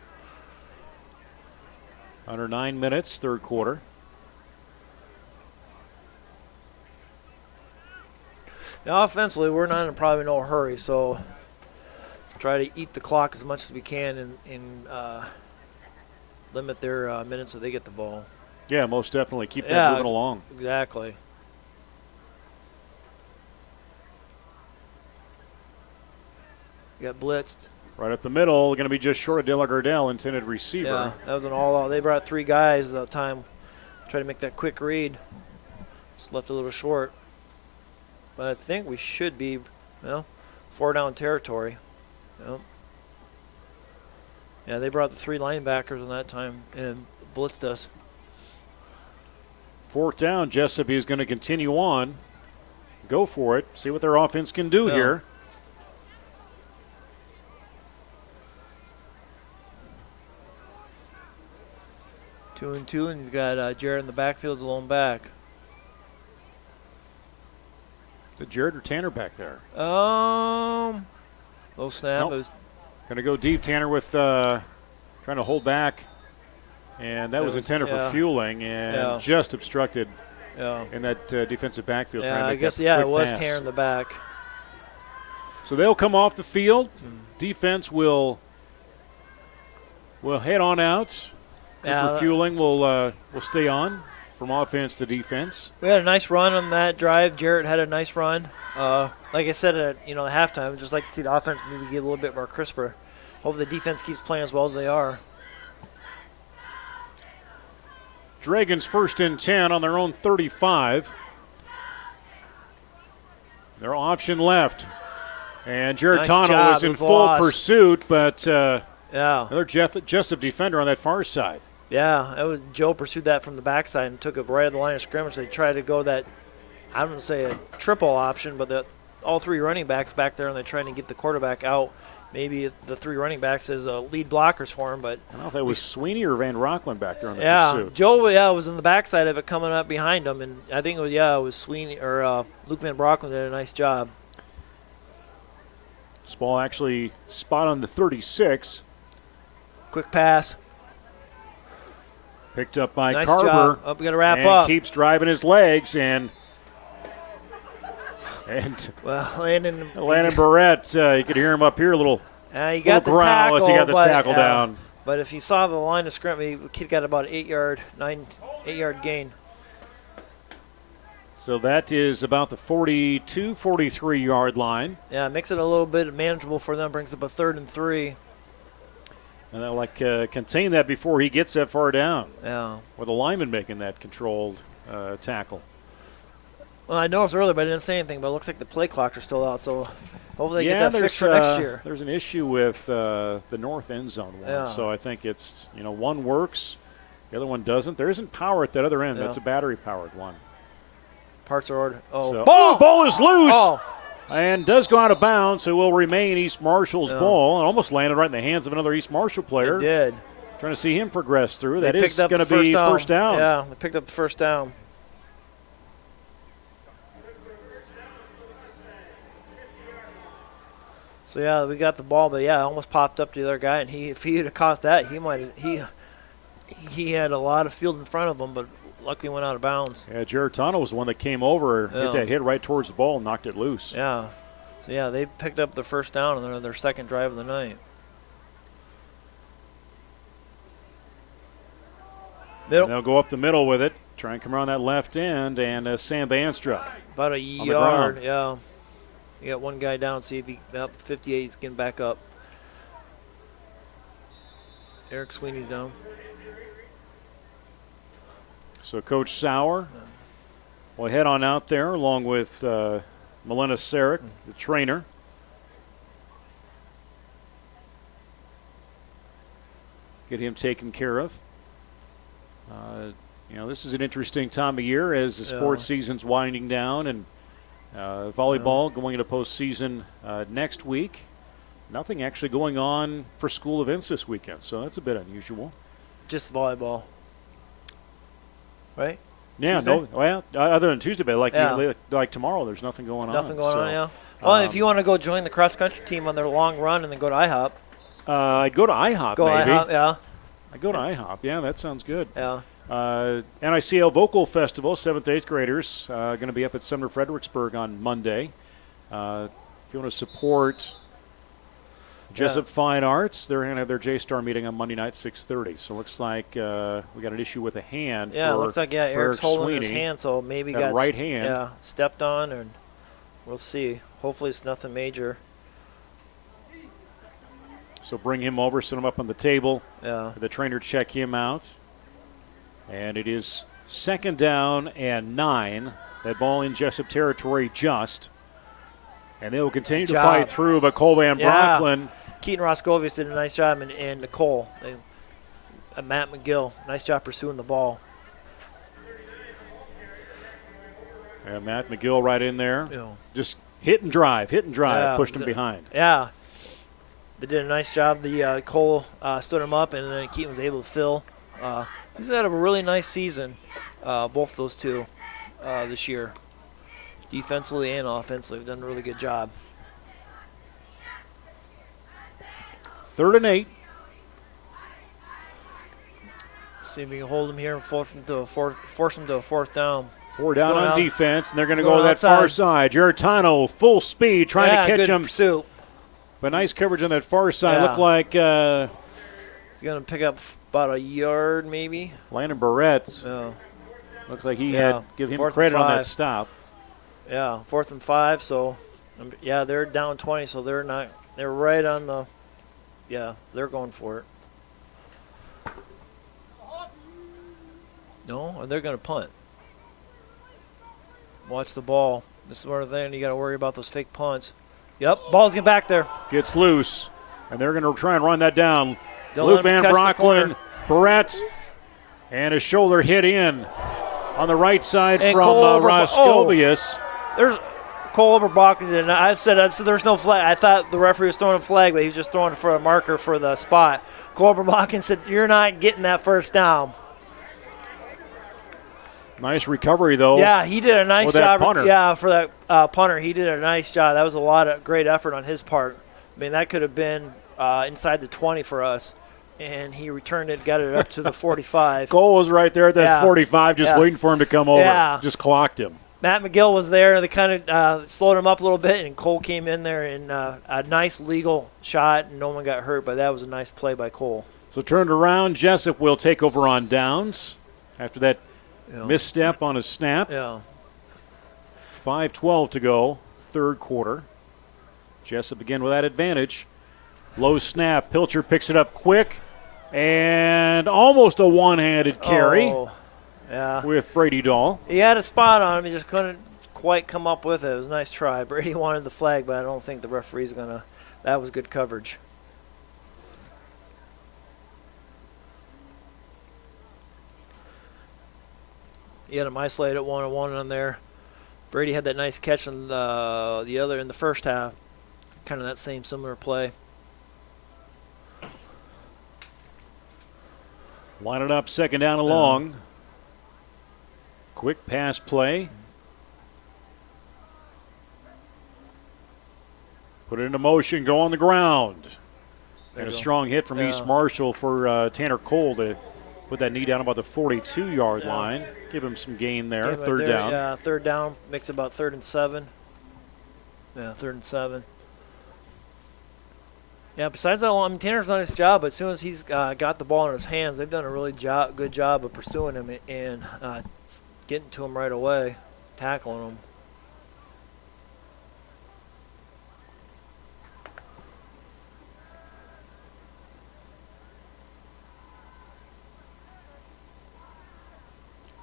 Under 9 minutes, third quarter. Now, offensively, we're not in probably no hurry, so try to eat the clock as much as we can and limit their minutes so they get the ball. Yeah, most definitely. Keep that moving along. Exactly. Got blitzed. Right up the middle, going to be just short of Delagardelle, intended receiver. Yeah, that was an all-out. They brought 3 guys at that time. Try to make that quick read. Just left a little short. But I think we should be, 4 down territory. Yep. Yeah, they brought the 3 linebackers on that time and blitzed us. 4th down, Jesup is going to continue on. Go for it. See what their offense can do here. 2-2, and he's got Jared in the backfield, alone back. Is it Jared or Tanner back there? Low snap. Nope. It was Going to go deep. Tanner with trying to hold back. And that was intended for fueling and just obstructed in that defensive backfield. Yeah, trying to I make guess, that quick it was pass. Tanner in the back. So they'll come off the field. Defense will head on out. Cooper Fueling will stay on from offense to defense. We had a nice run on that drive. Jarrett had a nice run. Like I said at halftime, I'd just like to see the offense maybe get a little bit more crisper. Hopefully the defense keeps playing as well as they are. Dragons 1st and 10 on their own 35. Their option left. And Giarratano was in full pursuit, but another Jesup defender on that far side. Yeah, Joe pursued that from the backside and took it right at the line of scrimmage. They tried to go that, I don't say a triple option, but all three running backs back there, and they're trying to get the quarterback out. Maybe the three running backs as lead blockers for him, but I don't know if that was Sweeney or Van Rockland back there on the pursuit. Joe, was in the backside of it coming up behind him, and I think it was Sweeney or Luke Van Rockland did a nice job. This ball actually spot on the 36. Quick pass. Picked up by nice Carver. Job. Oh, we got to wrap and up. Keeps driving his legs and Landon Barrett, you could hear him up here a little. He got the growl tackle, as he got the tackle down. But if you saw the line of scrimmage, the kid got about 8 yard gain. So that is about the 42, 43 yard line. Yeah, makes it a little bit manageable for them. Brings up a 3rd and 3. And they'll contain that before he gets that far down. Yeah. With a lineman making that controlled tackle. Well, I noticed earlier, but I didn't say anything. But it looks like the play clocks are still out, so hopefully they get that fixed for next year. There's an issue with the north end zone one, so I think it's one works, the other one doesn't. There isn't power at that other end. That's a battery powered one. Parts are ordered. Ball is loose and does go out of bounds, so it will remain East Marshall's ball. It almost landed right in the hands of another East Marshall player. It did. Trying to see him progress through. That is going to be first down. Yeah, they picked up the first down. So we got the ball, but it almost popped up to the other guy, and if he had caught that, he had a lot of field in front of him, but luckily went out of bounds. Yeah, Giarratano was the one that came over, hit that hit right towards the ball, and knocked it loose. Yeah. So they picked up the first down on their second drive of the night. Middle. They'll go up the middle with it, try and come around that left end, and Sam Banstra. About a yard, yeah. You got one guy down, see if he, 58, he's getting back up. Eric Sweeney's down. So Coach Sauer will head on out there along with Melina Sarek, the trainer. Get him taken care of. This is an interesting time of year as the sports season's winding down, and volleyball going into postseason next week. Nothing actually going on for school events this weekend, so that's a bit unusual. Just volleyball. Right? Yeah, Tuesday? Other than Tuesday, but like tomorrow, there's nothing going on. Nothing going on, yeah. Well, if you want to go join the cross-country team on their long run and then go to IHOP. I'd go to IHOP, maybe. IHOP, yeah. I'd go to IHOP, yeah, that sounds good. Yeah. NICL Vocal Festival, 7th, 8th graders, going to be up at Sumner Fredericksburg on Monday. If you want to support Jesup Fine Arts, they're going to have their J-Star meeting on Monday night, 6:30. So it looks like we got an issue with a hand. Yeah, it looks like Eric's holding his hand, so maybe got right hand. Stepped on, and we'll see. Hopefully it's nothing major. So bring him over, set him up on the table. Yeah. The trainer check him out. And it is 2nd down and 9. That ball in Jesup territory just. And they will continue to fight through, but Cole Van Brocklin. Keaton Roscovius did a nice job, and Nicole. Matt McGill, nice job pursuing the ball. And Matt McGill right in there. Just hit and drive, pushed him behind. Yeah. They did a nice job. Cole stood him up, and then Keaton was able to fill. He's had a really nice season, both those two, this year. Defensively and offensively, done a really good job. 3rd and 8. See if we can hold them here and force them to a fourth down. 4 down going on out. defense, and they're going to He's go to going that far outside. side. Giarratano, full speed, trying to catch good him. pursuit. But nice coverage on that far side. Yeah. Looked like He's going to pick up about a yard maybe. Landon Barrett. Yeah. Looks like he Yeah. had give him 4th and credit on that 5. stop. Yeah, 4th and 5. So, they're down 20, so they're right on the. Yeah, they're going for it. No, and they're going to punt. Watch the ball. This is one of the things you got to worry about, those fake punts. Yep, ball's getting back there. Gets loose, and they're going to try and run that down. Don't Luke let him Van catch the corner. Brocklin, Barrett, and his shoulder hit in on the right side And from Cole Roscovius. There's Cole Oberbach, and I said there's no flag. I thought the referee was throwing a flag, but he was just throwing for a marker for the spot. Cole Oberbach said, "You're not getting that first down." Nice recovery, though. Yeah, he did a nice for that job. punter. Yeah, for that punter, he did a nice job. That was a lot of great effort on his part. I mean, that could have been inside the 20 for us, and he returned it, got it up to the 45. Cole was right there at that Yeah. 45, just Yeah. waiting for him to come over. Yeah. Just clocked him. Matt McGill was there. They kind of slowed him up a little bit, and Cole came in there and a nice legal shot, and no one got hurt, but that was a nice play by Cole. So turned around, Jesup will take over on downs after that misstep on his snap. Yeah. 5:12 to go, 3rd quarter. Jesup again with that advantage. Low snap. Pilcher picks it up quick, and almost a one-handed carry Oh, yeah. with Brady Dahl. He had a spot on him. He just couldn't quite come up with it. It was a nice try. Brady wanted the flag, but I don't think the referee's going to. That was good coverage. He had him isolated at 1-on-1 on there. Brady had that nice catch on the other in the first half. Kind of that same similar play. Line it up, 2nd down and long. Quick pass play. Put it into motion, go on the ground. And a strong hit from East Marshall for Tanner Cole to put that knee down about the 42-yard line. Give him some gain there, Game right 3rd there. down. Yeah, 3rd down. Makes it about 3rd and 7. Yeah, 3rd and 7. Yeah, besides that, I mean, Tanner's done his job, but as soon as he's got the ball in his hands, they've done a really good job of pursuing him and getting to him right away, tackling him.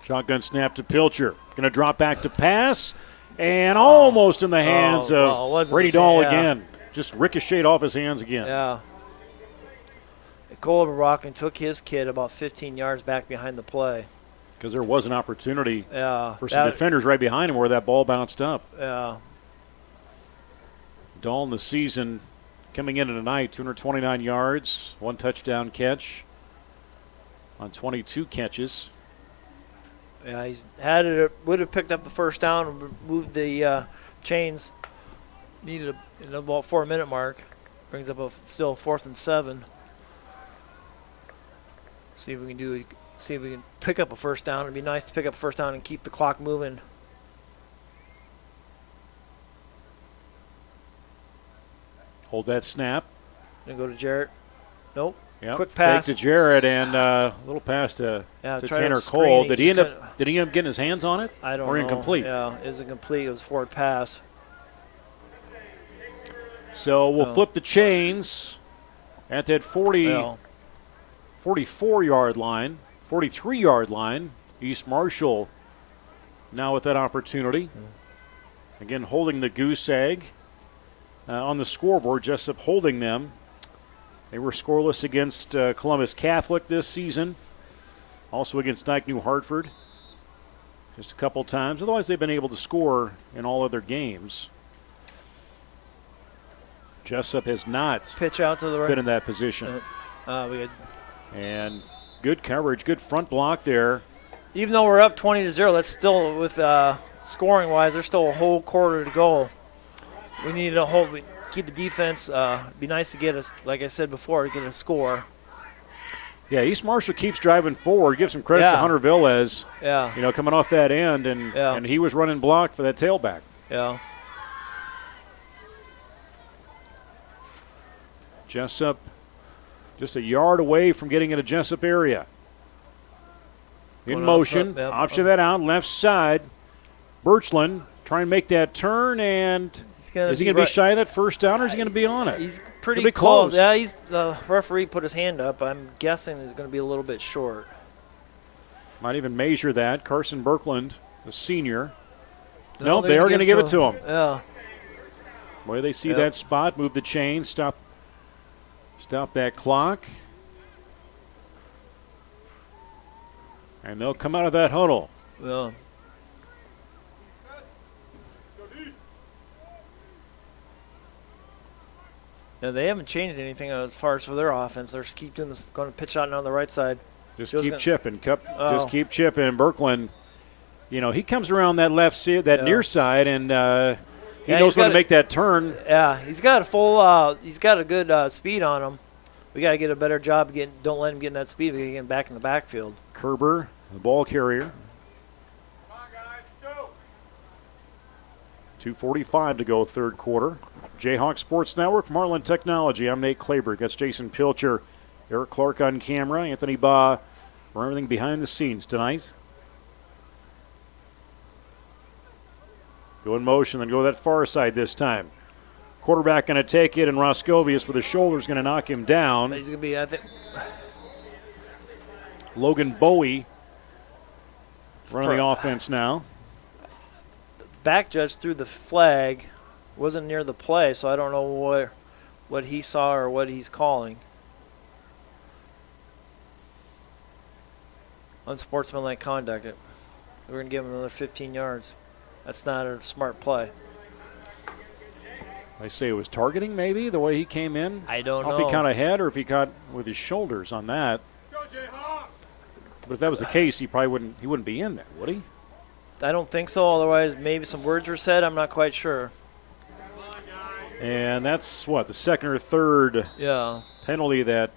Shotgun snap to Pilcher. Going to drop back to pass, and almost in the hands of Brady Dahl again. Just ricocheted off his hands again. Yeah. Cole Rockland took his kid about 15 yards back behind the play. Because there was an opportunity for some that- defenders right behind him where that ball bounced up. Yeah. Dahl in the season coming in tonight, 229 yards, 1 touchdown catch on 22 catches. Yeah, he's had it. Would have picked up the first down and moved the chains. Needed about 4-minute mark. Brings up still 4th and 7. See if we can pick up a first down. It'd be nice to pick up a first down and keep the clock moving. Hold that snap. Then go to Jarrett. Nope. Yep. Quick pass. Fake to Jarrett and a little pass to Tried Tanner screen. Cole. He Did he just end up getting his hands on it? I don't or know. incomplete? Yeah, it was incomplete. It was a forward pass. So we'll flip the chains at that 44-yard line, 43-yard line. East Marshall now with that opportunity. Again, holding the goose egg on the scoreboard, Jesup holding them. They were scoreless against Columbus Catholic this season, also against Dyke New Hartford just a couple times. Otherwise, they've been able to score in all other games. Jesup has not Pitch out to the right. been in that position. And good coverage, good front block there. Even though we're up 20-0, that's still with scoring-wise. There's still a whole quarter to go. We need to hold. keep the defense. Be nice to get us, like I said before, get a score. Yeah, East Marshall keeps driving forward. Give some credit to Hunter Villas. Yeah. Coming off that end, and he was running block for that tailback. Yeah. Jesup just a yard away from getting into Jesup area. In Going motion, outside, yep. option that out, left side. Birchland trying to make that turn, and is he going to be shy of that first down, or is he going to be on it? He's pretty It'll be close. close. Yeah, the referee put his hand up. I'm guessing he's going to be a little bit short. Might even measure that. Carson Birchland, the senior. No, Nope, they are going to give it to him. Yeah. Boy, they see that spot, move the chain, stop that clock. And they'll come out of that huddle. Yeah. Yeah, they haven't changed anything as far as for their offense. They're just keep doing this, going to pitch out on the right side. Just keep chipping. Just keep chipping. Birkeland, he comes around that near side, and he knows when to make that turn. Yeah, he's got a good speed on him. We got to get a better job of don't let him get in that speed. We got to get him back in the backfield. Kerber, the ball carrier. 2:45 to go, third quarter. Jayhawk Sports Network, Marlin Technology. I'm Nate Klaber. That's Jason Pilcher, Eric Clark on camera, Anthony Baugh for everything behind the scenes tonight. Go in motion, then go that far side this time. Quarterback going to take it, and Roscovius with his shoulders going to knock him down. He's going to be, I think. Logan Bowie running the offense now. Back judge threw the flag, wasn't near the play, so I don't know what he saw or what he's calling. Unsportsmanlike conduct. We're going to give him another 15 yards. That's not a smart play. I say it was targeting, maybe, the way he came in. I don't know. If he caught a head or if he caught with his shoulders on that. But if that was the case, he wouldn't be in there, would he? I don't think so. Otherwise, maybe some words were said. I'm not quite sure. And that's the second or third penalty that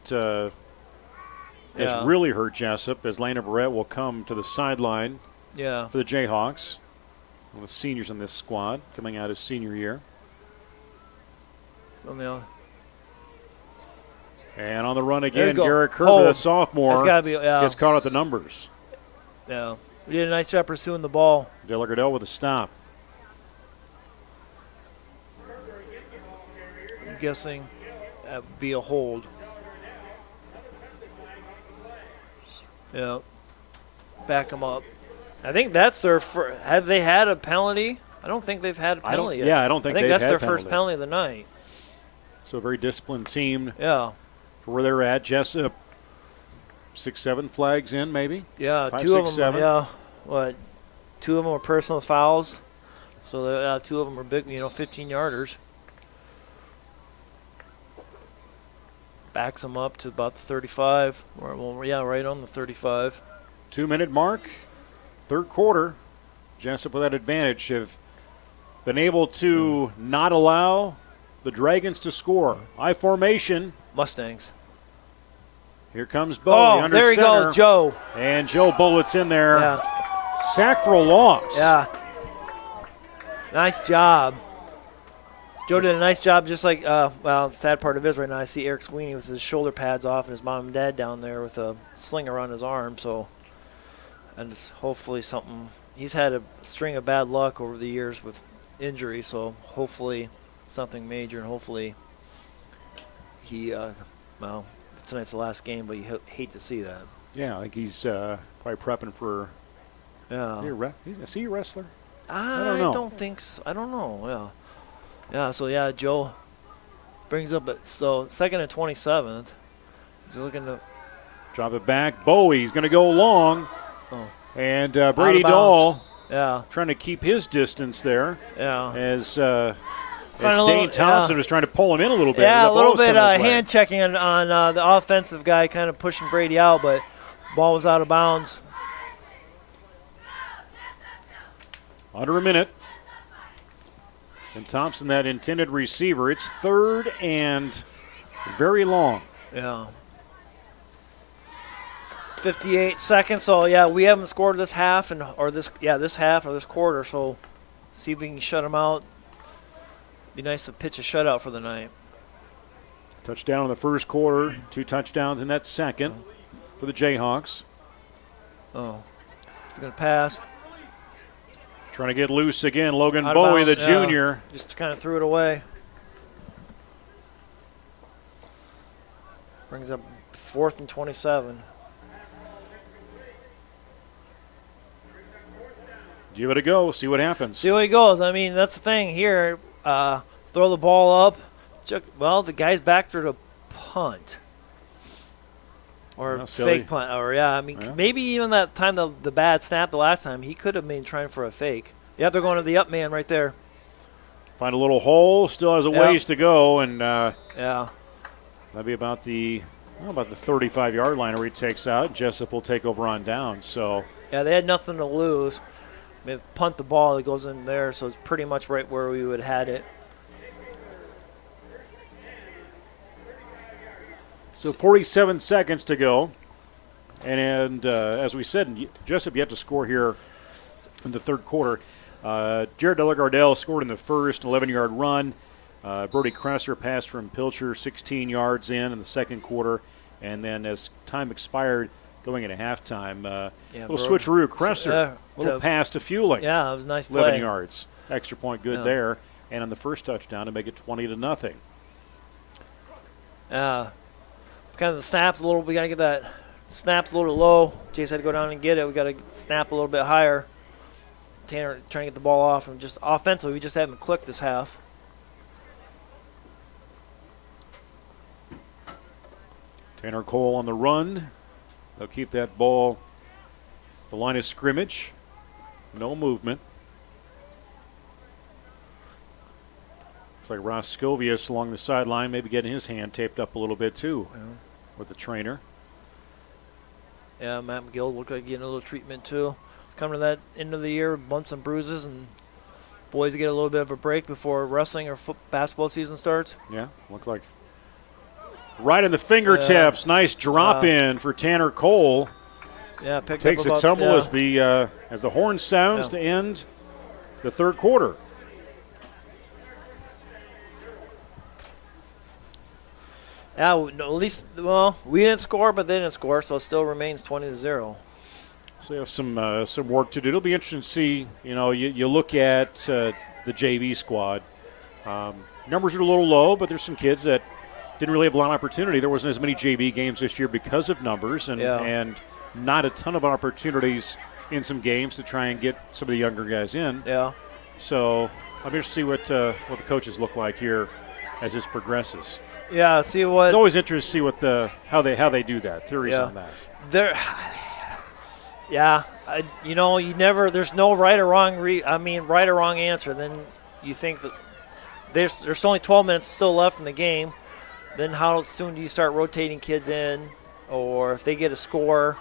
has really hurt Jesup, as Lana Barrett will come to the sideline for the Jayhawks. One of the seniors in this squad coming out his senior year. And on the run again, Garrett Kerber, the sophomore, gets caught at the numbers. Yeah. We did a nice job pursuing the ball. Della Gardell with a stop. I'm guessing that would be a hold. Yeah. Back them up. I think that's their first. Have they had a penalty? I don't think they've had a penalty yet. Yeah, I don't think that's their first penalty of the night. So a very disciplined team. Yeah. For where they're at. Jesup, 6-7 flags in, maybe? Yeah, 5, 2 6, of them. 7. Yeah. 2 of them were personal fouls. So 2 of them were big, 15-yarders. Backs them up to about the 35. Right on the 35. 2-minute mark, third quarter. Jesup with that advantage have been able to not allow the Dragons to score. I formation. Mustangs. Here comes Bowie under there you center. go, Joe. And Joe Bullets in there. Yeah. Sack for a loss. Yeah. Nice job. Joe did a nice job, just like, the sad part of it is right now I see Eric Sweeney with his shoulder pads off and his mom and dad down there with a sling around his arm. So, and it's hopefully something. He's had a string of bad luck over the years with injury, so hopefully something major, and hopefully he, tonight's the last game, but you hate to see that. Yeah, I think he's probably prepping for. Yeah. Is he a wrestler? I don't think so. I don't know. Yeah. Yeah. So Joe brings up it. So 2nd and 27. He's looking to drop it back. Bowie's going to go long. And Brady Dahl. Yeah. Trying to keep his distance there. Yeah. As Dane Thompson was trying to pull him in a little bit. Yeah, a little bit hand checking on the offensive guy, kind of pushing Brady out, but ball was out of bounds. Under a minute. And Thompson, that intended receiver. It's 3rd and very long. Yeah. 58 seconds. So yeah, we haven't scored this half this half or this quarter. So see if we can shut them out. Be nice to pitch a shutout for the night. Touchdown in the first quarter, 2 touchdowns in that second for the Jayhawks. Oh, he's gonna pass. Trying to get loose again. Logan Out of Bowie, the bounds, junior. Just kind of threw it away. Brings up 4th and 27. Give it a go. See what happens. See how he goes. I mean, that's the thing here. Throw the ball up. Well, the guy's back there to punt. Or fake punt. Or, maybe even that time the bad snap the last time, he could have been trying for a fake. Yep, they're going to the up man right there. Find a little hole. Still has a ways to go. And yeah, that'd be about the 35-yard line where he takes out. Jesup will take over on down. So yeah, they had nothing to lose. I mean, punt the ball, it goes in there, so it's pretty much right where we would have had it. So 47 seconds to go. And as we said, Jesup yet to score here in the third quarter. Jared Delagardelle scored in the first, 11-yard run. Brody Kresser passed from Pilcher 16 yards in the second quarter. And then as time expired, going into halftime, little switcheroo. Kresser, little pass to Fueling. Yeah, it was a nice play. 11 yards. Extra point good there. And on the first touchdown to make it 20-0. Kind of the snaps a little. We got to get that snaps a little low. Jace had to go down and get it. We got to snap a little bit higher. Tanner trying to get the ball off, and just offensively, we just haven't clicked this half. Tanner Cole on the run. They'll keep that ball the line of scrimmage. No movement. Looks like Ross Scovius along the sideline, maybe getting his hand taped up a little bit too with the trainer. Yeah, Matt McGill looked like getting a little treatment too. It's coming to that end of the year, bumps and bruises, and boys get a little bit of a break before wrestling or basketball season starts. Yeah, looks like right in the fingertips. Nice drop in for Tanner Cole. Yeah, picked takes up a tumble as the horn sounds to end the third quarter. Yeah, at least, we didn't score, but they didn't score, so it still remains 20-0. So you have some work to do. It'll be interesting to see. You look at the JV squad. Numbers are a little low, but there's some kids that didn't really have a lot of opportunity. There wasn't as many JV games this year because of numbers, and not a ton of opportunities in some games to try and get some of the younger guys in. Yeah. So I'll be interested to see what the coaches look like here as this progresses. Yeah, see what. It's always interesting to see how they do that. Theories on that. You never. There's no right or wrong. Right or wrong answer. Then you think that there's only 12 minutes still left in the game. Then how soon do you start rotating kids in, or if they get a score?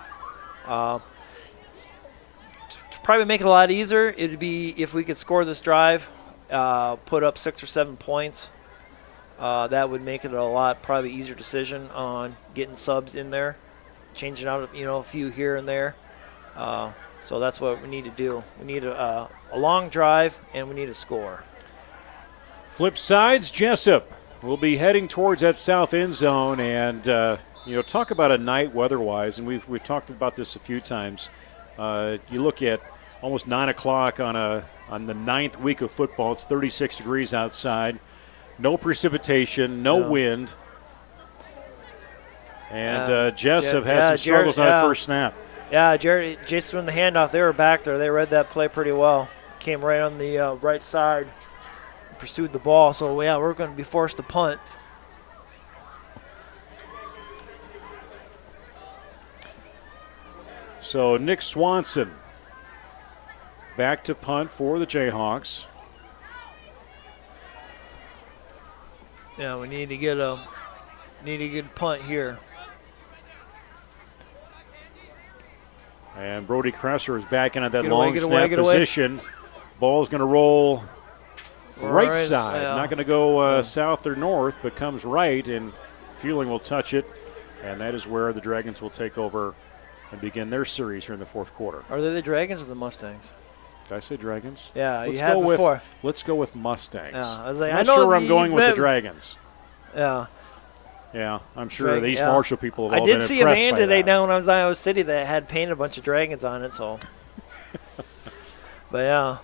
To probably make it a lot easier, it'd be if we could score this drive, put up 6 or 7 points. That would make it a lot probably easier decision on getting subs in there, changing out a few here and there. So that's what we need to do. We need a long drive, and we need a score. Flip sides, Jesup will be heading towards that south end zone, and talk about a night weather-wise, and we've talked about this a few times. You look at almost 9 o'clock on the 9th week of football. It's 36 degrees outside. No precipitation, no wind. And Jesup has some struggles on the first snap. Yeah, Jason in the handoff, they were back there. They read that play pretty well. Came right on the right side, pursued the ball. So, we're going to be forced to punt. So, Nick Swanson back to punt for the Jayhawks. Yeah, we need to get a punt here. And Brody Kresser is back in at that long snap position. Ball's going to roll right side. Yeah. Not going to go south or north, but comes right, and Fueling will touch it. And that is where the Dragons will take over and begin their series here in the fourth quarter. Are they the Dragons or the Mustangs? Did I say Dragons? Yeah, you have before. Let's go with Mustangs. Yeah, I was like, I'm I not know sure where I'm going with the Dragons. Yeah. Yeah, I'm sure the East Marshall people have I all did been see a impressed van by today that. down when I was in Iowa City that had painted a bunch of dragons on it, so. But yeah.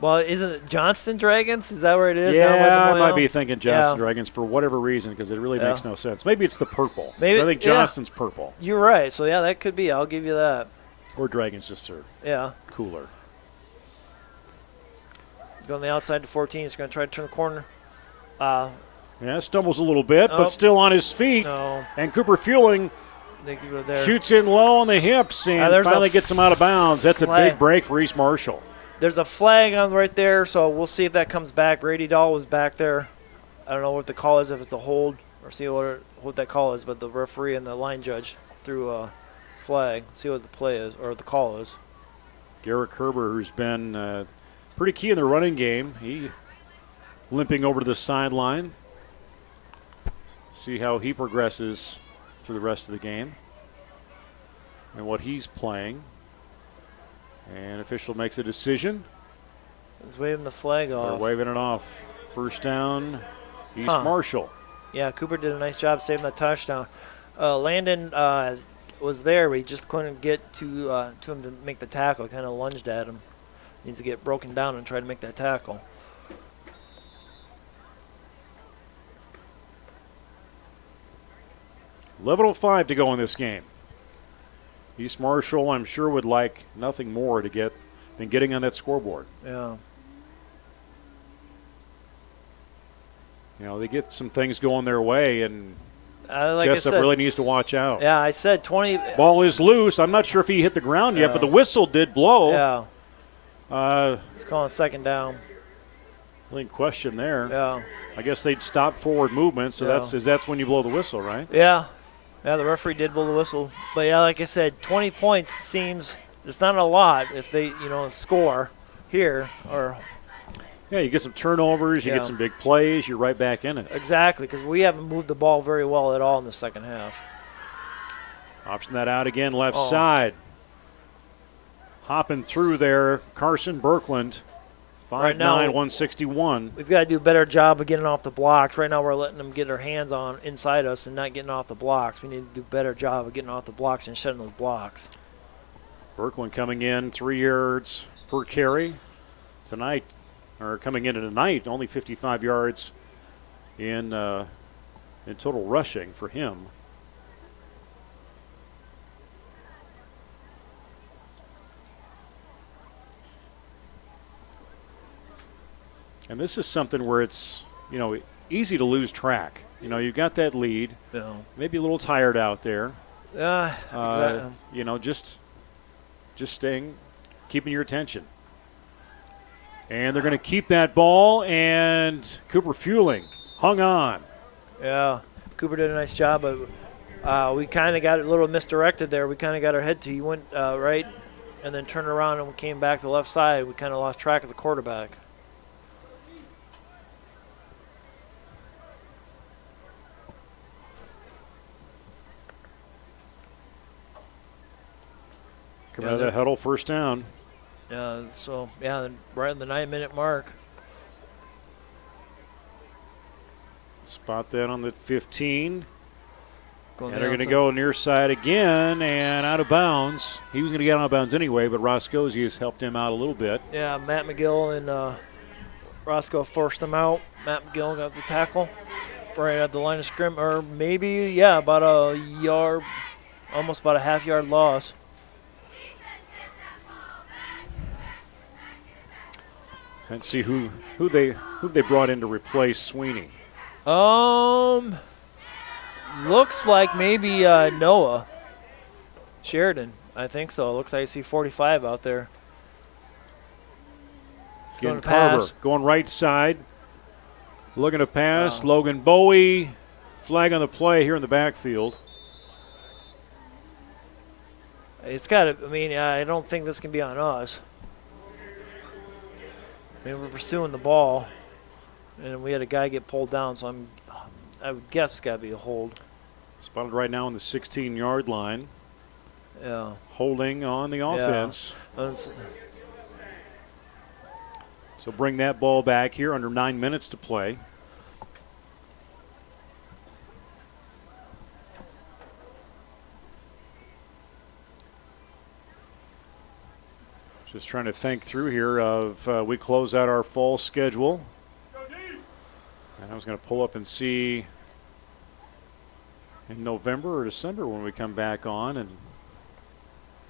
Well, isn't it Johnston Dragons? Is that where it is? Yeah, down by the I might Moyle? be thinking Johnston Dragons for whatever reason because it really makes no sense. Maybe it's the purple. Maybe I think Johnston's purple. You're right. So yeah, that could be. I'll give you that. Or Dragons just are cooler. Going the outside to 14. He's going to try to turn the corner. Stumbles a little bit, but still on his feet. No. And Cooper Fueling shoots in low on the hips and finally gets him out of bounds. That's a big break for East Marshall. There's a flag on right there, so we'll see if that comes back. Brady Dahl was back there. I don't know what the call is, if it's a hold or see what that call is, but the referee and the line judge threw a flag. See what the play is or the call is. Garrett Kerber, who's been pretty key in the running game, he limping over to the sideline. See how he progresses through the rest of the game and what he's playing. And official makes a decision. He's waving the flag off. They're waving it off. First down, East Marshall. Yeah, Cooper did a nice job saving the touchdown. Landon was there, but he just couldn't get to him to make the tackle. Kind of lunged at him. Needs to get broken down and try to make that tackle. .11:05 to go in this game. East Marshall, I'm sure, would like nothing more than getting on that scoreboard. Yeah. They get some things going their way, and like Jesup really needs to watch out. Yeah, I said 20. Ball is loose. I'm not sure if he hit the ground yet, but the whistle did blow. Yeah. It's calling second down. Only question there. Yeah. I guess they'd stop forward movement, so that's when you blow the whistle, right? Yeah. Yeah, the referee did blow the whistle. But, yeah, like I said, 20 points seems it's not a lot if they, score here. Yeah, you get some turnovers, you get some big plays, you're right back in it. Exactly, because we haven't moved the ball very well at all in the second half. Option that out again, left side. Hopping through there, Carson Berkland, 5'9", 161. We've got to do a better job of getting off the blocks. Right now we're letting them get their hands on inside us and not getting off the blocks. We need to do a better job of getting off the blocks and shedding those blocks. Berkland coming in 3 yards per carry tonight, or coming into tonight, only 55 yards in total rushing for him. And this is something where it's, easy to lose track. You've got that lead. Yeah. Maybe a little tired out there. Exactly. Just keeping your attention. And they're going to keep that ball, and Cooper Fueling hung on. Yeah, Cooper did a nice job, but we kind of got a little misdirected there. We kind of got our head to. He went right and then turned around and we came back to the left side. We kind of lost track of the quarterback. Coming out of that huddle, first down. Yeah, right on the 9-minute mark. Spot that on the 15. And they're going to go near side again and out of bounds. He was going to get out of bounds anyway, but Roscoe has helped him out a little bit. Yeah, Matt McGill and Roscoe forced him out. Matt McGill got the tackle right at the line of scrimmage, or maybe, about a yard, almost about a half-yard loss. And see who they brought in to replace Sweeney. Looks like maybe Noah Sheridan. I think so. Looks like I see 45 out there. It's going to pass. Going right side. Looking to pass. Logan Bowie. Flag on the play here in the backfield. It's got to. I don't think this can be on us. I mean, we're pursuing the ball, and we had a guy get pulled down, so I would guess it's got to be a hold. Spotted right now on the 16-yard line. Yeah. Holding on the offense. Yeah. So bring that ball back here under 9 minutes to play. Just trying to think through here of we close out our fall schedule. And I was going to pull up and see in November or December when we come back on and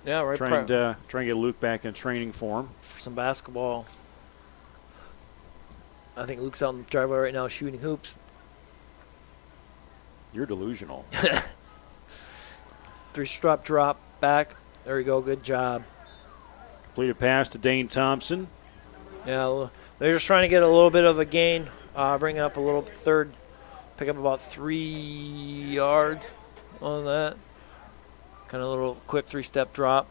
try and get Luke back in training form for some basketball. I think Luke's out in the driveway right now shooting hoops. You're delusional. 3-step drop back. There you go. Good job. Completed pass to Dane Thompson. Yeah, they're just trying to get a little bit of a gain, bring up a little third, pick up about 3 yards on that. Kind of a little quick 3-step drop.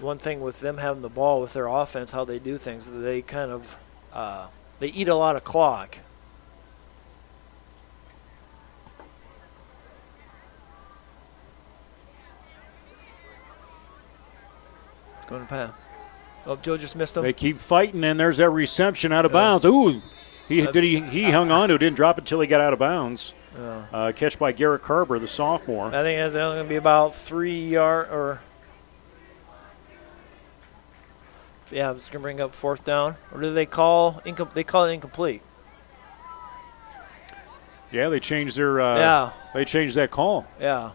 One thing with them having the ball with their offense, how they do things, they kind of they eat a lot of clock. Going to pass. Oh, Joe just missed him. They keep fighting, and there's that reception out of bounds. Ooh, he hung on to it, didn't drop it until he got out of bounds. Catch by Garrett Carver, the sophomore. I think it's only going to be about 3 yard or. Yeah, it's going to bring up 4th down. Or do they call they call it incomplete? Yeah, they changed their. They changed that call. Yeah.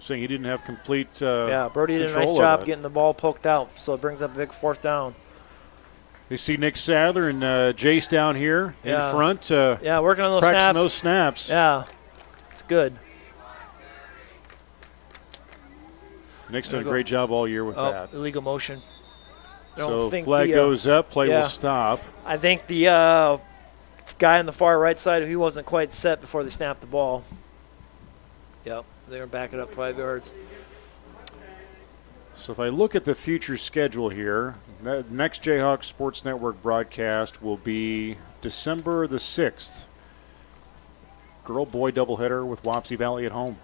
Saying he didn't have complete. Brody did a nice job getting the ball poked out, so it brings up a big 4th down. You see Nick Sadler and Jace down here in front. Working on those practicing snaps. those snaps. Yeah, it's good. Nick's done a great job all year with that. Illegal motion. So flag goes up, play will stop. I think the guy on the far right side, he wasn't quite set before they snapped the ball. Yep. They're backing up 5 yards. So if I look at the future schedule here, the next Jayhawk Sports Network broadcast will be December the 6th. Girl-boy doubleheader with Wapsie Valley at home.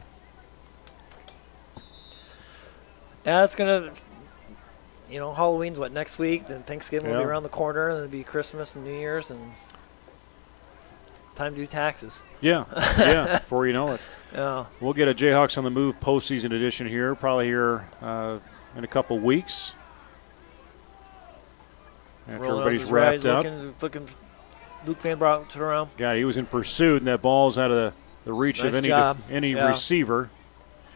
Yeah, it's going to, Halloween's next week, then Thanksgiving will be around the corner, and it'll be Christmas and New Year's, and time to do taxes. Yeah, before you know it. Yeah. We'll get a Jayhawks on the Move postseason edition here, probably here in a couple weeks. After everybody's wrapped up. Looking Luke Van Broek to around. Yeah, he was in pursuit, and that ball's out of the reach of any receiver.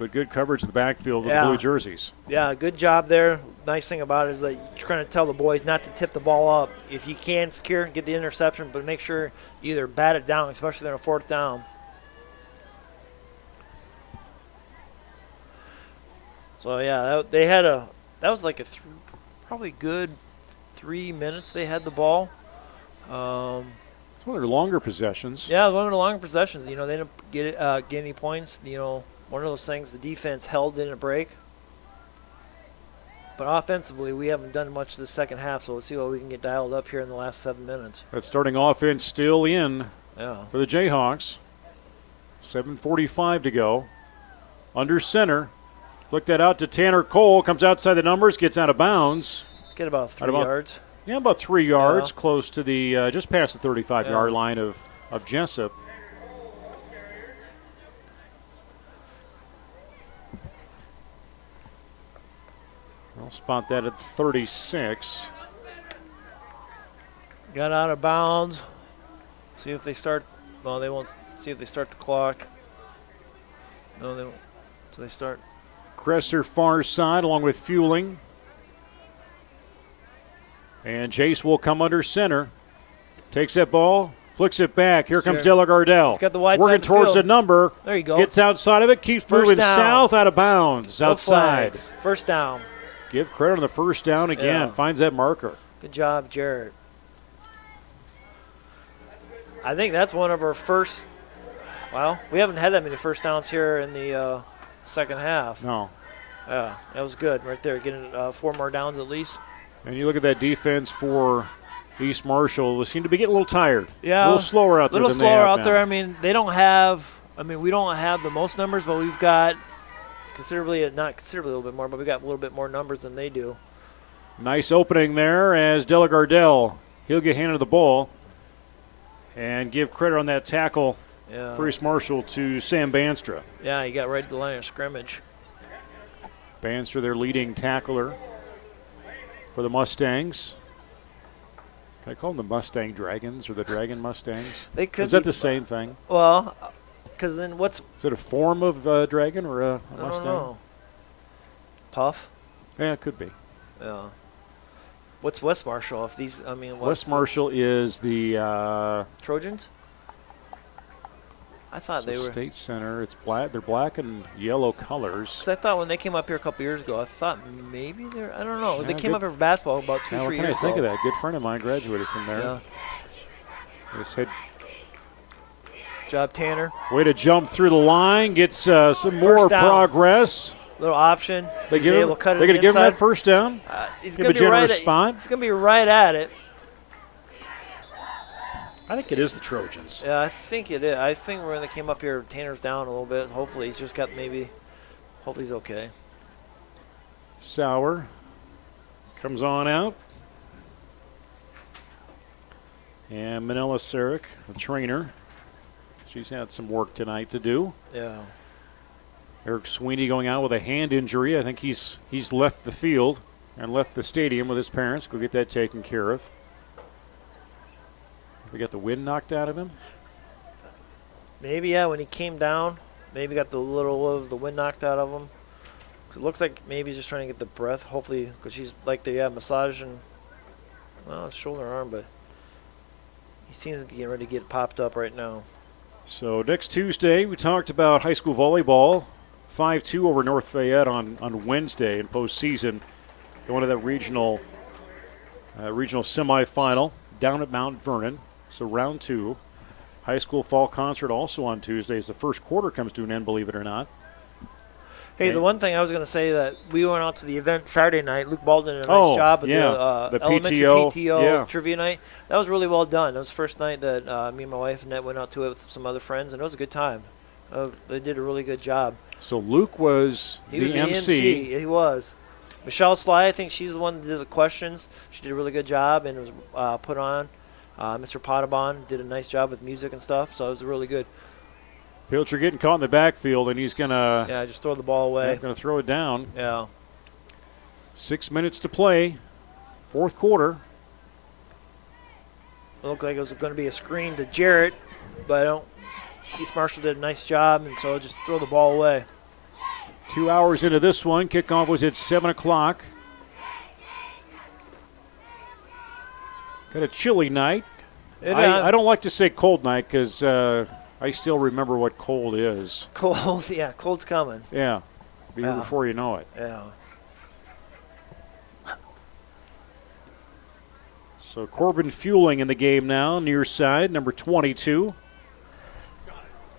But good coverage in the backfield with the blue jerseys. Yeah, good job there. Nice thing about it is that you're trying to tell the boys not to tip the ball up. If you can secure, get the interception, but make sure you either bat it down, especially on a 4th down. So, they had that was like probably good 3 minutes they had the ball. It's one of their longer possessions. Yeah, one of the longer possessions. They didn't get any points. One of those things the defense held didn't break. But offensively, we haven't done much this second half, so let's see what we can get dialed up here in the last 7 minutes. That starting offense still in for the Jayhawks. 7:45 to go. Under center. Flick that out to Tanner Cole. Comes outside the numbers, gets out of bounds. Get about 3 yards. Yeah, about 3 yards, close to the just past the 35-yard line of Jesup. I'll spot that at 36. Got out of bounds. See if they start. Well, they won't. See if they start the clock. No, they won't. So they start. Cresser far side along with Fueling. And Jace will come under center. Takes that ball, flicks it back. Here comes Della Gardell. He's got the wide working side towards the the number. There you go. Gets outside of it, keeps moving south, out of bounds, outside. Flags. First down. Give credit on the first down again. Finds that marker. Good job, Jarrett. I think that's one of our first. Well, we haven't had that many first downs here in the second half. No. Yeah, that was good right there, getting 4 more downs at least. And you look at that defense for East Marshall, they seem to be getting a little tired. Yeah, a little slower out there. A little than slower they have out now. there. I mean, we don't have the most numbers, but we've got not considerably a little bit more, but we got a little bit more numbers than they do. Nice opening there as Delagardelle, he'll get handed the ball and give credit on that tackle for East Marshall to Sam Banstra. Yeah, he got right at the line of scrimmage. Banstra, their leading tackler for the Mustangs. Can I call them the Mustang Dragons or the Dragon Mustangs? They could. Is that the same thing? Well, because then what's? Is it a form of dragon or a Mustang? I don't know. Puff. Yeah, it could be. Yeah. What's West Marshall? If these, West Marshall is the Trojans. I thought they were State Center. It's black. They're black and yellow colors. 'Cause I thought when they came up here a couple years ago, I thought maybe they're. I don't know. Yeah, They came up here for basketball about 2-3 What years can I ago. think of that? Good friend of mine graduated from there. Yeah. This head Job Tanner. way to jump through the line. Gets some more First down. progress. Little option. They He's give able him. to cut it They're going to give him inside. that first down. He's Give going a to be right generous spot. He's going to be right at it. I think it is the Trojans. Yeah, I think it is. I think when they came up here, Tanner's down a little bit. Hopefully, he's just got hopefully he's okay. Sauer comes on out. And Manila Sarek, the trainer. She's had some work tonight to do. Yeah. Eric Sweeney going out with a hand injury. I think he's left the field and left the stadium with his parents. Go get that taken care of. We got the wind knocked out of him. Maybe, yeah, when he came down, maybe got the little of the wind knocked out of him. 'Cause it looks like maybe he's just trying to get the breath, hopefully, because she's like the massage and, well, it's shoulder arm, but he seems to be getting ready to get popped up right now. So next Tuesday, we talked about high school volleyball. 5-2 over North Fayette on Wednesday in postseason. Going to that regional semifinal down at Mount Vernon. So round 2. High school fall concert also on Tuesday as the first quarter comes to an end, believe it or not. Hey, the one thing I was going to say that we went out to the event Saturday night. Luke Baldwin did a nice job with the elementary PTO trivia night. That was really well done. It was the first night that me and my wife Annette went out to it with some other friends, and it was a good time. They did a really good job. So Luke was the MC. He was. Michelle Sly, I think she's the one that did the questions. She did a really good job, and it was put on. Mr. Potabon did a nice job with music and stuff, so it was really good. Pilcher getting caught in the backfield, and he's going to just throw the ball away. Going to throw it down. Yeah. 6 minutes to play, fourth quarter. It looked like it was going to be a screen to Jarrett, but East Marshall did a nice job, and so just throw the ball away. 2 hours into this one. Kickoff was at 7 o'clock. Got a chilly night. I don't like to say cold night because I still remember what cold is. Cold, yeah, cold's coming. Yeah, be here before you know it. Yeah. So Corbin Fueling in the game now, near side, number 22.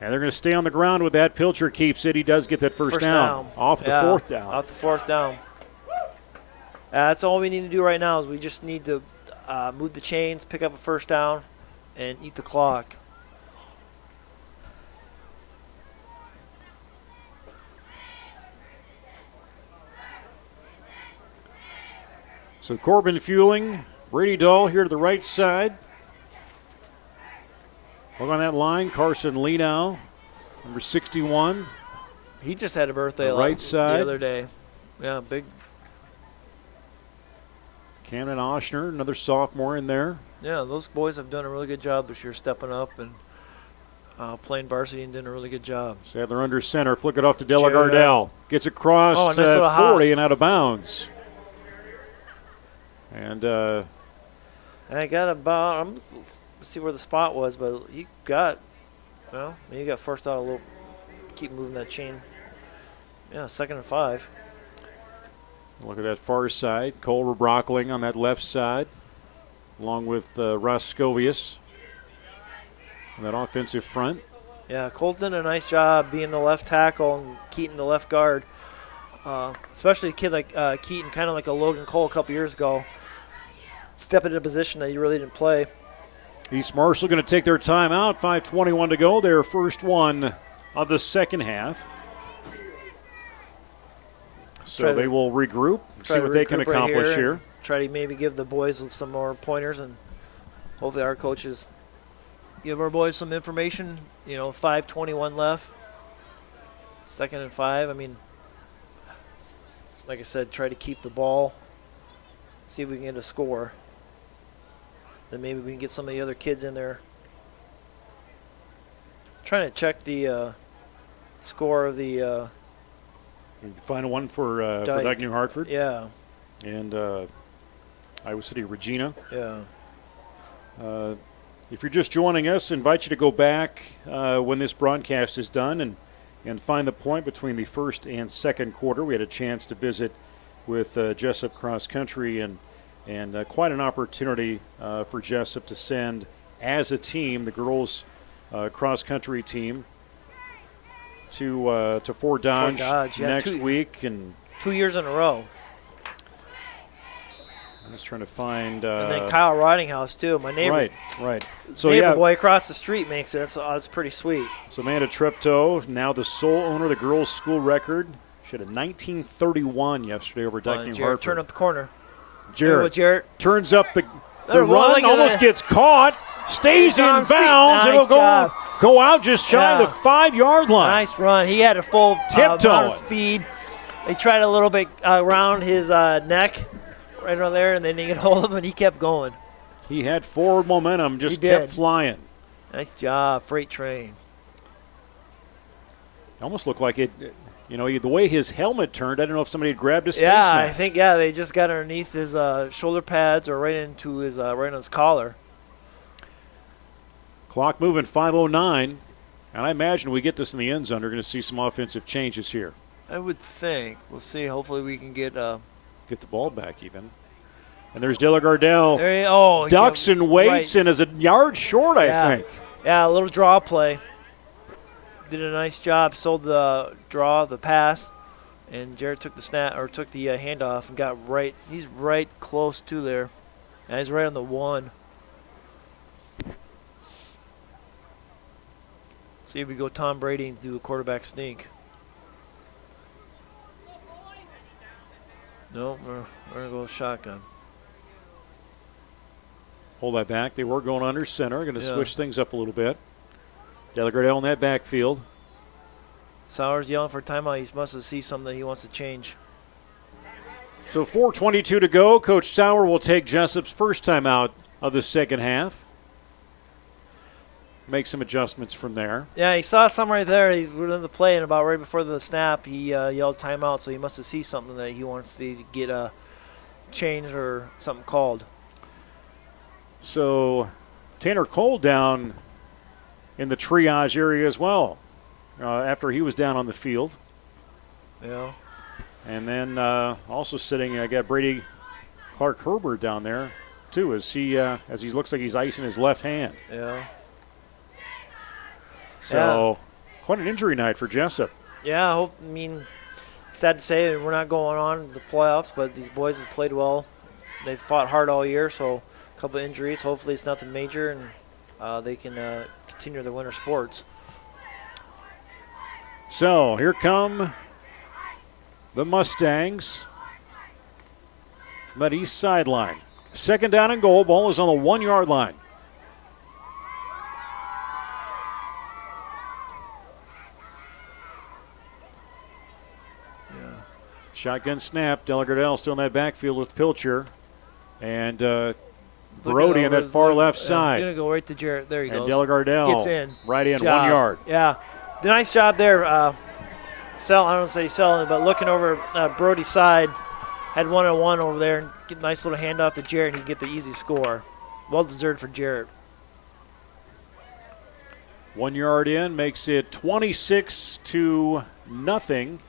And they're going to stay on the ground with that. Pilcher keeps it. He does get that first down. Off the fourth down. Off the fourth down. That's all we need to do right now is we just need to move the chains, pick up a first down, and eat the clock. So Corbin Fueling, Brady Dahl here to the right side. Look on that line, Carson Lee now, number 61. He just had a birthday right side. The other day. Yeah, big. Camden Oshner, another sophomore in there. Yeah, those boys have done a really good job this year stepping up and playing varsity and doing a really good job. Sadler under center, flick it off to Delagardelle. Gets across to 40 and out of bounds. And I got about, let's see where the spot was, but he got first out a little, keep moving that chain. Yeah, 2nd and 5. Look at that far side. Cole Brockling on that left side, along with Russ Scovius on that offensive front. Yeah, Cole's done a nice job being the left tackle and Keaton the left guard. especially a kid like Keaton, kind of like a Logan Cole a couple years ago, step into a position that he really didn't play. East Marshall going to take their time out. 5:21 to go. Their first one of the second half. So they will regroup, see what they can accomplish here. Try to maybe give the boys some more pointers, and hopefully our coaches give our boys some information. 5:21 left. 2nd and 5. I mean, like I said, try to keep the ball, see if we can get a score. Then maybe we can get some of the other kids in there. Trying to check the score of the final one for Dyke New Hartford. Yeah. And Iowa City Regina. Yeah. If you're just joining us, I invite you to go back when this broadcast is done and find the point between the first and second quarter. We had a chance to visit with Jesup Cross Country and quite an opportunity for Jesup to send as a team, the girls cross country team, to Fort Dodge, next week. And 2 years in a row. I'm just trying to find. And then Kyle Ridinghouse too, my neighbor. Right. So neighbor boy across the street makes it. So that's pretty sweet. So Amanda Treptow, now the sole owner of the girls' school record. She had a 1931 yesterday over Dyke New Hartford. Turn up the corner. Jarrett turns up the run, almost gets caught, stays in bounds. Nice It'll go out just shy of the 5-yard line. Nice run. He had a full amount tiptoe of speed. They tried a little bit around his neck, right on there, and then they get hold of him, and he kept going. He had forward momentum, just kept flying. Nice job, freight train. Almost looked like it. The way his helmet turned, I don't know if somebody had grabbed his face mask. mask. I think they just got underneath his shoulder pads or right into his right on his collar. Clock moving, 5:09, and I imagine we get this in the end zone. We're going to see some offensive changes here. I would think. We'll see. Hopefully we can get the ball back even. And there's Della Gardell. Ducks yeah, and waits and is a yard short, I think. Yeah, a little draw play. Did a nice job, sold the draw, the pass, and Jarrett took the took the handoff and got right. He's right close to there. And he's right on the 1. See if we go Tom Brady and do a quarterback sneak. No, we're going to go shotgun. Hold that back. They were going under center. Going to switch things up a little bit. Della Gardell in that backfield. Sowers yelling for timeout. He must have seen something that he wants to change. So 4:22 to go. Coach Sauer will take Jesup's first timeout of the second half. Make some adjustments from there. Yeah, he saw something right there. He was in the play, and about right before the snap, he yelled timeout. So he must have seen something that he wants to get a change or something called. So Tanner Cole down in the triage area as well after he was down on the field. Yeah. And then also sitting, I got Brady Clark Herbert down there too, as he looks like he's icing his left hand. Yeah. So quite an injury night for Jesup. Yeah, sad to say we're not going on the playoffs, but these boys have played well. They've fought hard all year, so a couple of injuries. Hopefully it's nothing major, and they can continue their winter sports. So here come the Mustangs from that east sideline. 2nd down and goal. Ball is on the 1-yard line. Shotgun snap. Della Gardell still in that backfield with Pilcher. And Brody on that far left side. He's going to go right to Jarrett. There he goes. And Della Gardell gets in. Right in, 1 yard. Yeah. Nice job there. I don't say selling, but looking over Brody's side. Had 1-on-1 over there and get a nice little handoff to Jarrett, and he can get the easy score. Well deserved for Jarrett. 1 yard in makes it 26-0.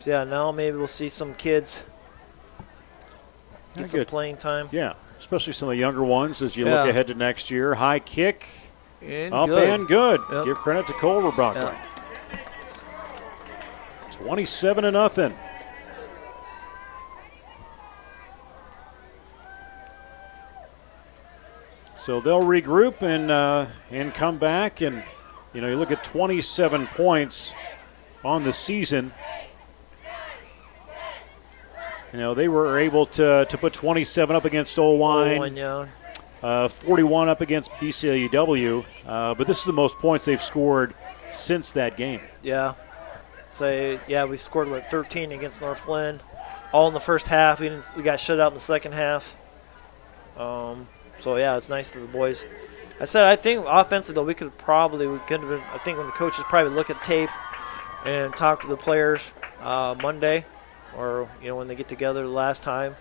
So yeah, now maybe we'll see some kids get some playing time. Yeah. especially some of the younger ones as you Yeah. look ahead to next year. High kick, And up good. and good. Yep. Give credit to Culver Brockline. Yep. 27-0. So they'll regroup and come back, and you look at 27 points on the season. They were able to put 27 up against Old-Wine, yeah. 41 up against BCLUW, but this is the most points they've scored since that game. Yeah. We scored 13 against Northland, all in the first half. We got shut out in the second half. It's nice to the boys. I think offensively though we could have been. I think when the coaches probably look at tape and talk to the players Monday, or when they get together the last time,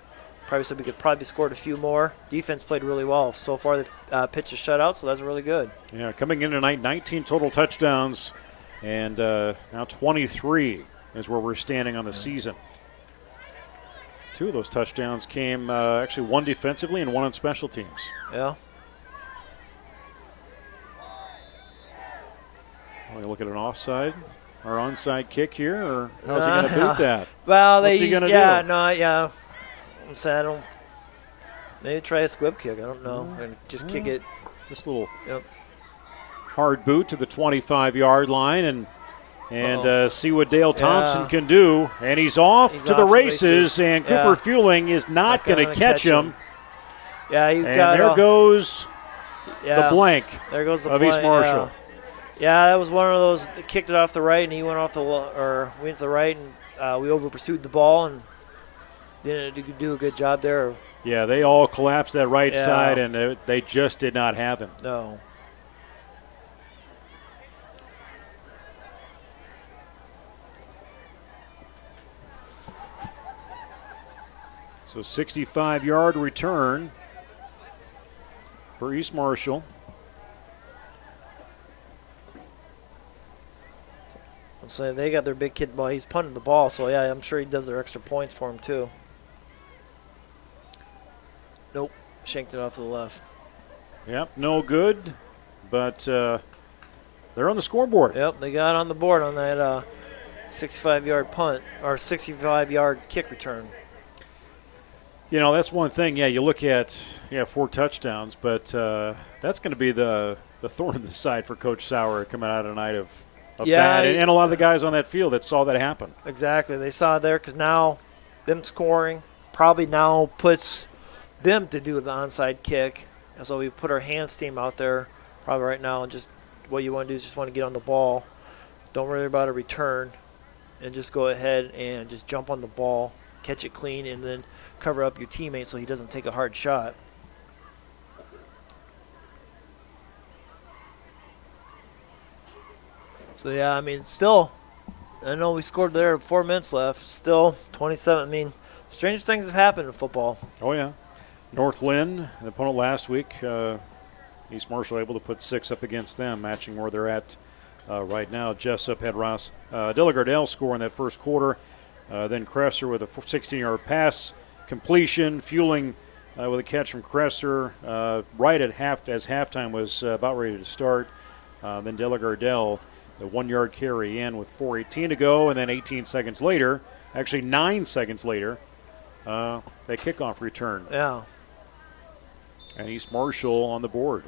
probably said we could probably scored a few more. Defense played really well so far. They pitched a shutout, so that's really good. Yeah, coming in tonight, 19 total touchdowns, and now 23 is where we're standing on the season. 2 of those touchdowns came, actually one defensively and one on special teams. Yeah. Want to look at an offside or onside kick here, or how's he going to boot that? Well, What's he going to do? I don't. Maybe try a squib kick. I don't know. And just kick it. Just a little Yep. hard boot to the 25-yard line, and see what Dale Thompson can do. And he's off to the races, and Cooper Fueling is not going to catch him. Yeah, you and got. There goes the blank. There goes the of blank, East Marshall. Yeah, that was one of those that kicked it off the right, and he went to the right, and we over pursued the ball and didn't do a good job there. Yeah, they all collapsed that right Yeah. side, and they just did not have him. No. So 65-yard return for East Marshall. So they got their big kid ball. He's punting the ball, so yeah, I'm sure he does their extra points for him too. Nope, shanked it off to the left. Yep, no good, but they're on the scoreboard. Yep, they got on the board on that 65-yard punt or 65-yard kick return. That's one thing. Yeah, you look at 4 touchdowns, but that's going to be the thorn in the side for Coach Sauer coming out tonight of that, and a lot of the guys on that field that saw that happen. Exactly, they saw it there because now them scoring probably now puts them to do the onside kick, and so we put our hands team out there probably right now, and just what you want to do is just want to get on the ball, don't worry about a return, and just go ahead and just jump on the ball, catch it clean, and then cover up your teammate so he doesn't take a hard shot. So, yeah, I mean, still, I know we scored there, 4 minutes left, still 27. I mean, strange things have happened in football. Oh, yeah. North Lynn, the opponent last week, East Marshall able to put 6 up against them, matching where they're at right now. Jesup had Ross Dilligardell score in that first quarter. Then Cresser with a 16-yard pass completion, Fueling with a catch from Cresser right at as halftime was about ready to start. Then Dilligardell, the 1-yard carry in with 4:18 to go, and then 18 seconds later, actually 9 seconds later, they kickoff return. Yeah. And East Marshall on the board.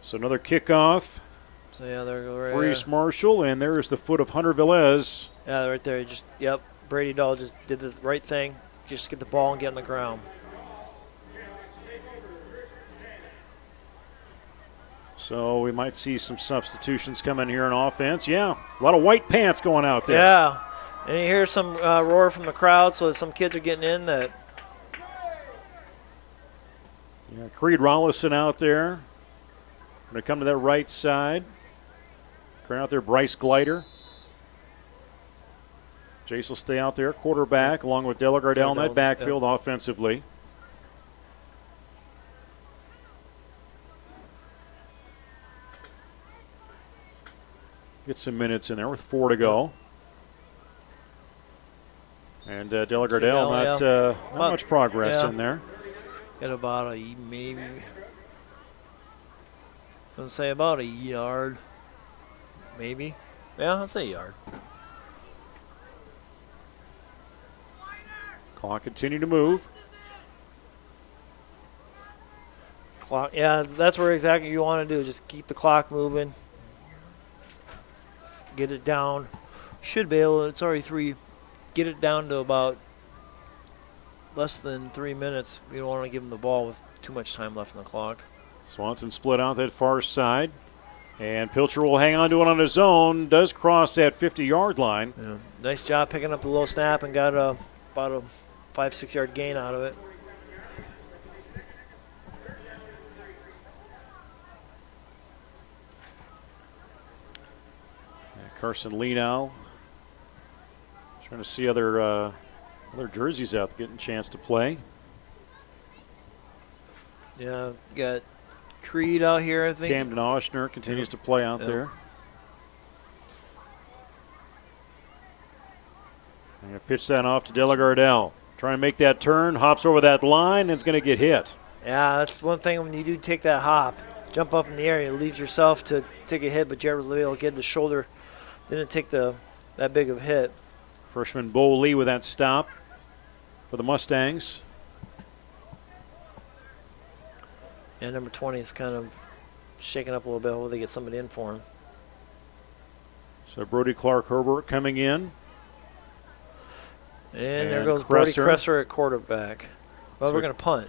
So another kickoff So, yeah, there go right for there. East Marshall, and there's the foot of Hunter Velez. Yeah, right there. Brady Dahl just did the right thing. Just get the ball and get on the ground. So we might see some substitutions come in here on offense. Yeah, a lot of white pants going out there. Yeah. And you hear some roar from the crowd, so some kids are getting in that. Yeah, Creed Rollison out there. Going to come to that right side. Out there, Bryce Glider. Jace will stay out there, quarterback, along with Dilligardell in that backfield offensively. Get some minutes in there with 4 to go. And Dilligardell, not much progress in there. Get about a maybe. I'd say about a yard. Maybe. Yeah, I'll say yard. Clock continue to move. Clock. Yeah, that's where exactly you want to do. Just keep the clock moving. Get it down. Should be able. It's already 3. Get it down to about less than 3 minutes. You don't want to give them the ball with too much time left on the clock. Swanson split out that far side. And Pilcher will hang on to it on his own. Does cross that 50-yard line. Yeah. Nice job picking up the low snap and got about a 5-6 yard gain out of it. Carson Lee now trying to see other jerseys out there getting a chance to play. Yeah, got Creed out here, I think. Camden Oshner continues to play out there. I'm going to pitch that off to Delagardelle. Trying to make that turn, hops over that line, and it's going to get hit. Yeah, that's one thing when you do take that hop, jump up in the air, it leaves yourself to take a hit, but Jared was able to get the shoulder, didn't take that big of a hit. Freshman Bo Lee with that stop for the Mustangs. And number 20 is kind of shaking up a little bit. Will they get somebody in for him? So Brody Clark Herbert coming in. And there goes Brody Cresser at quarterback. Well, we're going to punt.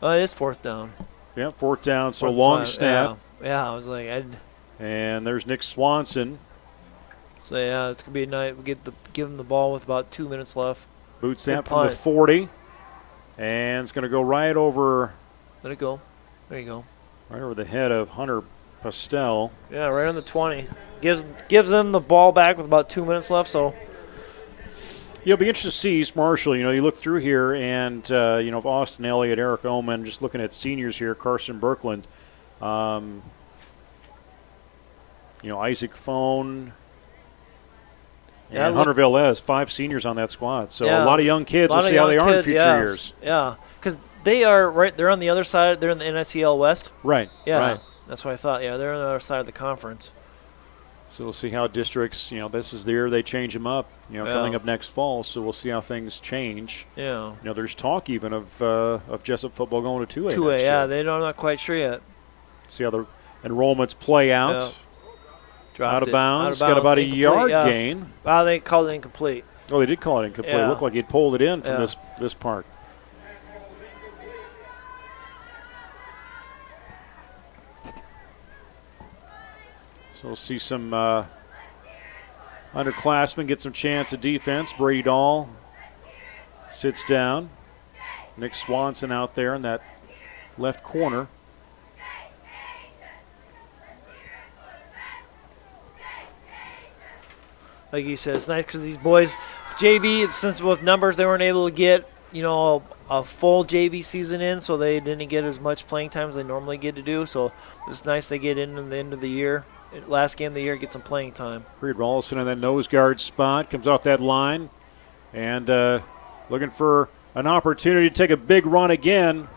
Oh, it is 4th down. Yeah, 4th down, so 4th long 5. snap. Yeah, I was like, and there's Nick Swanson. So, yeah, it's going to be a night. We give him the ball with about 2 minutes left. Boot snap from the 40. And it's going to go right over. Let it go. There you go. Right over the head of Hunter Pastel. Yeah, right on the 20. Gives them the ball back with about 2 minutes left, so. It'll be interesting to see East Marshall. You know, you look through here and, Austin Elliott, Eric Oman, just looking at seniors here, Carson Birkland, Isaac Phone, and Hunter Velez, 5 seniors on that squad. So a lot of young kids. We'll see how they are in future years. Yeah, because they are right. They're on the other side. They're in the NICL West. Right. Yeah, right. That's what I thought. Yeah, they're on the other side of the conference. So we'll see how districts, this is the year they change them up, coming up next fall. So we'll see how things change. Yeah. There's talk even of Jesup football going to 2A. 2A, yeah. I'm not quite sure yet. See how the enrollments play out. Yeah. Out of bounds. Got about a yard gain. Wow, they called it incomplete. Oh, they did call it incomplete. Yeah. It looked like he'd pulled it in from this part. So we'll see some underclassmen get some chance at defense. Brady Dahl sits down. Nick Swanson out there in that left corner. Like you said, it's nice because these boys, JV, since with numbers, they weren't able to get, a full JV season in, so they didn't get as much playing time as they normally get to do. So it's nice they get in the end of the year. Last game of the year, get some playing time. Reed Rollison in that nose guard spot, comes off that line, and looking for an opportunity to take a big run again.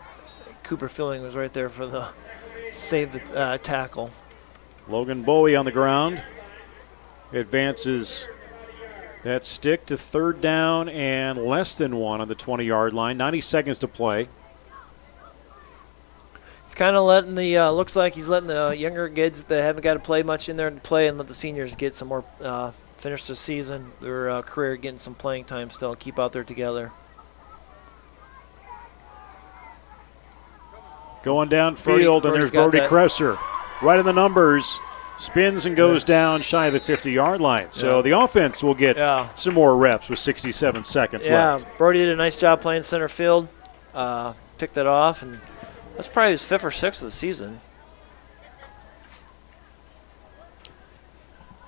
Cooper Filling was right there for the save the tackle. Logan Bowie on the ground. Advances that stick to 3rd down and less than 1 on the 20-yard line. 90 seconds to play. He's kind of letting looks like he's letting the younger kids that haven't got to play much in there to play and let the seniors get some more, finish the season, their career, getting some playing time still, keep out there together. Going downfield, and there's Brody Cresser. Right in the numbers, spins and goes down shy of the 50-yard line. So the offense will get some more reps with 67 seconds left. Yeah, Brody did a nice job playing center field, picked that off, and that's probably his 5th or 6th of the season.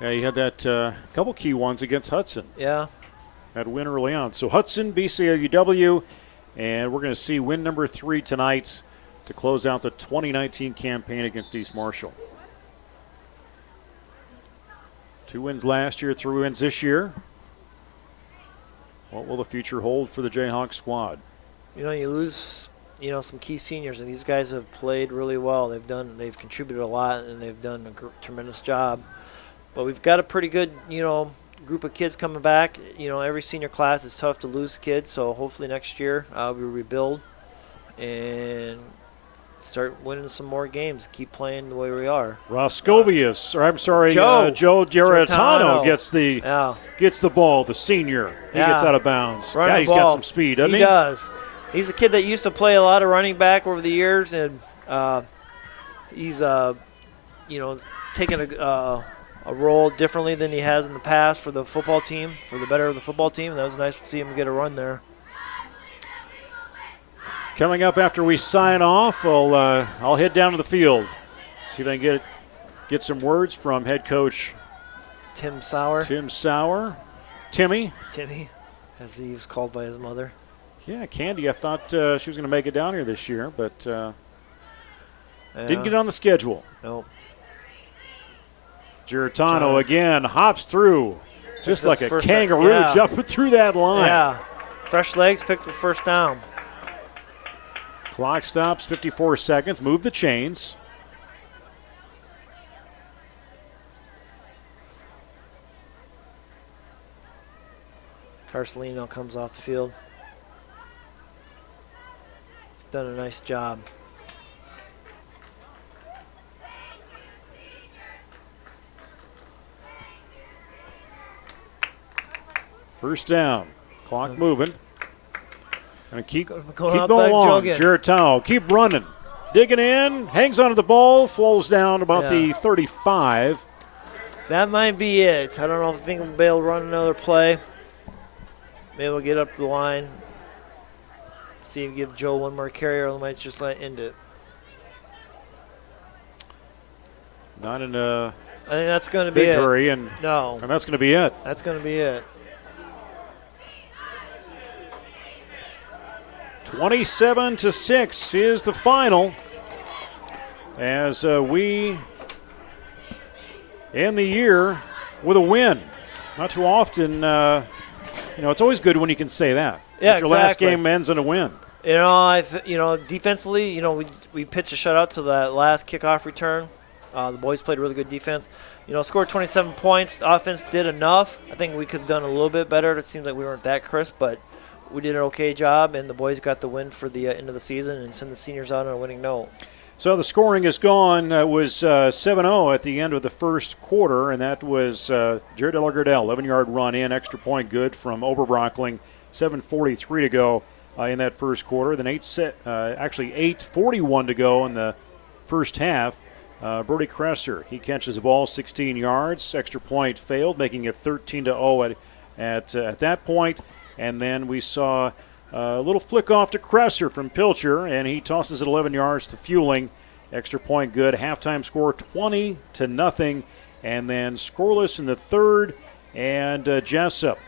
Yeah, he had that couple key ones against Hudson. Yeah. That win early on. So Hudson, BCUW, and we're going to see win number 3 tonight to close out the 2019 campaign against East Marshall. 2 wins last year, 3 wins this year. What will the future hold for the Jayhawk squad? You lose some key seniors, and these guys have played really well. They've contributed a lot, and they've done a tremendous job. But we've got a pretty good, group of kids coming back. Every senior class is tough to lose kids, so hopefully next year we rebuild and start winning some more games, keep playing the way we are. Roscovius, Joe Giarratano gets the ball, the senior. He gets out of bounds. He's got some speed, doesn't he? He does. He's a kid that used to play a lot of running back over the years, and he's taking a role differently than he has in the past for the football team, for the better of the football team. That was nice to see him get a run there. Coming up after we sign off, I'll head down to the field, see if I can get some words from head coach Tim Sauer, Timmy, as he was called by his mother. Yeah, Candy. I thought she was going to make it down here this year, but didn't get on the schedule. Nope. Giarratano again hops through, just like a kangaroo jumping through that line. Yeah, fresh legs, picked the first down. Clock stops, 54 seconds. Move the chains. Carcelino comes off the field. He's done a nice job. First down. Clock moving. Gonna keep going along. Giarratano, keep running. Digging in, hangs onto the ball, falls down about the 35. That might be it. I don't know if I think we'll be able to run another play. Maybe we'll get up the line. See if we give Joe one more carry, or we might just end it. Not in a I think that's going to be big it. hurry, and that's going to be it. That's going to be it. 27-6 is the final, as we end the year with a win. Not too often, it's always good when you can say that. Yeah, your last game ends in a win. Defensively, we pitched a shutout to that last kickoff return. The boys played really good defense. Scored 27 points. The offense did enough. I think we could have done a little bit better. It seems like we weren't that crisp, but we did an okay job, and the boys got the win for the end of the season and send the seniors out on a winning note. So the scoring is gone. It was 7-0 at the end of the first quarter, and that was Jared Delagardelle, 11-yard run in, extra point good from Oberbrockling, 7:43 to go in that first quarter. Then 8:41 to go in the first half. Brody Kresser, he catches the ball 16 yards, extra point failed, making it 13-0 at that point. And then we saw a little flick off to Kresser from Pilcher, and he tosses it 11 yards to Fueling. Extra point good. Halftime score 20-0. And then scoreless in the third. And Jesup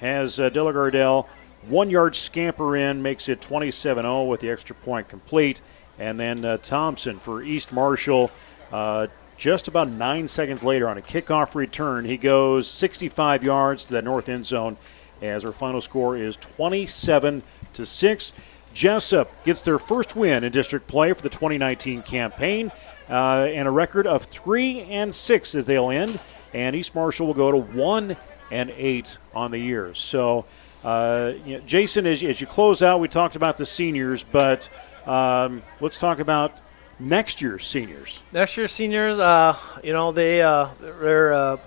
has Delagardelle 1 yard scamper in, makes it 27-0 with the extra point complete. And then Thompson for East Marshall. Just about 9 seconds later on a kickoff return, he goes 65 yards to that north end zone, as our final score is 27-6. Jesup gets their first win in district play for the 2019 campaign, and a record of 3-6 as they'll end. And East Marshall will go to 1-8 on the year. So, Jason, as you close out, we talked about the seniors, but let's talk about next year's seniors. Next year's seniors, they're a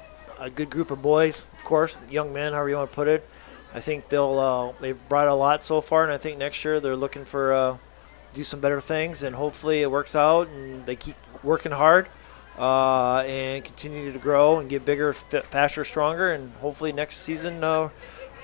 good group of boys, of course, young men, however you want to put it. I think they've brought a lot so far, and I think next year they're looking for do some better things, and hopefully it works out, and they keep working hard and continue to grow and get bigger, faster, stronger, and hopefully next season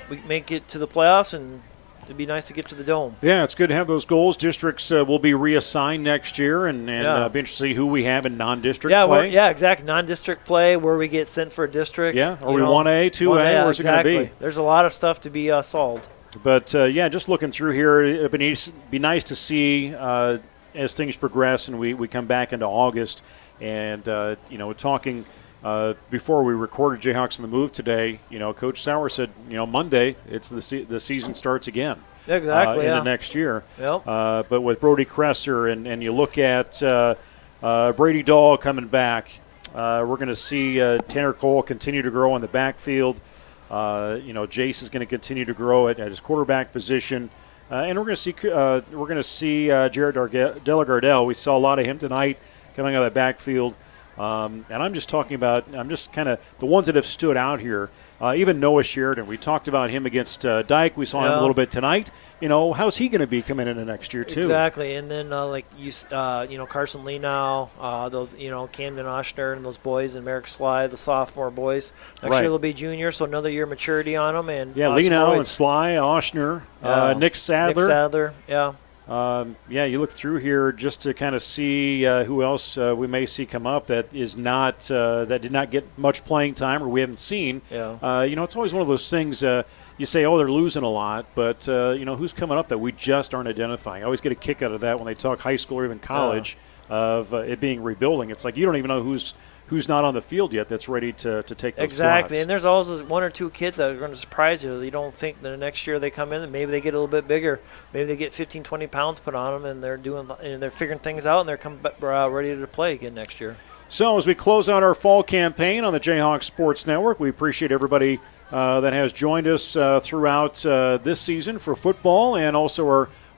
we make it to the playoffs, and it'd be nice to get to the Dome. Yeah, it's good to have those goals. Districts will be reassigned next year, and be interested to see who we have in non-district play. Yeah, exactly. Non-district play, where we get sent for a district. Yeah, are we 1A, 2A? Where's it going to be? There's a lot of stuff to be solved. But, just looking through here, it would be nice to see as things progress and we come back into August. And, talking before we recorded Jayhawks on the Move today, Coach Sauer said, Monday, the season starts again. Exactly, into yeah. next year. Yep. But with Brody Kresser and you look at Brady Dahl coming back, we're going to see Tanner Cole continue to grow in the backfield. Jace is going to continue to grow at his quarterback position. And we're going to see Jared Delagardelle. We saw a lot of him tonight coming out of the backfield. And I'm just kind of the ones that have stood out here. Even Noah Sheridan, we talked about him against Dyke. We saw him a little bit tonight. How's he going to be coming into next year too? Exactly, and then Carson Lee now, Camden Oshner and those boys, and Merrick Sly, the sophomore boys. Next year they'll be juniors, so another year maturity on them. And Lee now and Sly, Oshner, Nick Sadler. You look through here just to kind of see who else we may see come up that did not get much playing time or we haven't seen. It's always one of those things. You say, oh, they're losing a lot, but who's coming up that we just aren't identifying? I always get a kick out of that when they talk high school or even college of it being rebuilding. It's like you don't even know who's not on the field yet that's ready to take those Exactly, slots. And there's always one or two kids that are going to surprise you. You don't think the next year they come in and maybe they get a little bit bigger. Maybe they get 15, 20 pounds put on them, and they're figuring things out, and they're ready to play again next year. So as we close out our fall campaign on the Jayhawk Sports Network, we appreciate everybody that has joined us throughout this season for football and also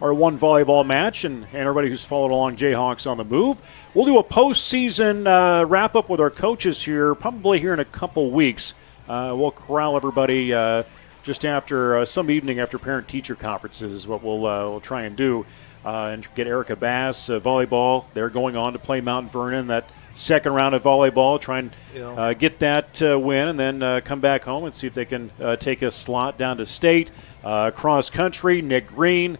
our one volleyball match and everybody who's followed along Jayhawks on the Move. We'll do a postseason wrap-up with our coaches here, probably here in a couple weeks. We'll corral everybody just after some evening after parent-teacher conferences is what we'll try and do and get Erica Bass volleyball. They're going on to play Mount Vernon that second round of volleyball, try and get that win and then come back home and see if they can take a slot down to state. Cross country, Nick Green,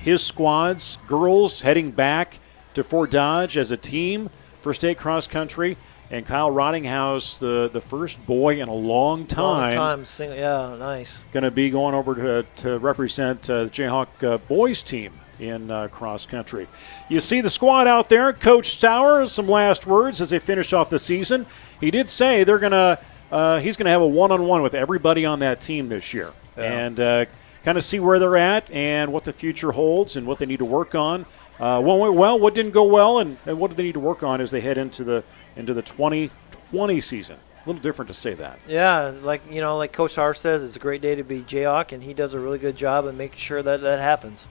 his squads, girls heading back to Fort Dodge as a team for state cross country. And Kyle Rottinghouse, the first boy in a long time. Nice. Going to be going over to represent the Jayhawk boys team in cross country. You see the squad out there. Coach Sauer, some last words as they finish off the season. He did say he's going to have a one-on-one with everybody on that team this year and kind of see where they're at and what the future holds and what they need to work on. What went well, what didn't go well, and what do they need to work on as they head into the 2020 season. A little different to say that. Yeah, like Coach Sauer says, it's a great day to be Jayhawk, and he does a really good job in making sure that happens.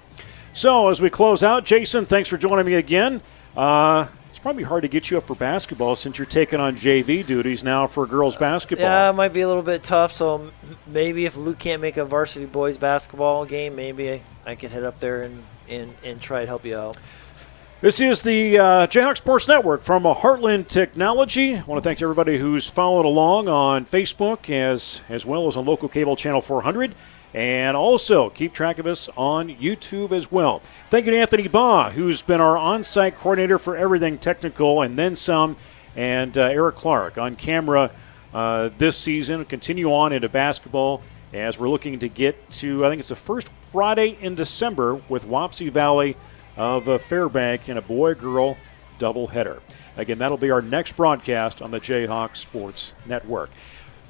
So as we close out, Jason, thanks for joining me again. It's probably hard to get you up for basketball since you're taking on JV duties now for girls basketball. Yeah, it might be a little bit tough. So maybe if Luke can't make a varsity boys basketball game, maybe I could head up there and try to help you out. This is the Jayhawk Sports Network from Heartland Technology. I want to thank everybody who's followed along on Facebook as well as on local cable channel 400. And also keep track of us on YouTube as well. Thank you to Anthony Baugh, who's been our on-site coordinator for everything technical and then some, and Eric Clark on camera this season. Continue on into basketball as we're looking to get to, I think it's the first Friday in December with Wapsie Valley of Fairbank in a boy-girl doubleheader. Again, that'll be our next broadcast on the Jayhawk Sports Network.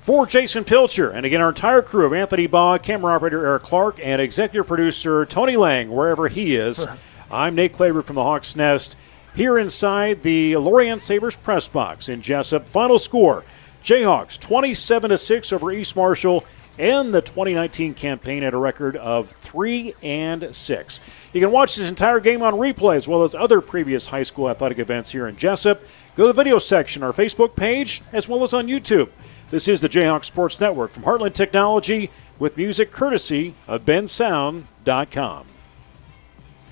For Jason Pilcher, and again, our entire crew of Anthony Baugh, camera operator Eric Clark, and executive producer Tony Lang, wherever he is, I'm Nate Klaver from the Hawks Nest, here inside the Lorient Sabres press box in Jesup. Final score, Jayhawks 27-6 over East Marshall, and the 2019 campaign at a record of 3-6. You can watch this entire game on replay as well as other previous high school athletic events here in Jesup. Go to the video section, our Facebook page, as well as on YouTube. This is the Jayhawk Sports Network from Heartland Technology with music courtesy of bensound.com.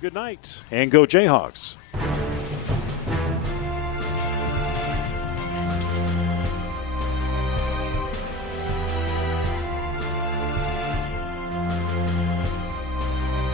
Good night and go Jayhawks.